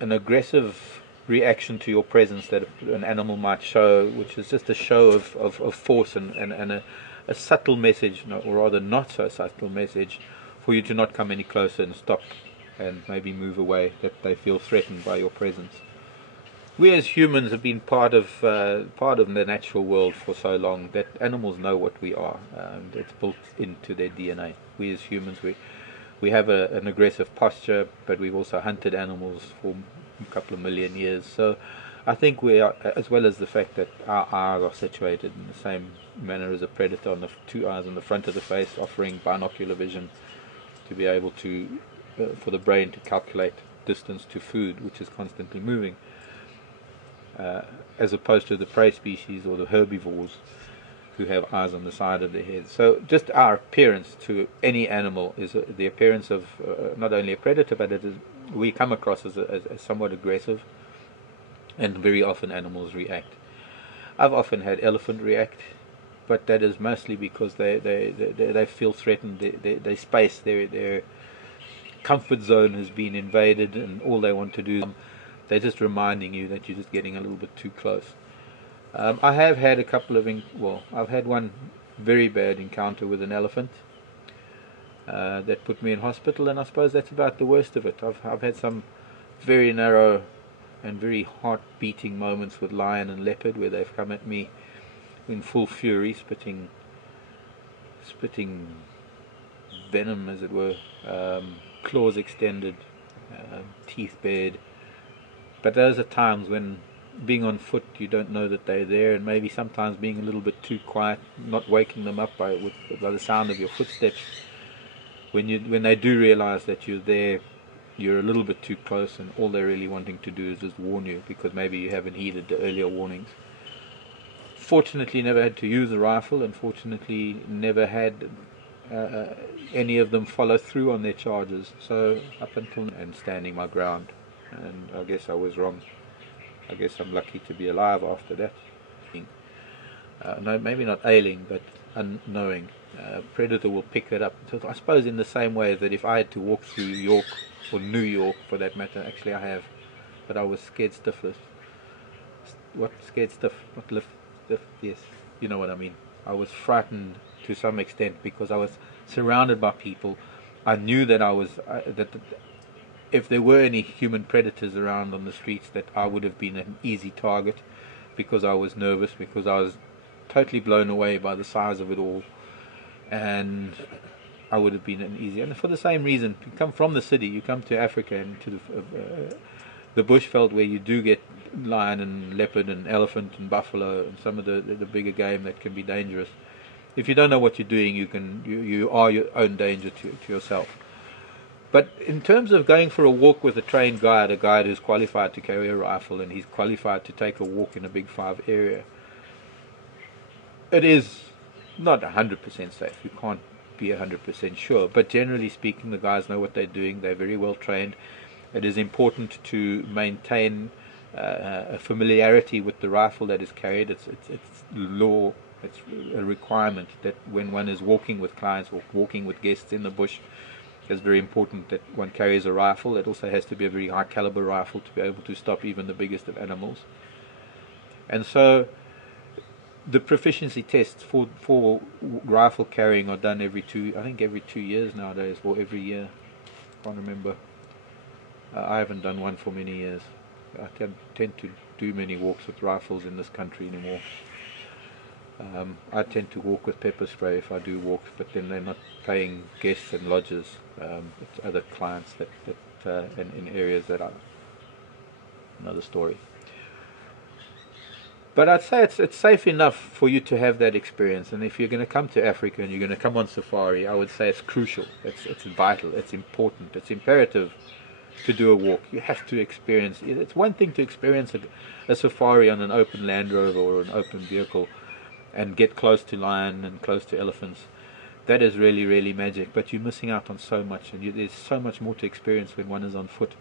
aggressive reaction to your presence that an animal might show, which is just a show of force and a subtle message, or rather not so subtle message, for you to not come any closer and stop and maybe move away, that they feel threatened by your presence. We as humans have been part of the natural world for so long that animals know what we are. It's built into their DNA. We as humans, we have an aggressive posture, but we've also hunted animals for a couple of million years. So I think we are, as well as the fact that our eyes are situated in the same manner as a predator, on the 2 eyes on the front of the face, offering binocular vision to be able to, for the brain to calculate distance to food, which is constantly moving. As opposed to the prey species or the herbivores, who have eyes on the side of their head. So just our appearance to any animal is the appearance of not only a predator, but we come across as somewhat aggressive, and very often animals react. I've often had elephant react, but that is mostly because they feel threatened. Their space, their comfort zone has been invaded, and all they want to do, they're just reminding you that you're just getting a little bit too close. I have had a couple of, I've had one very bad encounter with an elephant that put me in hospital, and I suppose that's about the worst of it. I've had some very narrow and very heart-beating moments with lion and leopard, where they've come at me in full fury, spitting venom, as it were, claws extended, teeth bared. But those are times when, being on foot, you don't know that they're there, and maybe sometimes being a little bit too quiet, not waking them up by the sound of your footsteps. When they do realize that you're there, you're a little bit too close, and all they're really wanting to do is just warn you, because maybe you haven't heeded the earlier warnings. Fortunately, never had to use a rifle, and fortunately never had any of them follow through on their charges. So up until and standing my ground. And I guess I was wrong. I guess I'm lucky to be alive after that. No, maybe not ailing, but unknowing. Predator will pick that up. So I suppose in the same way that if I had to walk through York, or New York for that matter, actually I have, but I was scared stiffless. What, scared stiff? Not lift? Stiff? Yes, you know what I mean. I was frightened to some extent because I was surrounded by people. I knew that if there were any human predators around on the streets, that I would have been an easy target, because I was nervous, because I was totally blown away by the size of it all. And I would have been an easier. And for the same reason, you come from the city, you come to Africa and to the bushveld where you do get lion and leopard and elephant and buffalo and some of the bigger game that can be dangerous. If you don't know what you're doing, you are your own danger to yourself. But in terms of going for a walk with a trained guide, a guide who's qualified to carry a rifle and he's qualified to take a walk in a Big 5 area, it is not 100% safe. You can't be 100% sure. But generally speaking, the guys know what they're doing. They're very well trained. It is important to maintain a familiarity with the rifle that is carried. It's law. It's a requirement that when one is walking with clients or walking with guests in the bush, it's very important that one carries a rifle. It also has to be a very high caliber rifle to be able to stop even the biggest of animals. And so the proficiency tests for rifle carrying are done every 2 years nowadays, or every year. I can't remember. I haven't done one for many years. I tend to do many walks with rifles in this country anymore. I tend to walk with pepper spray if I do walks, but then they're not paying guests and lodges. It's other clients that in areas that are another story. But I'd say it's safe enough for you to have that experience. And if you're going to come to Africa and you're going to come on safari, I would say it's crucial. It's vital. It's important. It's imperative to do a walk. You have to experience it. It's one thing to experience a safari on an open Land Rover or an open vehicle and get close to lion and close to elephants. That is really, really magic, but you're missing out on so much, and there's so much more to experience when one is on foot,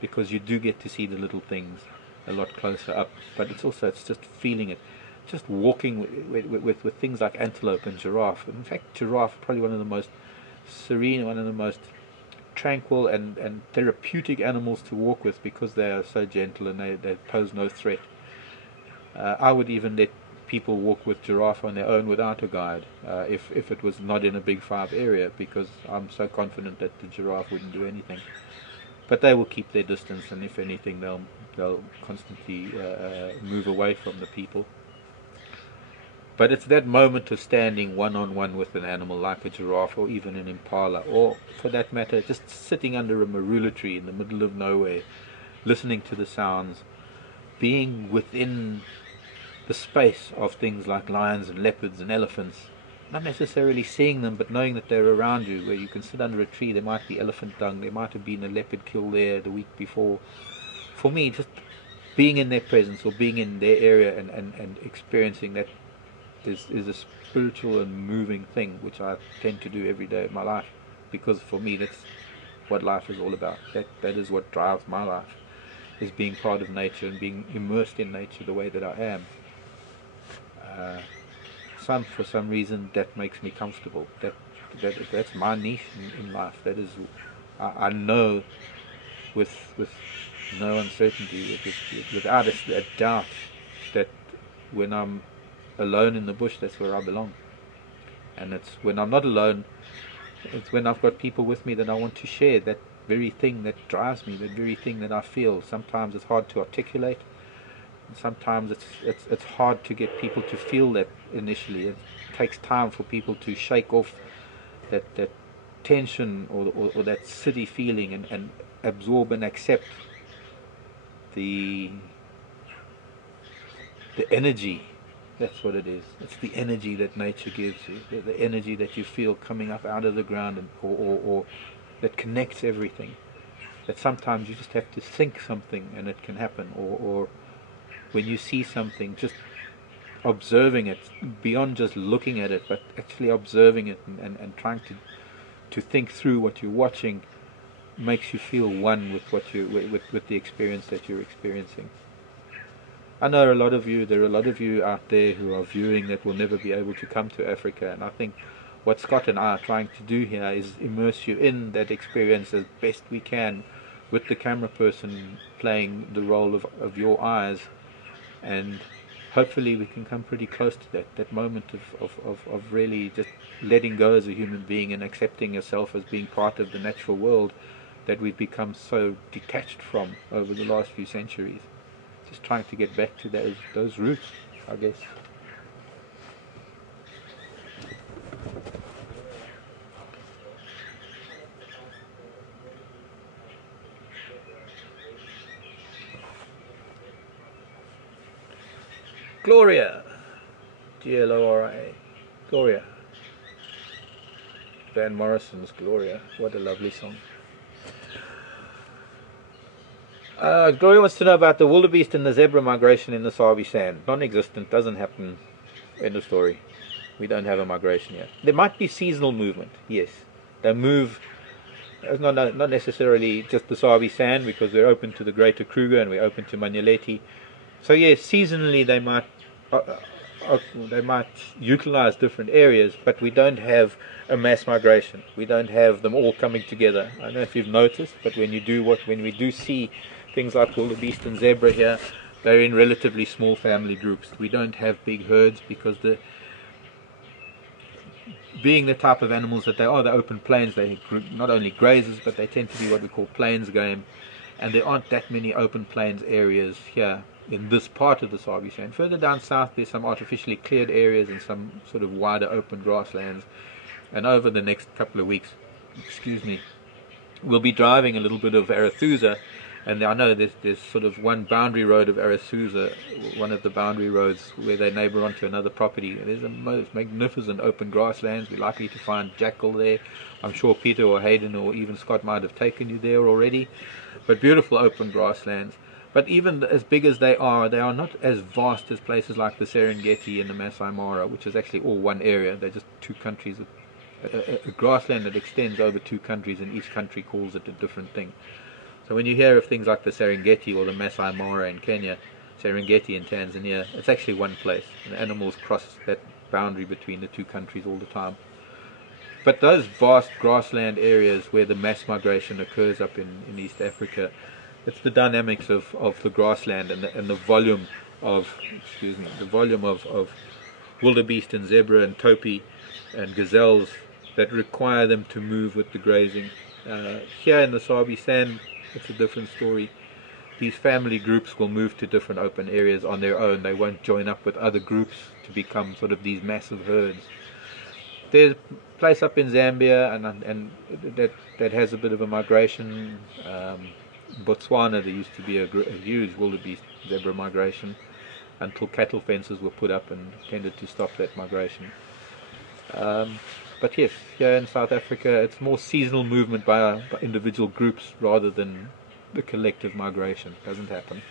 because you do get to see the little things a lot closer up. But it's just feeling it, just walking with things like antelope and giraffe. In fact, giraffe probably one of the most serene, one of the most tranquil and therapeutic animals to walk with, because they are so gentle and they pose no threat. I would even let people walk with giraffe on their own without a guide, if it was not in a Big 5 area, because I'm so confident that the giraffe wouldn't do anything. But they will keep their distance, and if anything, they'll constantly move away from the people. But it's that moment of standing one-on-one with an animal like a giraffe or even an impala, or for that matter just sitting under a marula tree in the middle of nowhere, listening to the sounds, being within the space of things like lions and leopards and elephants, not necessarily seeing them, but knowing that they're around you, where you can sit under a tree. There might be elephant dung, there might have been a leopard kill there the week before. For me, just being in their presence or being in their area and experiencing that is a spiritual and moving thing, which I tend to do every day of my life, because for me that's what life is all about. That is what drives my life, is being part of nature and being immersed in nature the way that I am. For some reason that makes me comfortable. That's my niche in life. That is, I know with no uncertainty, without a doubt, that when I'm alone in the bush, that's where I belong. And it's when I'm not alone, it's when I've got people with me that I want to share that very thing that drives me, that very thing that I feel. Sometimes it's hard to articulate. Sometimes it's hard to get people to feel that initially. It takes time for people to shake off that tension or that city feeling and absorb and accept the energy. That's what it is. It's the energy that nature gives you, the energy that you feel coming up out of the ground, and or that connects everything. That sometimes you just have to think something and it can happen, or when you see something, just observing it, beyond just looking at it, but actually observing it and trying to think through what you're watching, makes you feel one with what with the experience that you're experiencing. I know there are a lot of you out there who are viewing that will never be able to come to Africa, and I think what Scott and I are trying to do here is immerse you in that experience as best we can, with the camera person playing the role of your eyes, and hopefully we can come pretty close to that moment of really just letting go as a human being and accepting yourself as being part of the natural world that we've become so detached from over the last few centuries. Just trying to get back to those roots, I guess. Gloria, Gloria, Gloria. Van Morrison's Gloria. What a lovely song. Gloria wants to know about the wildebeest and the zebra migration in the Sabi Sand. Non-existent, doesn't happen. End of story. We don't have a migration yet. There might be seasonal movement, yes. They move, not necessarily just the Sabi Sand, because we're open to the Greater Kruger and we're open to Manyeleti. So yes, seasonally they might utilize different areas, but we don't have a mass migration. We don't have them all coming together. I don't know if you've noticed, but when we do see things like wildebeest and zebra here, they're in relatively small family groups. We don't have big herds because being the type of animals that they are, the open plains, they not only grazers, but they tend to be what we call plains game, and there aren't that many open plains areas here in this part of the Sabi Sand. Further down south there's some artificially cleared areas and some sort of wider open grasslands, and over the next couple of weeks, we'll be driving a little bit of Arathusa, and I know there's sort of one boundary road of Arathusa, one of the boundary roads where they neighbour onto another property. There's a most magnificent open grasslands. We're likely to find jackal there. I'm sure Peter or Hayden or even Scott might have taken you there already, but beautiful open grasslands. But even as big as they are not as vast as places like the Serengeti and the Masai Mara, which is actually all one area. They're just two countries, a grassland that extends over two countries, and each country calls it a different thing. So when you hear of things like the Serengeti or the Masai Mara in Kenya, Serengeti in Tanzania, it's actually one place. And animals cross that boundary between the two countries all the time. But those vast grassland areas where the mass migration occurs up in East Africa, it's the dynamics of the grassland and the volume of wildebeest and zebra and topi and gazelles that require them to move with the grazing. Here in the Sabi Sand, it's a different story. These family groups will move to different open areas on their own. They won't join up with other groups to become sort of these massive herds. There's a place up in Zambia and that has a bit of a migration. Botswana, there used to be a huge wildebeest zebra migration until cattle fences were put up and tended to stop that migration. But yes, here in South Africa it's more seasonal movement by individual groups rather than the collective migration. It doesn't happen.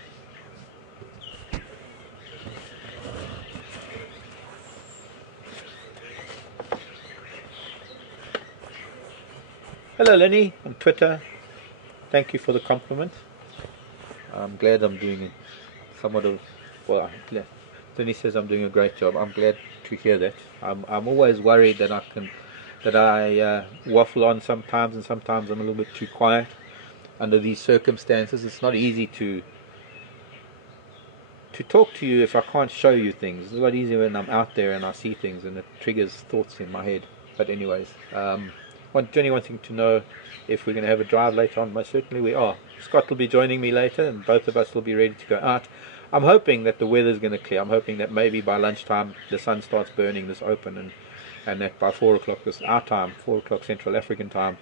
Hello Lenny on Twitter. Thank you for the compliment. I'm glad I'm doing somewhat of, well, Lenny says I'm doing a great job. I'm glad to hear that. I'm always worried that I waffle on sometimes, and sometimes I'm a little bit too quiet under these circumstances. It's not easy to talk to you if I can't show you things. It's a lot easier when I'm out there and I see things and it triggers thoughts in my head. But anyways, Jenny wanting to know if we're going to have a drive later on. Most certainly we are. Scott will be joining me later and both of us will be ready to go out. I'm hoping that the weather's going to clear. I'm hoping that maybe by lunchtime the sun starts burning this open, and that by 4 o'clock, this our time, 4 o'clock Central African time,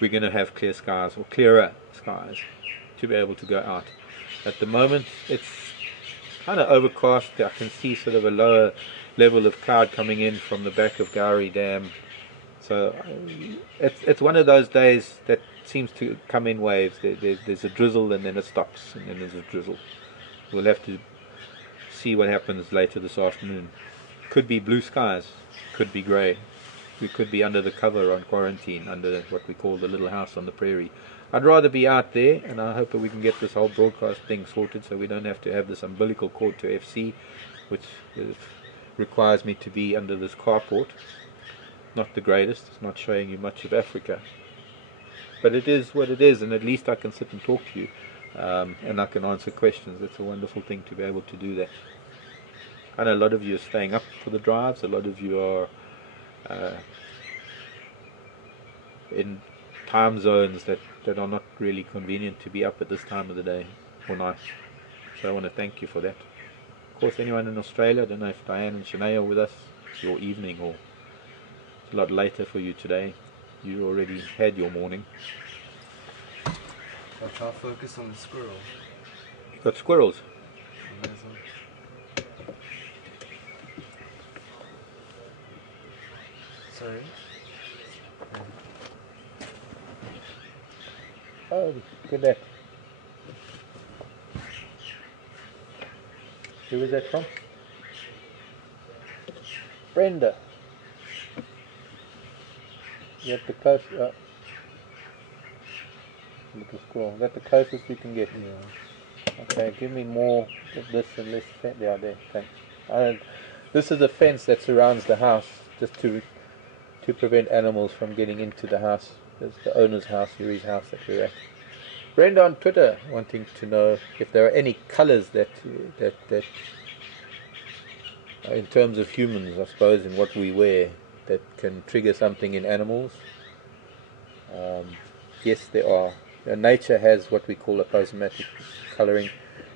we're going to have clear skies, or clearer skies, to be able to go out. At the moment it's kind of overcast. I can see sort of a lower level of cloud coming in from the back of Gowrie Dam. So it's one of those days that seems to come in waves. There's a drizzle and then it stops, and then there's a drizzle. We'll have to see what happens later this afternoon. Could be blue skies, could be grey. We could be under the cover on quarantine, under what we call the little house on the prairie. I'd rather be out there, and I hope that we can get this whole broadcast thing sorted so we don't have to have this umbilical cord to FC, which requires me to be under this carport. Not the greatest, it's not showing you much of Africa. But it is what it is, and at least I can sit and talk to you. And I can answer questions. It's a wonderful thing to be able to do that. I know a lot of you are staying up for the drives. A lot of you are in time zones that are not really convenient to be up at this time of the day or night. So I want to thank you for that. Of course, anyone in Australia, I don't know if Diane and Shanae are with us. It's your evening, or it's a lot later for you today. You already had your morning. I'll try to focus on the squirrel. You got squirrels? Amazing. Oh, look at that. Who was that from? Brenda. You have the close. Little squirrel. Is that the closest you can get? Yeah. Okay, give me more of this and less fence. Yeah, there. Thanks. This is a fence that surrounds the house, just to prevent animals from getting into the house. It's the owner's house, Yuri's house that we're at. Brenda on Twitter wanting to know if there are any colours that in terms of humans, I suppose, in what we wear, that can trigger something in animals. Yes, there are. Nature has what we call aposematic colouring.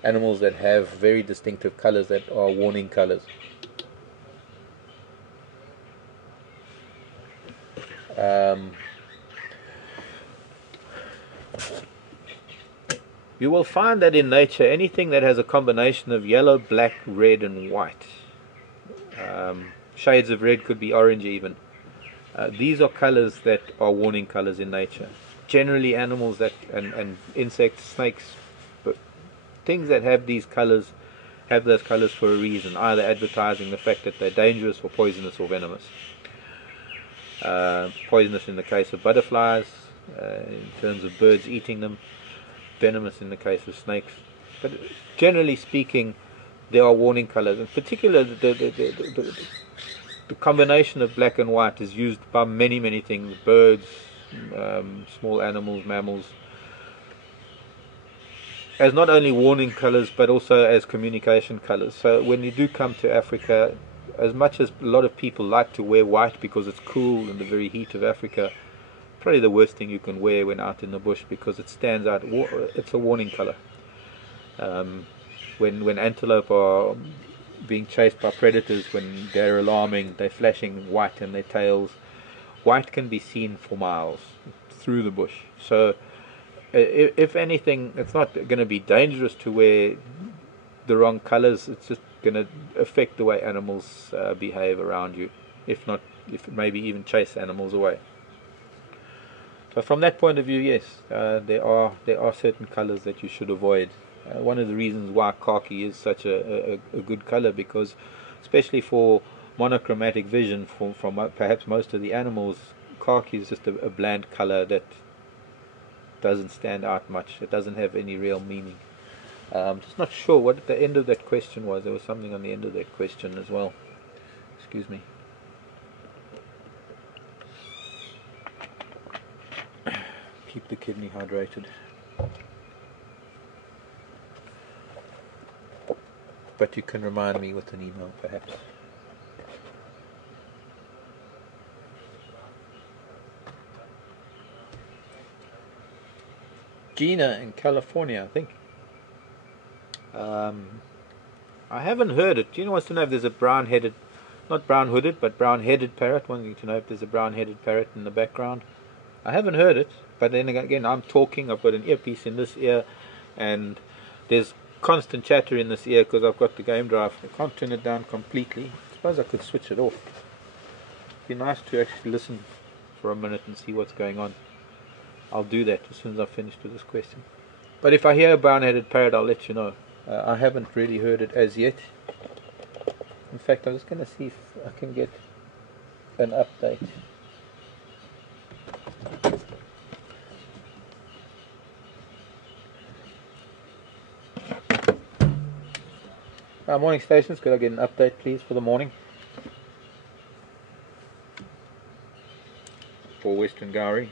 Animals that have very distinctive colours that are warning colours. You will find that in nature, anything that has a combination of yellow, black, red and white, shades of red, could be orange even, these are colours that are warning colours in nature. Generally animals that and insects, snakes, but things that have these colours have those colours for a reason, either advertising the fact that they're dangerous or poisonous or venomous. Poisonous in the case of butterflies, in terms of birds eating them, venomous in the case of snakes. But generally speaking, there are warning colours. In particular, the combination of black and white is used by many things: birds, small animals, mammals, as not only warning colours but also as communication colours. So when you do come to Africa, as much as a lot of people like to wear white because it's cool in the very heat of Africa, probably the worst thing you can wear when out in the bush, because it stands out. It's a warning colour. When antelope are being chased by predators, when they're alarming, they're flashing white in their tails. White can be seen for miles through the bush. So if anything, it's not going to be dangerous to wear the wrong colours. It's just going to affect the way animals behave around you, if maybe even chase animals away. So from that point of view, yes, there are certain colours that you should avoid. One of the reasons why khaki is such a good colour, because especially for monochromatic vision, from perhaps most of the animals, khaki is just a bland colour that doesn't stand out much. It doesn't have any real meaning. I'm just not sure what the end of that question was. There was something on the end of that question as well. Excuse me. Keep the kidney hydrated. But you can remind me with an email, perhaps. Gina in California, I think. I haven't heard it. Gina wants to know if there's a brown-headed, not brown-hooded, but brown-headed parrot. Wanting to know if there's a brown-headed parrot in the background. I haven't heard it, but then again, I'm talking. I've got an earpiece in this ear, and there's constant chatter in this ear because I've got the game drive. I can't turn it down completely. I suppose I could switch it off. It'd be nice to actually listen for a minute and see what's going on. I'll do that as soon as I've finished with this question. But if I hear a brown-headed parrot, I'll let you know. I haven't really heard it as yet. In fact, I'm just going to see if I can get an update. Morning stations, could I get an update please for the morning? For Western Gowrie.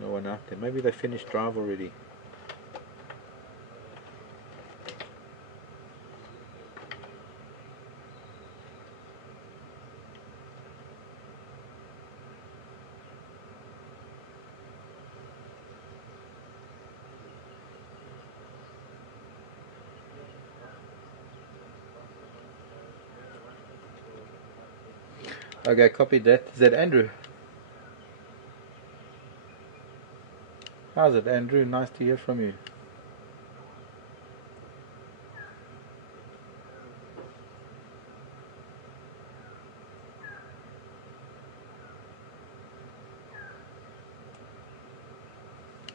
No one out there. Maybe they finished drive already. Okay, copied that. Is that Andrew? How's it, Andrew? Nice to hear from you.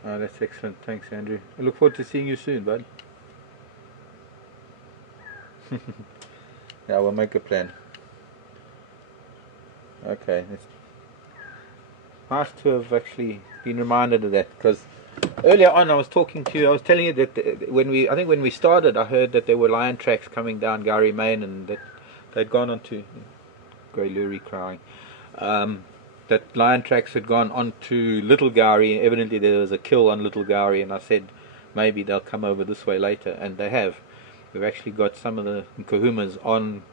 Oh, that's excellent. Thanks, Andrew. I look forward to seeing you soon, bud. Yeah, we'll make a plan. Okay, it's nice to have actually been reminded of that, because earlier on I was talking to you, I was telling you that I think when we started, I heard that there were lion tracks coming down Gowrie Main, and that they'd gone on to Grey Lurie crying. That lion tracks had gone on to Little Gowrie. Evidently there was a kill on Little Gowrie, and I said maybe they'll come over this way later, and they have. We've actually got some of the kahumas on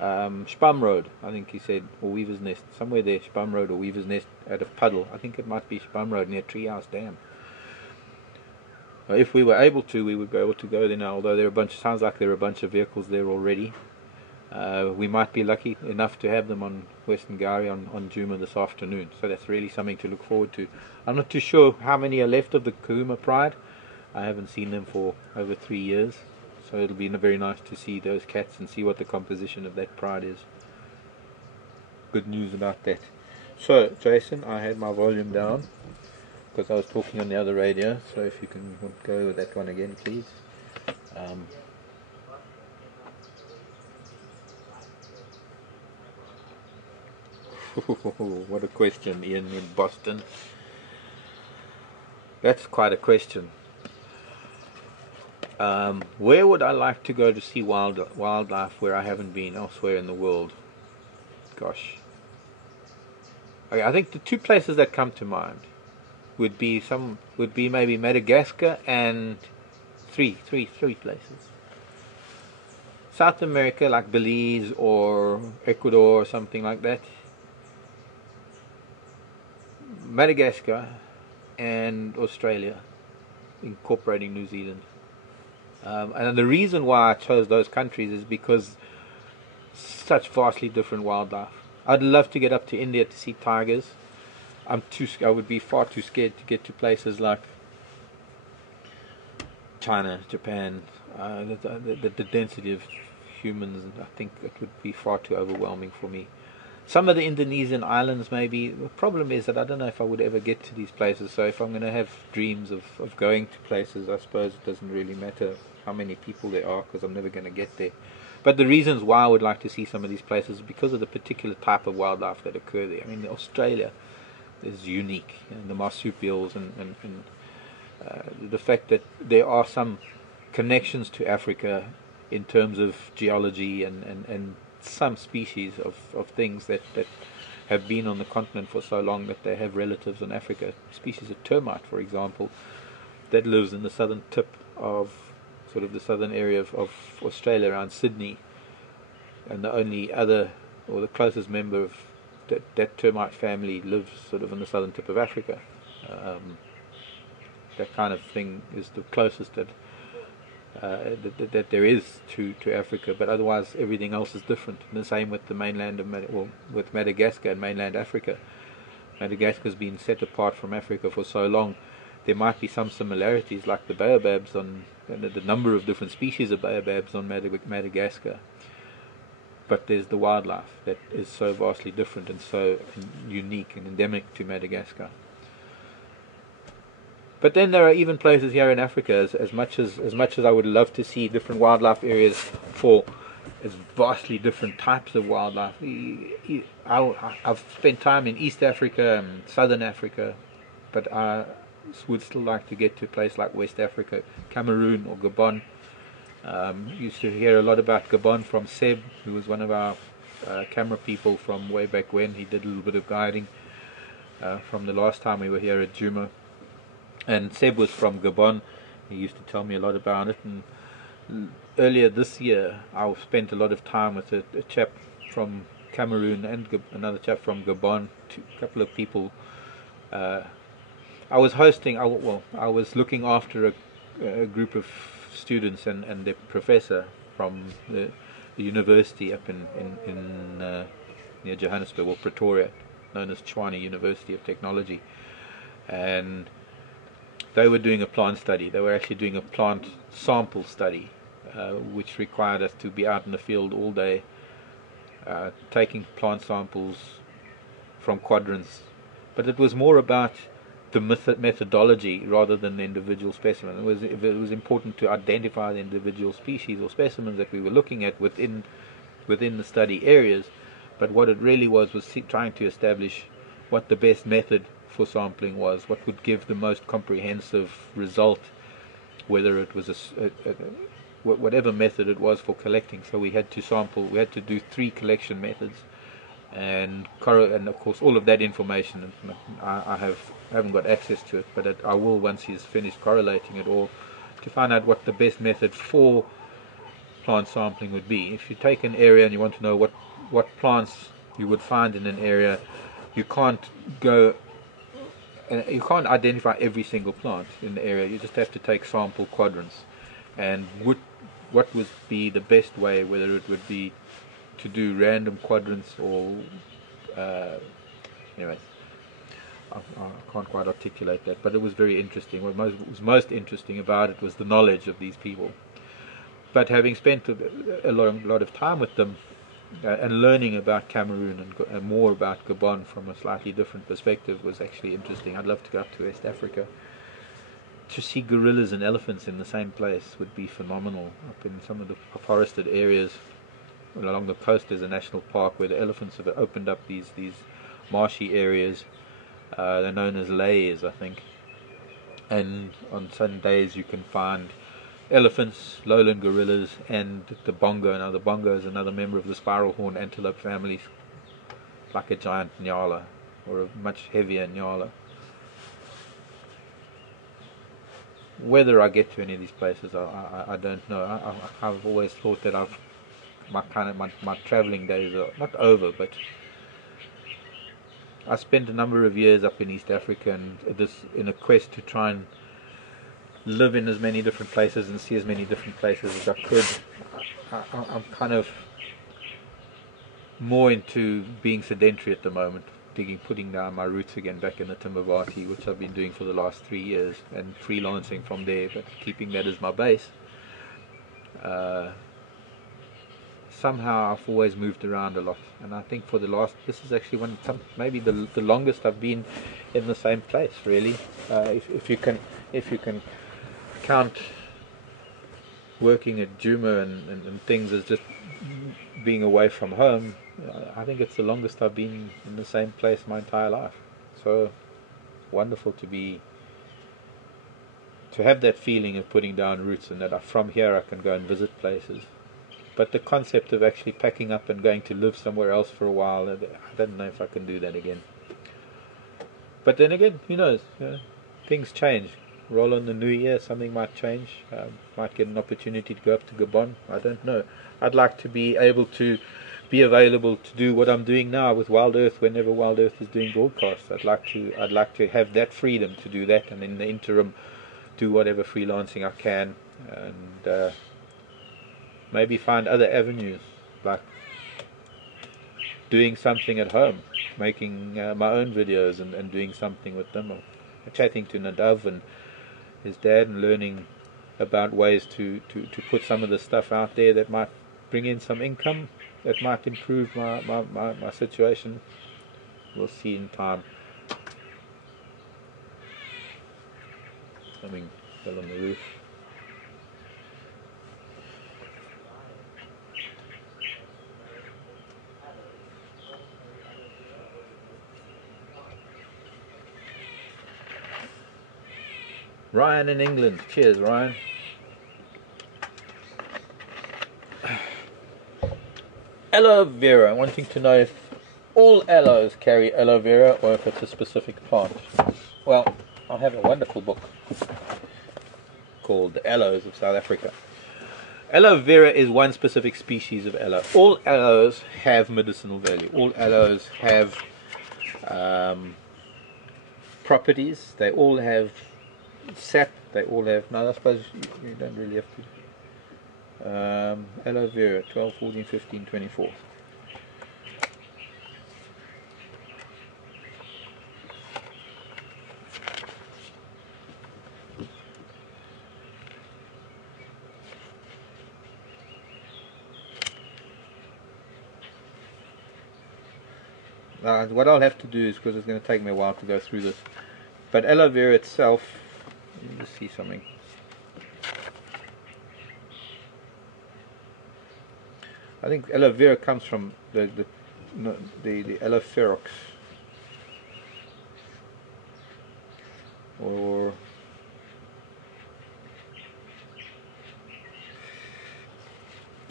Spam Road, I think he said, or Weaver's Nest, somewhere there, Spam Road or Weaver's Nest out of Puddle. I think it might be Spam Road near Treehouse Dam. If we were able to, we would be able to go there now, although sounds like there are a bunch of vehicles there already. We might be lucky enough to have them on Western Gowrie on Djuma this afternoon, so that's really something to look forward to. I'm not too sure how many are left of the Kahuma Pride. I haven't seen them for over 3 years. So it'll be very nice to see those cats and see what the composition of that pride is. Good news about that. So, Jason, I had my volume down because I was talking on the other radio. So if you can go with that one again, please. What a question, Ian in Boston. That's quite a question. Where would I like to go to see wildlife where I haven't been elsewhere in the world? Gosh. Okay, I think the two places that come to mind would be maybe Madagascar and three places. South America, like Belize or Ecuador or something like that. Madagascar and Australia, incorporating New Zealand. And the reason why I chose those countries is because such vastly different wildlife. I'd love to get up to India to see tigers. I would be far too scared to get to places like China, Japan. The density of humans, I think it would be far too overwhelming for me. Some of the Indonesian islands maybe. The problem is that I don't know if I would ever get to these places, so if I'm going to have dreams of going to places, I suppose it doesn't really matter how many people there are, because I'm never going to get there. But the reasons why I would like to see some of these places is because of the particular type of wildlife that occur there. I mean, Australia is unique, and the marsupials and the fact that there are some connections to Africa in terms of geology and some species of things that have been on the continent for so long that they have relatives in Africa. Species of termite, for example, that lives in the southern tip of sort of the southern area of Australia around Sydney, and the only other or the closest member of that termite family lives sort of in the southern tip of Africa. That kind of thing is the closest that there is to Africa, but otherwise everything else is different. And the same with the mainland of with Madagascar and mainland Africa. Madagascar's been set apart from Africa for so long. There might be some similarities, like the baobabs and the number of different species of baobabs on Madagascar. But there's the wildlife that is so vastly different and so unique and endemic to Madagascar. But then there are even places here in Africa, as much as I would love to see different wildlife areas for as vastly different types of wildlife. I've spent time in East Africa and Southern Africa, but I would still like to get to a place like West Africa, Cameroon or Gabon. Used to hear a lot about Gabon from Seb, who was one of our camera people from way back when. He did a little bit of guiding from the last time we were here at Djuma. And Seb was from Gabon. He used to tell me a lot about it. And earlier this year, I spent a lot of time with a chap from Cameroon and another chap from Gabon, a couple of people. I was looking after a group of students and their professor from the university up in near Johannesburg, or Pretoria, known as Tshwane University of Technology. And they were doing a plant study. They were actually doing a plant sample study, which required us to be out in the field all day, taking plant samples from quadrants. But it was more about the methodology rather than the individual specimen. It was important to identify the individual species or specimens that we were looking at within the study areas, but what it really was trying to establish what the best method for sampling was, what would give the most comprehensive result, whether it was whatever method it was for collecting. So we had to do 3 collection methods, and of course all of that information I haven't got access to it, but I will once he's finished correlating it all, to find out what the best method for plant sampling would be. If you take an area and you want to know what plants you would find in an area, you can't identify every single plant in the area. You just have to take sample quadrants, and what would be the best way, whether it would be to do random quadrants or anyways, I can't quite articulate that, but it was very interesting. What was most interesting about it was the knowledge of these people. But having spent a lot of time with them and learning about Cameroon and more about Gabon from a slightly different perspective was actually interesting. I'd love to go up to West Africa. To see gorillas and elephants in the same place would be phenomenal. Up in some of the forested areas along the coast, there's a national park where the elephants have opened up these marshy areas. They're known as lairs, I think. And on some days you can find elephants, lowland gorillas, and the bongo. Now the bongo is another member of the spiral horn antelope family, like a giant nyala, or a much heavier nyala. Whether I get to any of these places, I don't know. I've always thought that my traveling days are not over, but I spent a number of years up in East Africa, and in a quest to try and live in as many different places and see as many different places as I could. I'm kind of more into being sedentary at the moment, putting down my roots again back in the Timbavati, which I've been doing for the last 3 years, and freelancing from there, but keeping that as my base. Somehow I've always moved around a lot, and I think this is actually maybe the longest I've been in the same place, really. If you can count working at Djuma and things as just being away from home, I think it's the longest I've been in the same place my entire life. So wonderful to have that feeling of putting down roots, and that from here I can go and visit places. But the concept of actually packing up and going to live somewhere else for a while, I don't know if I can do that again. But then again, who knows? Things change. Roll on the new year, something might change. Might get an opportunity to go up to Gabon. I don't know. I'd like to be able to be available to do what I'm doing now with Wild Earth whenever Wild Earth is doing broadcasts. I'd like to have that freedom to do that, and in the interim do whatever freelancing I can, and maybe find other avenues, like doing something at home, making my own videos and doing something with them, or chatting to Nadav and his dad and learning about ways to put some of the stuff out there that might bring in some income, that might improve my situation. We'll see in time. Something fell on the roof. Ryan in England. Cheers, Ryan. Aloe vera. Wanting to know if all aloes carry aloe vera or if it's a specific plant. Well, I have a wonderful book called The Aloes of South Africa. Aloe vera is one specific species of aloe. All aloes have medicinal value. All aloes have properties. They all have sap. They all have. No, I suppose you don't really have to. Aloe vera, 12, 14, 15, 24. What I'll have to do is, because it's going to take me a while to go through this, But aloe vera itself, let me just see something. I think aloe vera comes from the aloe ferox, or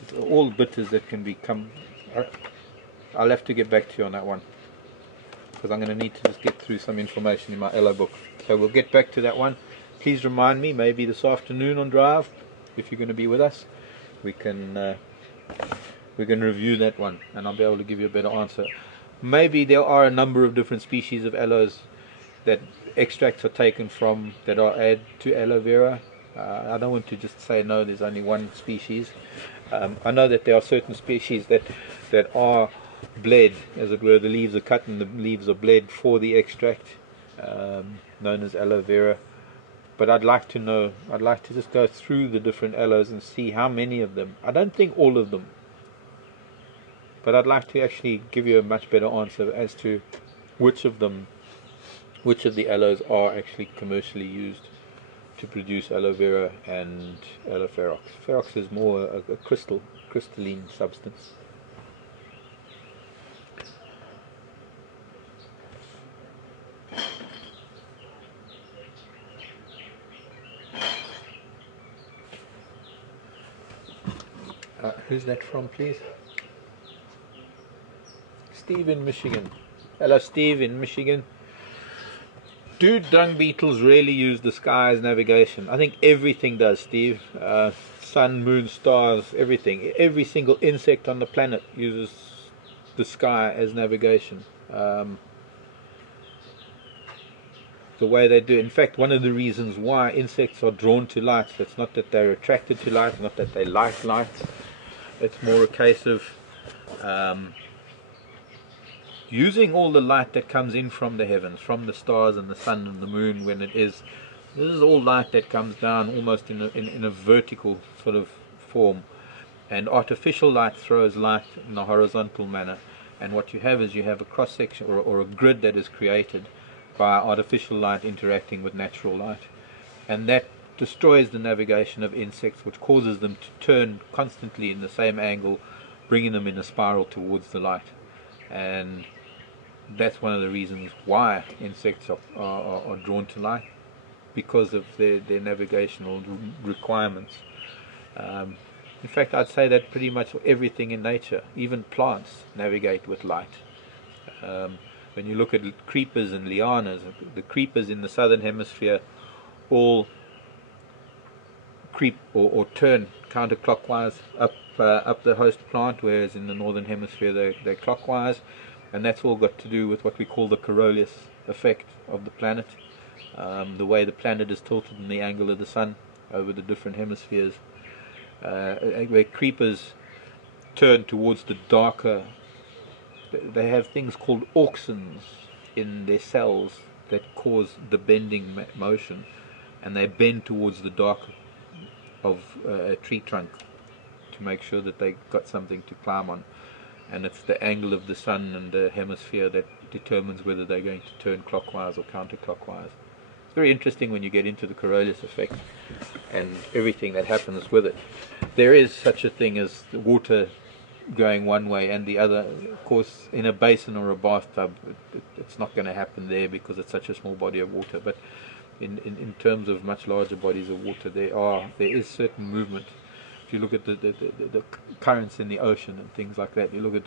it's all bitters that can become. I'll have to get back to you on that one, because I'm going to need to just get through some information in my aloe book. So we'll get back to that one. Please remind me, maybe this afternoon on drive, if you're going to be with us, we can review that one, and I'll be able to give you a better answer. Maybe there are a number of different species of aloes that extracts are taken from that are added to aloe vera. I don't want to just say no, there's only one species. I know that there are certain species that are bled, as it were. The leaves are cut and the leaves are bled for the extract, known as aloe vera. But I'd like to just go through the different aloes and see how many of them. I don't think all of them, but I'd like to actually give you a much better answer as to which of the aloes are actually commercially used to produce aloe vera and aloe ferox. Ferox is more a crystalline substance. Who's that from, please? Steve in Michigan. Hello, Steve in Michigan. Do dung beetles really use the sky as navigation? I think everything does, Steve. Sun, moon, stars, everything. Every single insect on the planet uses the sky as navigation. The way they do. In fact, one of the reasons why insects are drawn to light, it's not that they're attracted to light, not that they like light. It's more a case of using all the light that comes in from the heavens, from the stars and the sun and the moon. This is all light that comes down almost in a vertical sort of form, and artificial light throws light in a horizontal manner, and what you have is you have a cross section or a grid that is created by artificial light interacting with natural light, and that destroys the navigation of insects, which causes them to turn constantly in the same angle, bringing them in a spiral towards the light. And that's one of the reasons why insects are drawn to light, because of their navigational requirements. In fact, I'd say that pretty much everything in nature, even plants, navigate with light. When you look at creepers and lianas, the creepers in the southern hemisphere all creep or turn counterclockwise up the host plant, whereas in the northern hemisphere they're clockwise, and that's all got to do with what we call the Coriolis effect of the planet. The way the planet is tilted and the angle of the sun over the different hemispheres, where creepers turn towards the darker. They have things called auxins in their cells that cause the bending motion, and they bend towards the dark of a tree trunk to make sure that they got something to climb on, and it's the angle of the sun and the hemisphere that determines whether they're going to turn clockwise or counterclockwise. It's very interesting when you get into the Coriolis effect and everything that happens with it. There is such a thing as water going one way and the other. Of course, in a basin or a bathtub, it's not going to happen there because it's such a small body of water. But in terms of much larger bodies of water, there is certain movement. If you look at the currents in the ocean and things like that, you look at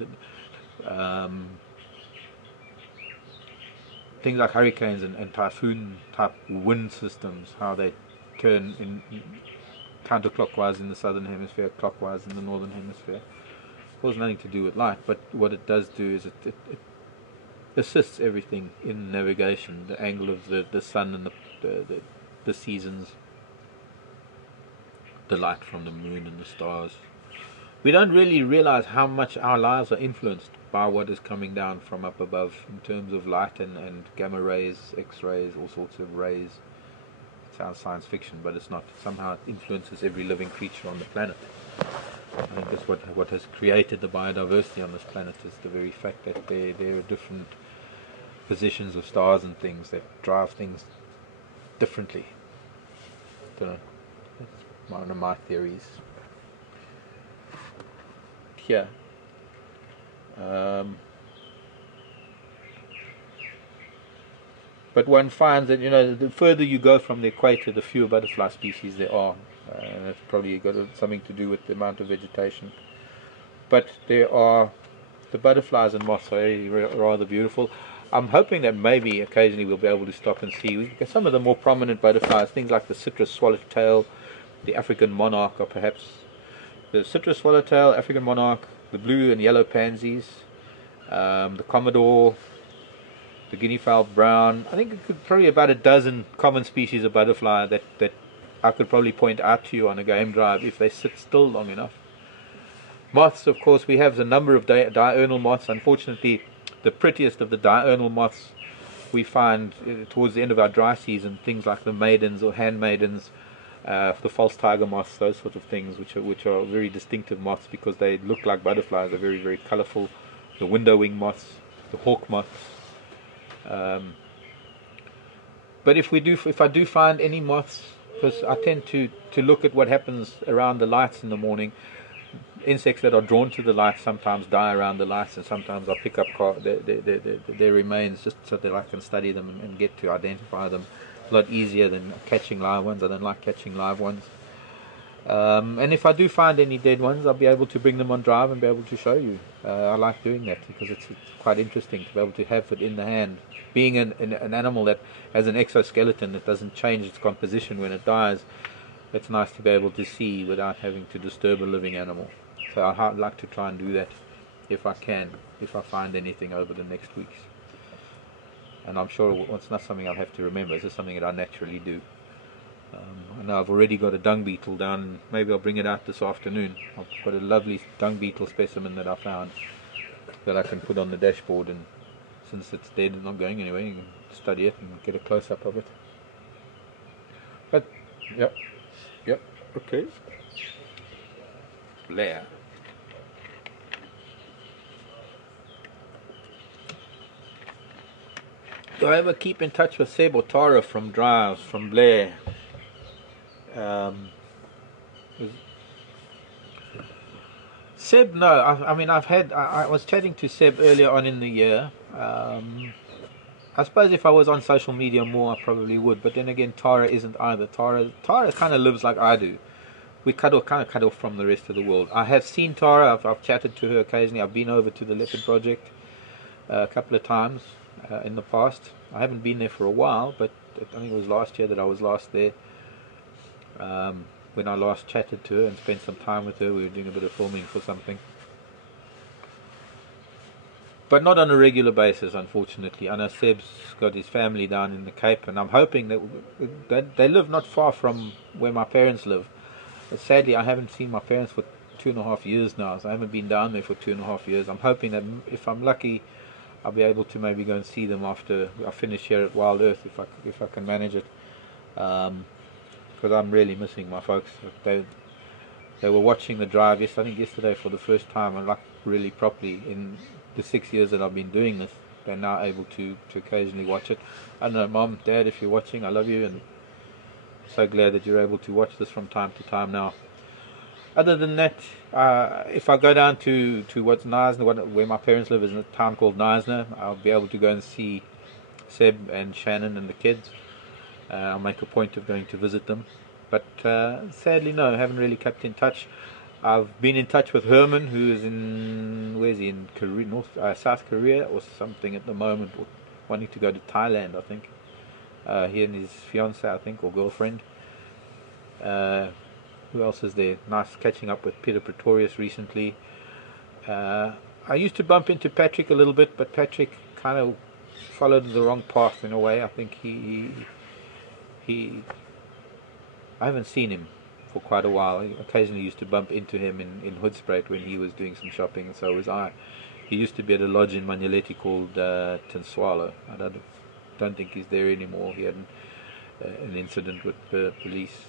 things like hurricanes and typhoon type wind systems, how they turn in counterclockwise in the southern hemisphere, clockwise in the northern hemisphere. Of course, nothing to do with light, but what it does do is it assists everything in navigation, the angle of the sun and the seasons, the light from the moon and the stars. We don't really realize how much our lives are influenced by what is coming down from up above in terms of light and gamma rays, X-rays, all sorts of rays. It sounds science fiction, but it's not. Somehow it influences every living creature on the planet. I think that's what has created the biodiversity on this planet, is the very fact that there are different positions of stars and things that drive things differently. Don't know. That's one of my theories. Here. But one finds that, the further you go from the equator, the fewer butterfly species there are. And that's probably got something to do with the amount of vegetation. But the butterflies and moths are rather beautiful. I'm hoping that maybe occasionally we'll be able to stop and see some of the more prominent butterflies, things like the citrus swallowtail, the African monarch, or perhaps the citrus swallowtail, African monarch, the blue and yellow pansies, the commodore, the guinea fowl brown. I think it could probably about a dozen common species of butterfly that I could probably point out to you on a game drive if they sit still long enough. Moths, of course, we have a number of diurnal moths. Unfortunately, the prettiest of the diurnal moths we find towards the end of our dry season, things like the maidens or handmaidens, the false tiger moths, those sort of things, which are very distinctive moths because they look like butterflies. They're very, very colourful. The window wing moths, the hawk moths. But if I do find any moths, because I tend to look at what happens around the lights in the morning. Insects that are drawn to the lights sometimes die around the lights, and sometimes I pick up their remains just so that I can study them and get to identify them. A lot easier than catching live ones. I don't like catching live ones. And if I do find any dead ones, I'll be able to bring them on drive and be able to show you. I like doing that because it's quite interesting to be able to have it in the hand. Being an animal that has an exoskeleton that doesn't change its composition when it dies, it's nice to be able to see without having to disturb a living animal. So I'd like to try and do that if I can, if I find anything over the next weeks. And I'm sure it's not something I'll have to remember. It's just something that I naturally do. I know I've already got a dung beetle down. Maybe I'll bring it out this afternoon. I've got a lovely dung beetle specimen that I found that I can put on the dashboard, and since it's dead and not going anywhere, you can study it and get a close-up of it. But, yep, okay. Blair. Do I ever keep in touch with Seb or Tara from drives from Blair? Seb, no. I was chatting to Seb earlier on in the year. I suppose if I was on social media more, I probably would. But then again, Tara isn't either. Tara kind of lives like I do. We kind of cut off from the rest of the world. I have seen Tara. I've chatted to her occasionally. I've been over to the Leopard Project a couple of times in the past. I haven't been there for a while, but I think it was last year that I was last there. When I last chatted to her and spent some time with her, we were doing a bit of filming for something. But not on a regular basis, unfortunately. I know Seb's got his family down in the Cape, and I'm hoping that they live not far from where my parents live. But sadly, I haven't seen my parents for 2.5 years now, so I haven't been down there for 2.5 years. I'm hoping that if I'm lucky, I'll be able to maybe go and see them after I finish here at Wild Earth, if I can manage it. Because I'm really missing my folks. They were watching the drive, I think yesterday for the first time, and like really properly in the 6 years that I've been doing this. They're now able to occasionally watch it. I don't know, Mom, Dad, if you're watching, I love you, and so glad that you're able to watch this from time to time now. Other than that, if I go down to what's Knysna, where my parents live, is in a town called Knysna, I'll be able to go and see Seb and Shannon and the kids. I'll make a point of going to visit them. But sadly, no, I haven't really kept in touch. I've been in touch with Herman, who is in Korea, South Korea or something at the moment, wanting to go to Thailand, I think. He and his fiancée, I think, or girlfriend. Who else is there? Nice catching up with Peter Pretorius recently. I used to bump into Patrick a little bit, but Patrick kind of followed the wrong path in a way. I think I haven't seen him for quite a while. I occasionally used to bump into him in Hoedspruit when he was doing some shopping, and so was I. He used to be at a lodge in Manuleti called Tinswalo. I don't think he's there anymore. He had an incident with the police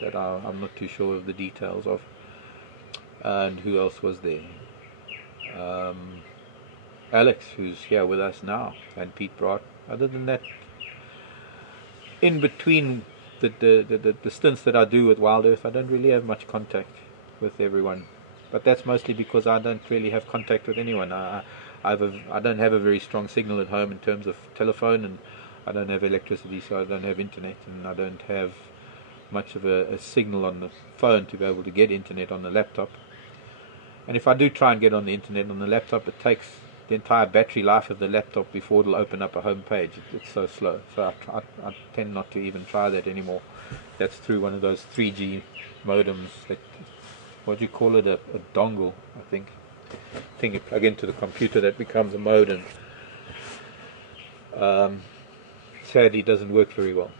that I'm not too sure of the details of. And who else was there? Alex, who's here with us now, and Pete Brat. Other than that, in between the stints that I do with Wild Earth, I don't really have much contact with everyone. But that's mostly because I don't really have contact with anyone. I don't have a very strong signal at home in terms of telephone, and I don't have electricity, so I don't have internet, and I don't have much of a signal on the phone to be able to get internet on the laptop. And if I do try and get on the internet on the laptop, it takes the entire battery life of the laptop before it'll open up a home page. It's so slow. So I tend not to even try that anymore. That's through one of those 3G modems. That, what do you call it? A dongle, I think. Thing you plug into the computer that becomes a modem. Sadly, doesn't work very well.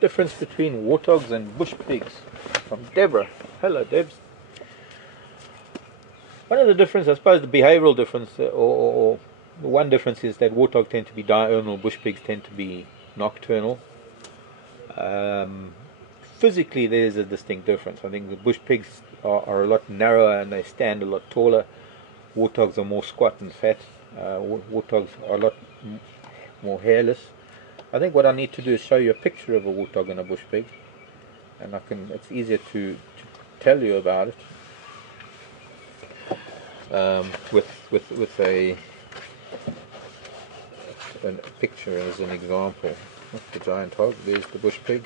Difference between warthogs and bush pigs, from Deborah. Hello, Debs. One of the difference, I suppose, the behavioural difference, or the one difference is that warthogs tend to be diurnal, bush pigs tend to be nocturnal. Physically, there is a distinct difference. I think the bush pigs are a lot narrower and they stand a lot taller. Warthogs are more squat and fat. Warthogs are a lot more hairless. I think what I need to do is show you a picture of a warthog and a bush pig, and it's easier to tell you about it with a picture as an example. That's the giant hog. There's the bush pig.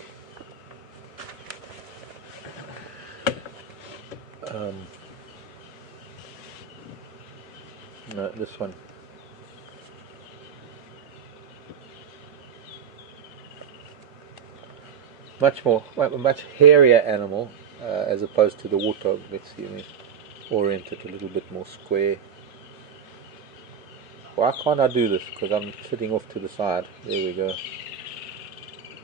No, this one. Much hairier animal as opposed to the warthog. Let's see, let me orient it a little bit more square. Why can't I do this? Because I'm sitting off to the side. There we go.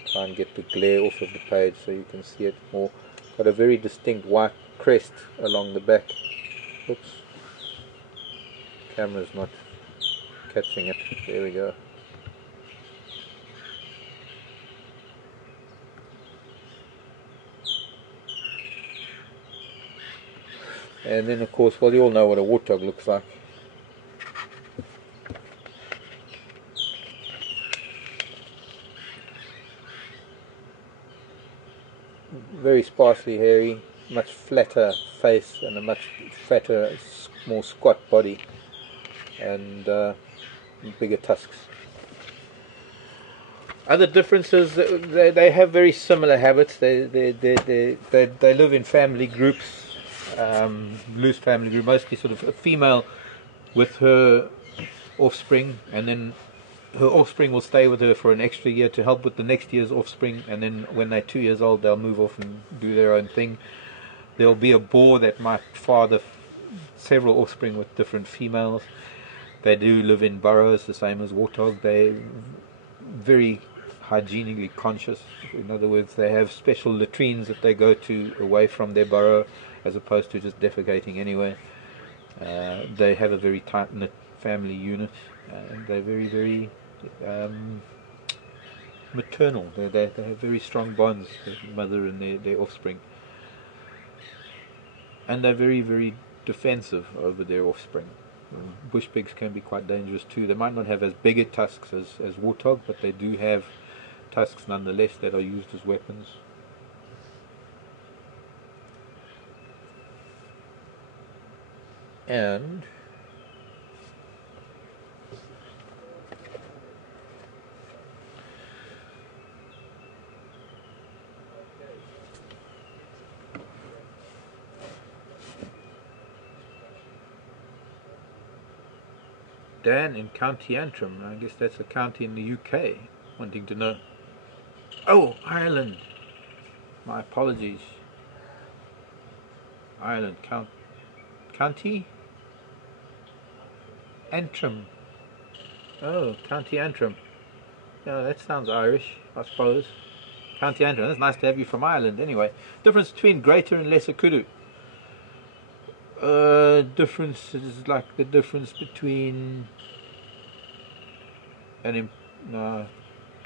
Try and get the glare off of the page so you can see it more. Got a very distinct white crest along the back. Oops. Camera's not catching it. There we go. And then, of course, well, you all know what a warthog looks like. Very sparsely hairy, much flatter face and a much fatter, more squat body, and bigger tusks. Other differences, they have very similar habits. They live in family groups. Loose family group, mostly sort of a female with her offspring, and then her offspring will stay with her for an extra year to help with the next year's offspring, and then when they're 2 years old they'll move off and do their own thing. There'll be a boar that might father several offspring with different females. They do live in burrows, the same as warthog. They're very hygienically conscious. In other words, they have special latrines that they go to away from their burrow, as opposed to just defecating anywhere. They have a very tight-knit family unit, and they're very, very maternal. They have very strong bonds, the mother and their offspring. And they're very, very defensive over their offspring. Bush pigs can be quite dangerous too. They might not have as big a tusks as warthog, but they do have tusks nonetheless that are used as weapons. And Dan in County Antrim, I guess that's a county in the UK, wanting to know. Oh, Ireland. My apologies. Ireland, County Antrim. Oh, County Antrim. Yeah, that sounds Irish, I suppose. County Antrim. That's nice to have you from Ireland. Anyway, difference between Greater and Lesser Kudu. Difference is like the difference between trying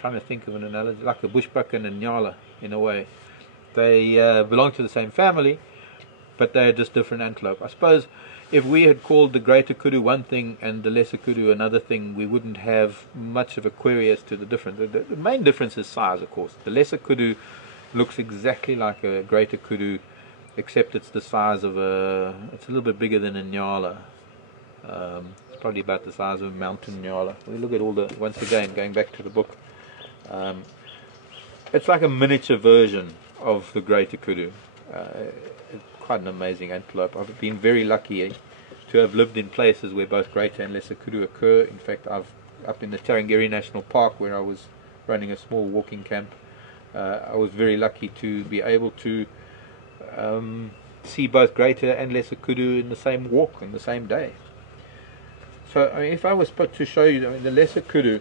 to think of an analogy, like a bushbuck and a nyala in a way. They belong to the same family, but they are just different antelope. I suppose if we had called the greater kudu one thing and the lesser kudu another thing, we wouldn't have much of a query as to the difference. The main difference is size, of course. The lesser kudu looks exactly like a greater kudu, except it's the size of it's a little bit bigger than a nyala. It's probably about the size of a mountain nyala. We look at all the, once again, going back to the book, it's like a miniature version of the greater kudu. It's quite an amazing antelope. I've been very lucky to have lived in places where both greater and lesser kudu occur. In fact, I've up in the Tarangire National Park, where I was running a small walking camp, I was very lucky to be able to see both greater and lesser kudu in the same walk in the same day. So I mean, if I was to show you, I mean, the lesser kudu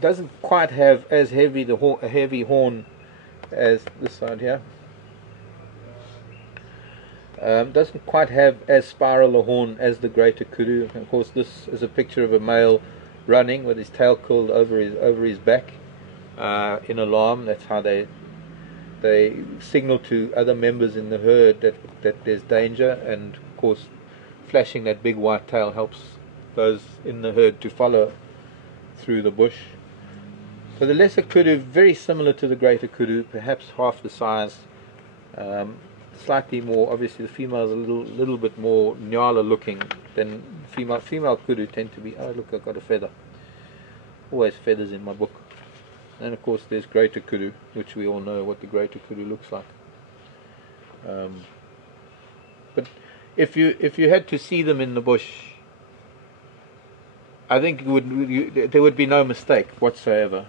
doesn't quite have as heavy a heavy horn as this side here. Doesn't quite have as spiral a horn as the greater kudu. Of course, this is a picture of a male running with his tail curled over his back in alarm. That's how they signal to other members in the herd that there's danger, and of course flashing that big white tail helps those in the herd to follow through the bush. So the lesser kudu, very similar to the greater kudu, perhaps half the size, slightly more. Obviously the female is a little bit more nyala looking than female kudu tend to be. Oh look, I've got a feather. Always feathers in my book. And of course there's greater kudu, which we all know what the greater kudu looks like. But if you had to see them in the bush, I think there would be no mistake whatsoever.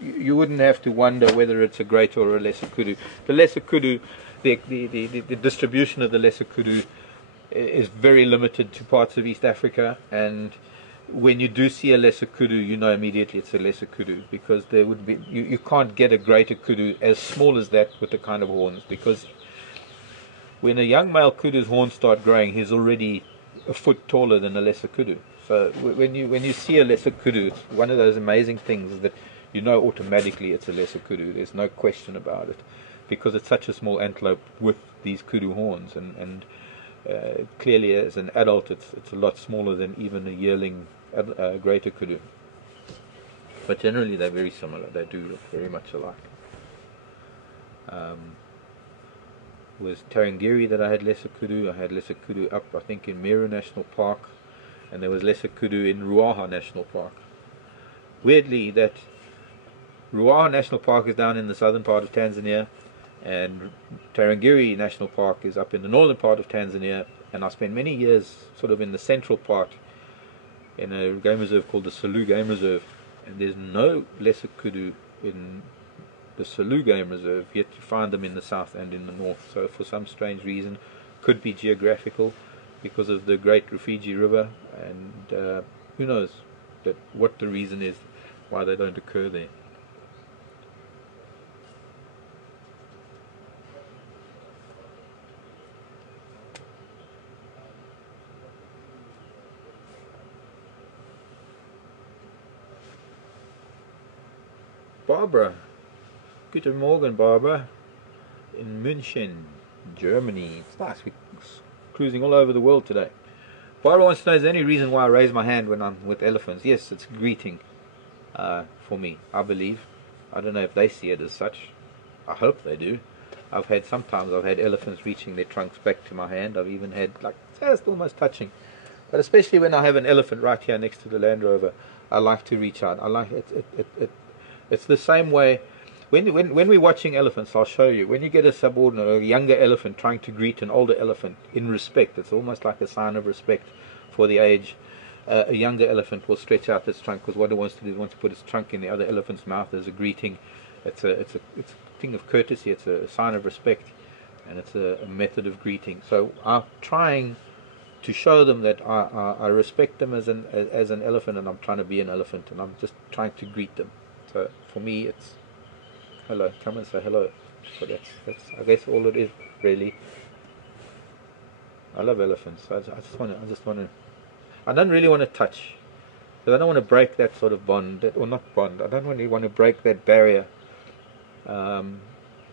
You wouldn't have to wonder whether it's a greater or a lesser kudu. The lesser kudu, the distribution of the lesser kudu is very limited to parts of East Africa, and when you do see a lesser kudu, you know immediately it's a lesser kudu, because there would be you can't get a greater kudu as small as that with the kind of horns, because when a young male kudu's horns start growing, he's already a foot taller than a lesser kudu. So when you see a lesser kudu, it's one of those amazing things that you know automatically it's a lesser kudu. There's no question about it, because it's such a small antelope with these kudu horns, and clearly as an adult it's a lot smaller than even a yearling greater kudu. But generally they're very similar. They do look very much alike. Was Tarangire that I had lesser kudu. I had lesser kudu up, I think, in Meru National Park, and there was lesser kudu in Ruaha National Park. Weirdly, that Ruaha National Park is down in the southern part of Tanzania, and Tarangire National Park is up in the northern part of Tanzania, and I spent many years sort of in the central part in a game reserve called the Selous Game Reserve, and there's no lesser kudu in the Selous Game Reserve, yet you find them in the south and in the north. So for some strange reason, could be geographical, because of the Great Rufiji River, and who knows what the reason is why they don't occur there. Barbara. Guten Morgen, Barbara. In München, Germany. It's nice. We're cruising all over the world today. Barbara wants to know, is there any reason why I raise my hand when I'm with elephants? Yes, it's greeting for me, I believe. I don't know if they see it as such. I hope they do. Sometimes I've had elephants reaching their trunks back to my hand. I've even had, like, just almost touching. But especially when I have an elephant right here next to the Land Rover, I like to reach out. I like it. It's the same way. When we're watching elephants, I'll show you. When you get a subordinate or a younger elephant trying to greet an older elephant in respect, it's almost like a sign of respect for the age. A younger elephant will stretch out its trunk, because what it wants to do is wants to put its trunk in the other elephant's mouth as a greeting. It's a thing of courtesy. It's a sign of respect, and it's a method of greeting. So I'm trying to show them that I respect them as an elephant, and I'm trying to be an elephant, and I'm just trying to greet them. So for me, it's hello, come and say hello. So that's I guess all it is, really. I love elephants. I don't really want to touch, because I don't want to break that sort of bond, or not bond. I don't really want to break that barrier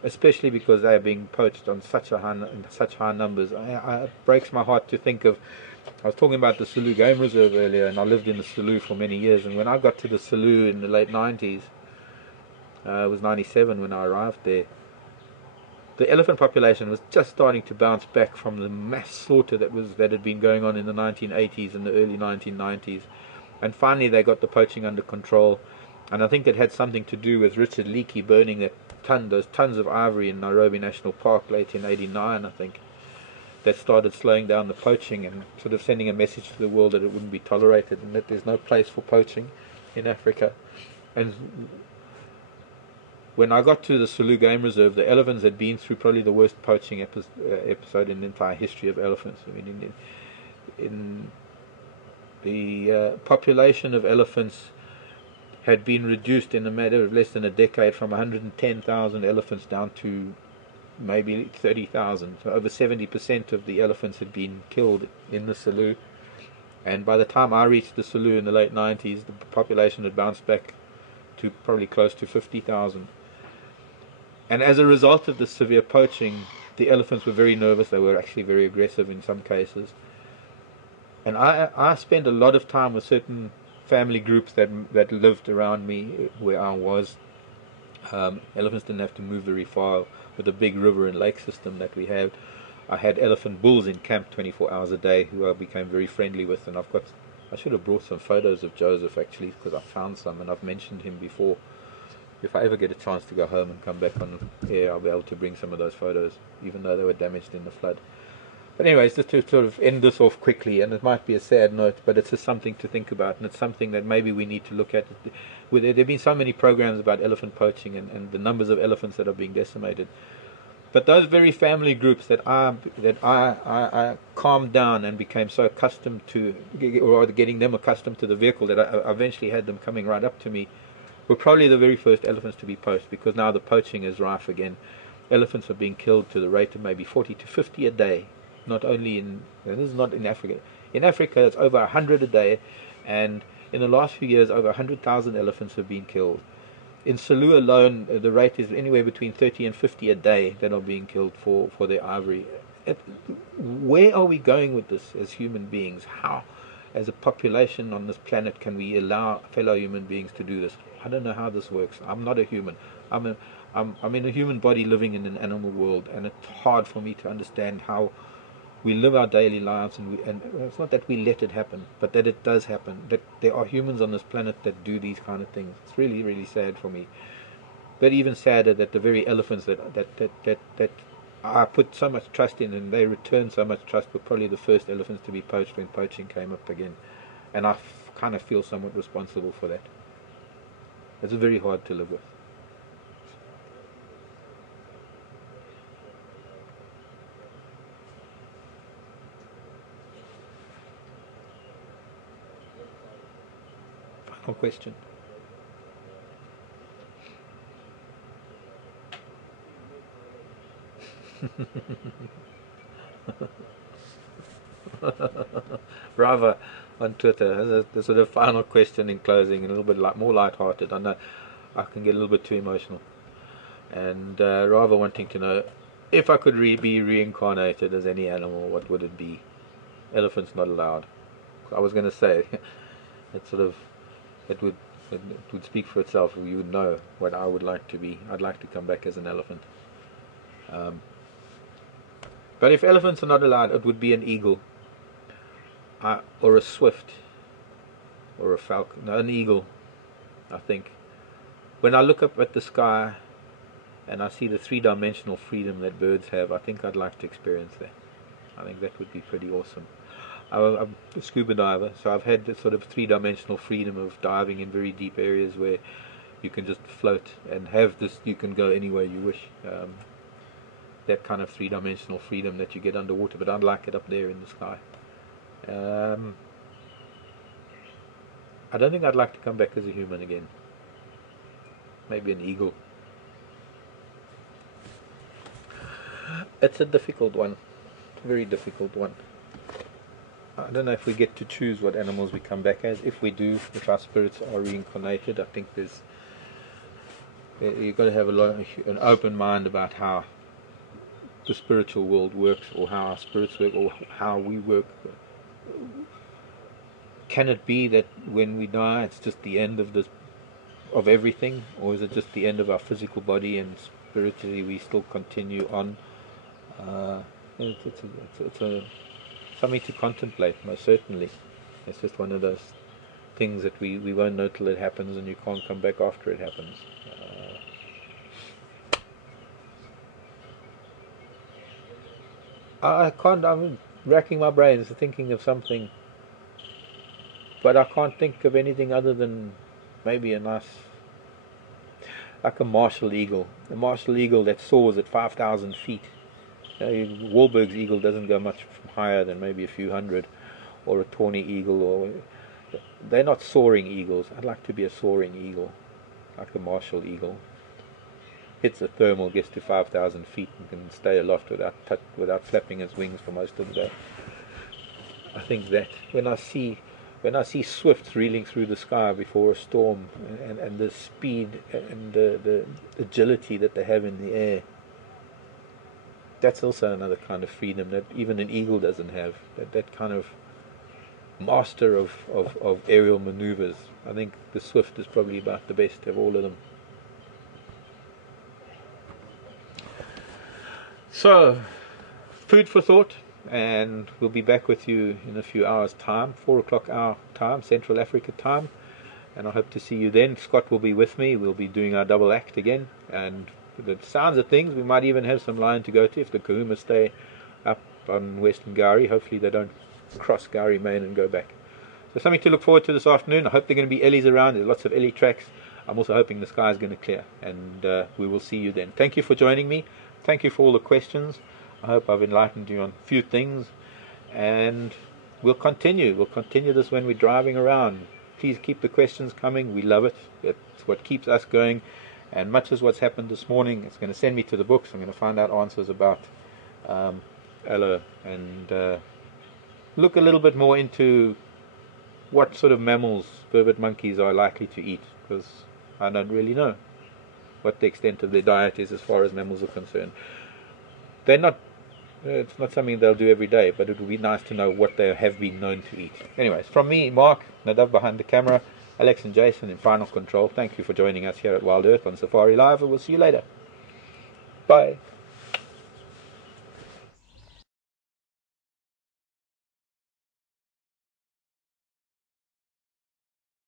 especially because they are being poached on in such high numbers. It breaks my heart to think of. I was talking about the Selous Game Reserve earlier, and I lived in the Selous for many years. And when I got to the Selous in the late 90s, it was 97 when I arrived there. The elephant population was just starting to bounce back from the mass slaughter that had been going on in the 1980s and the early 1990s, and finally they got the poaching under control. And I think it had something to do with Richard Leakey burning those tons of ivory in Nairobi National Park late in '89, I think, that started slowing down the poaching and sort of sending a message to the world that it wouldn't be tolerated and that there's no place for poaching in Africa. And when I got to the Selous Game Reserve, the elephants had been through probably the worst poaching episode in the entire history of elephants. I mean, in the population of elephants had been reduced in a matter of less than a decade from 110,000 elephants down to maybe 30,000. So over 70% of the elephants had been killed in the Selous. And by the time I reached the Selous in the late 90s, the population had bounced back to probably close to 50,000. And as a result of the severe poaching, the elephants were very nervous. They were actually very aggressive in some cases. And I spent a lot of time with certain family groups that lived around me where I was. Elephants didn't have to move very far with the big river and lake system that we have. I had elephant bulls in camp 24 hours a day who I became very friendly with. And I should have brought some photos of Joseph actually, because I found some and I've mentioned him before. If I ever get a chance to go home and come back on air, I'll be able to bring some of those photos, even though they were damaged in the flood. But anyways, just to sort of end this off quickly, and it might be a sad note, but it's just something to think about, and it's something that maybe we need to look at. There have been so many programs about elephant poaching and the numbers of elephants that are being decimated. But those very family groups that I calmed down and became so accustomed to, or getting them accustomed to the vehicle, that I eventually had them coming right up to me, were probably the very first elephants to be poached, because now the poaching is rife again. Elephants are being killed to the rate of maybe 40 to 50 a day. Not only this is not in Africa. In Africa, it's over 100 a day, and in the last few years, over 100,000 elephants have been killed. In Selous alone, the rate is anywhere between 30 and 50 a day that are being killed for their ivory. Where are we going with this as human beings? How, as a population on this planet, can we allow fellow human beings to do this? I don't know how this works. I'm not a human. I'm in a human body living in an animal world, and it's hard for me to understand how we live our daily lives, and it's not that we let it happen, but that it does happen, that there are humans on this planet that do these kind of things. It's really, really sad for me. But even sadder that the very elephants that I put so much trust in, and they returned so much trust, were probably the first elephants to be poached when poaching came up again. And I kind of feel somewhat responsible for that. It's very hard to live with. Final question. Rava on Twitter, the sort of final question in closing, a little bit more light-hearted. I know I can get a little bit too emotional. And Rava wanting to know, if I could be reincarnated as any animal, what would it be? Elephants not allowed. I was going to say, it would speak for itself. You would know what I would like to be. I'd like to come back as an elephant. But if elephants are not allowed, it would be an eagle, or a swift, or a falcon. No, an eagle, I think. When I look up at the sky and I see the three-dimensional freedom that birds have, I think I'd like to experience that. I think that would be pretty awesome. I'm a scuba diver, so I've had this sort of three-dimensional freedom of diving in very deep areas where you can just float and have this, you can go anywhere you wish. That kind of three-dimensional freedom that you get underwater, but I'd like it up there in the sky. I don't think I'd like to come back as a human again. Maybe an eagle. It's a difficult one, very difficult one. I don't know if we get to choose what animals we come back as. If we do, if our spirits are reincarnated, I think there's You've got to have an open mind about how the spiritual world works, or how our spirits work, or how we work. Can it be that when we die, it's just the end of everything, or is it just the end of our physical body, and spiritually we still continue on? It's something to contemplate, most certainly. It's just one of those things that we won't know till it happens, and you can't come back after it happens. I'm racking my brains thinking of something, but I can't think of anything other than maybe like a martial eagle. A martial eagle that soars at 5,000 feet. Wahlberg's eagle doesn't go much higher than maybe a few hundred, or a tawny eagle, they're not soaring eagles. I'd like to be a soaring eagle, like a martial eagle. Hits the thermal, gets to 5,000 feet, and can stay aloft without flapping its wings for most of the day. I think that when I see swifts reeling through the sky before a storm, and the speed and the agility that they have in the air, that's also another kind of freedom that even an eagle doesn't have. That kind of master of aerial maneuvers. I think the swift is probably about the best of all of them. So, food for thought, and we'll be back with you in a few hours' time, 4 o'clock our time, Central Africa time, and I hope to see you then. Scott will be with me. We'll be doing our double act again, and the sounds of things, we might even have some line to go to if the Kahuma stay up on Western Gowrie. Hopefully they don't cross Gowrie Main and go back. So something to look forward to this afternoon. I hope there are going to be Ellies around. There's lots of Ellie tracks. I'm also hoping the sky is going to clear, and we will see you then. Thank you for joining me. Thank you for all the questions. I hope I've enlightened you on a few things, and we'll continue. We'll continue this when we're driving around. Please keep the questions coming. We love it. It's what keeps us going. And much as what's happened this morning, it's going to send me to the books. I'm going to find out answers about aloe, and look a little bit more into what sort of mammals vervet monkeys are likely to eat, because I don't really know what the extent of their diet is as far as mammals are concerned. They're not, it's not something they'll do every day, but it would be nice to know what they have been known to eat. Anyways, from me, Mark, Nadav behind the camera, Alex and Jason in final control, thank you for joining us here at Wild Earth on Safari Live, and we'll see you later. Bye.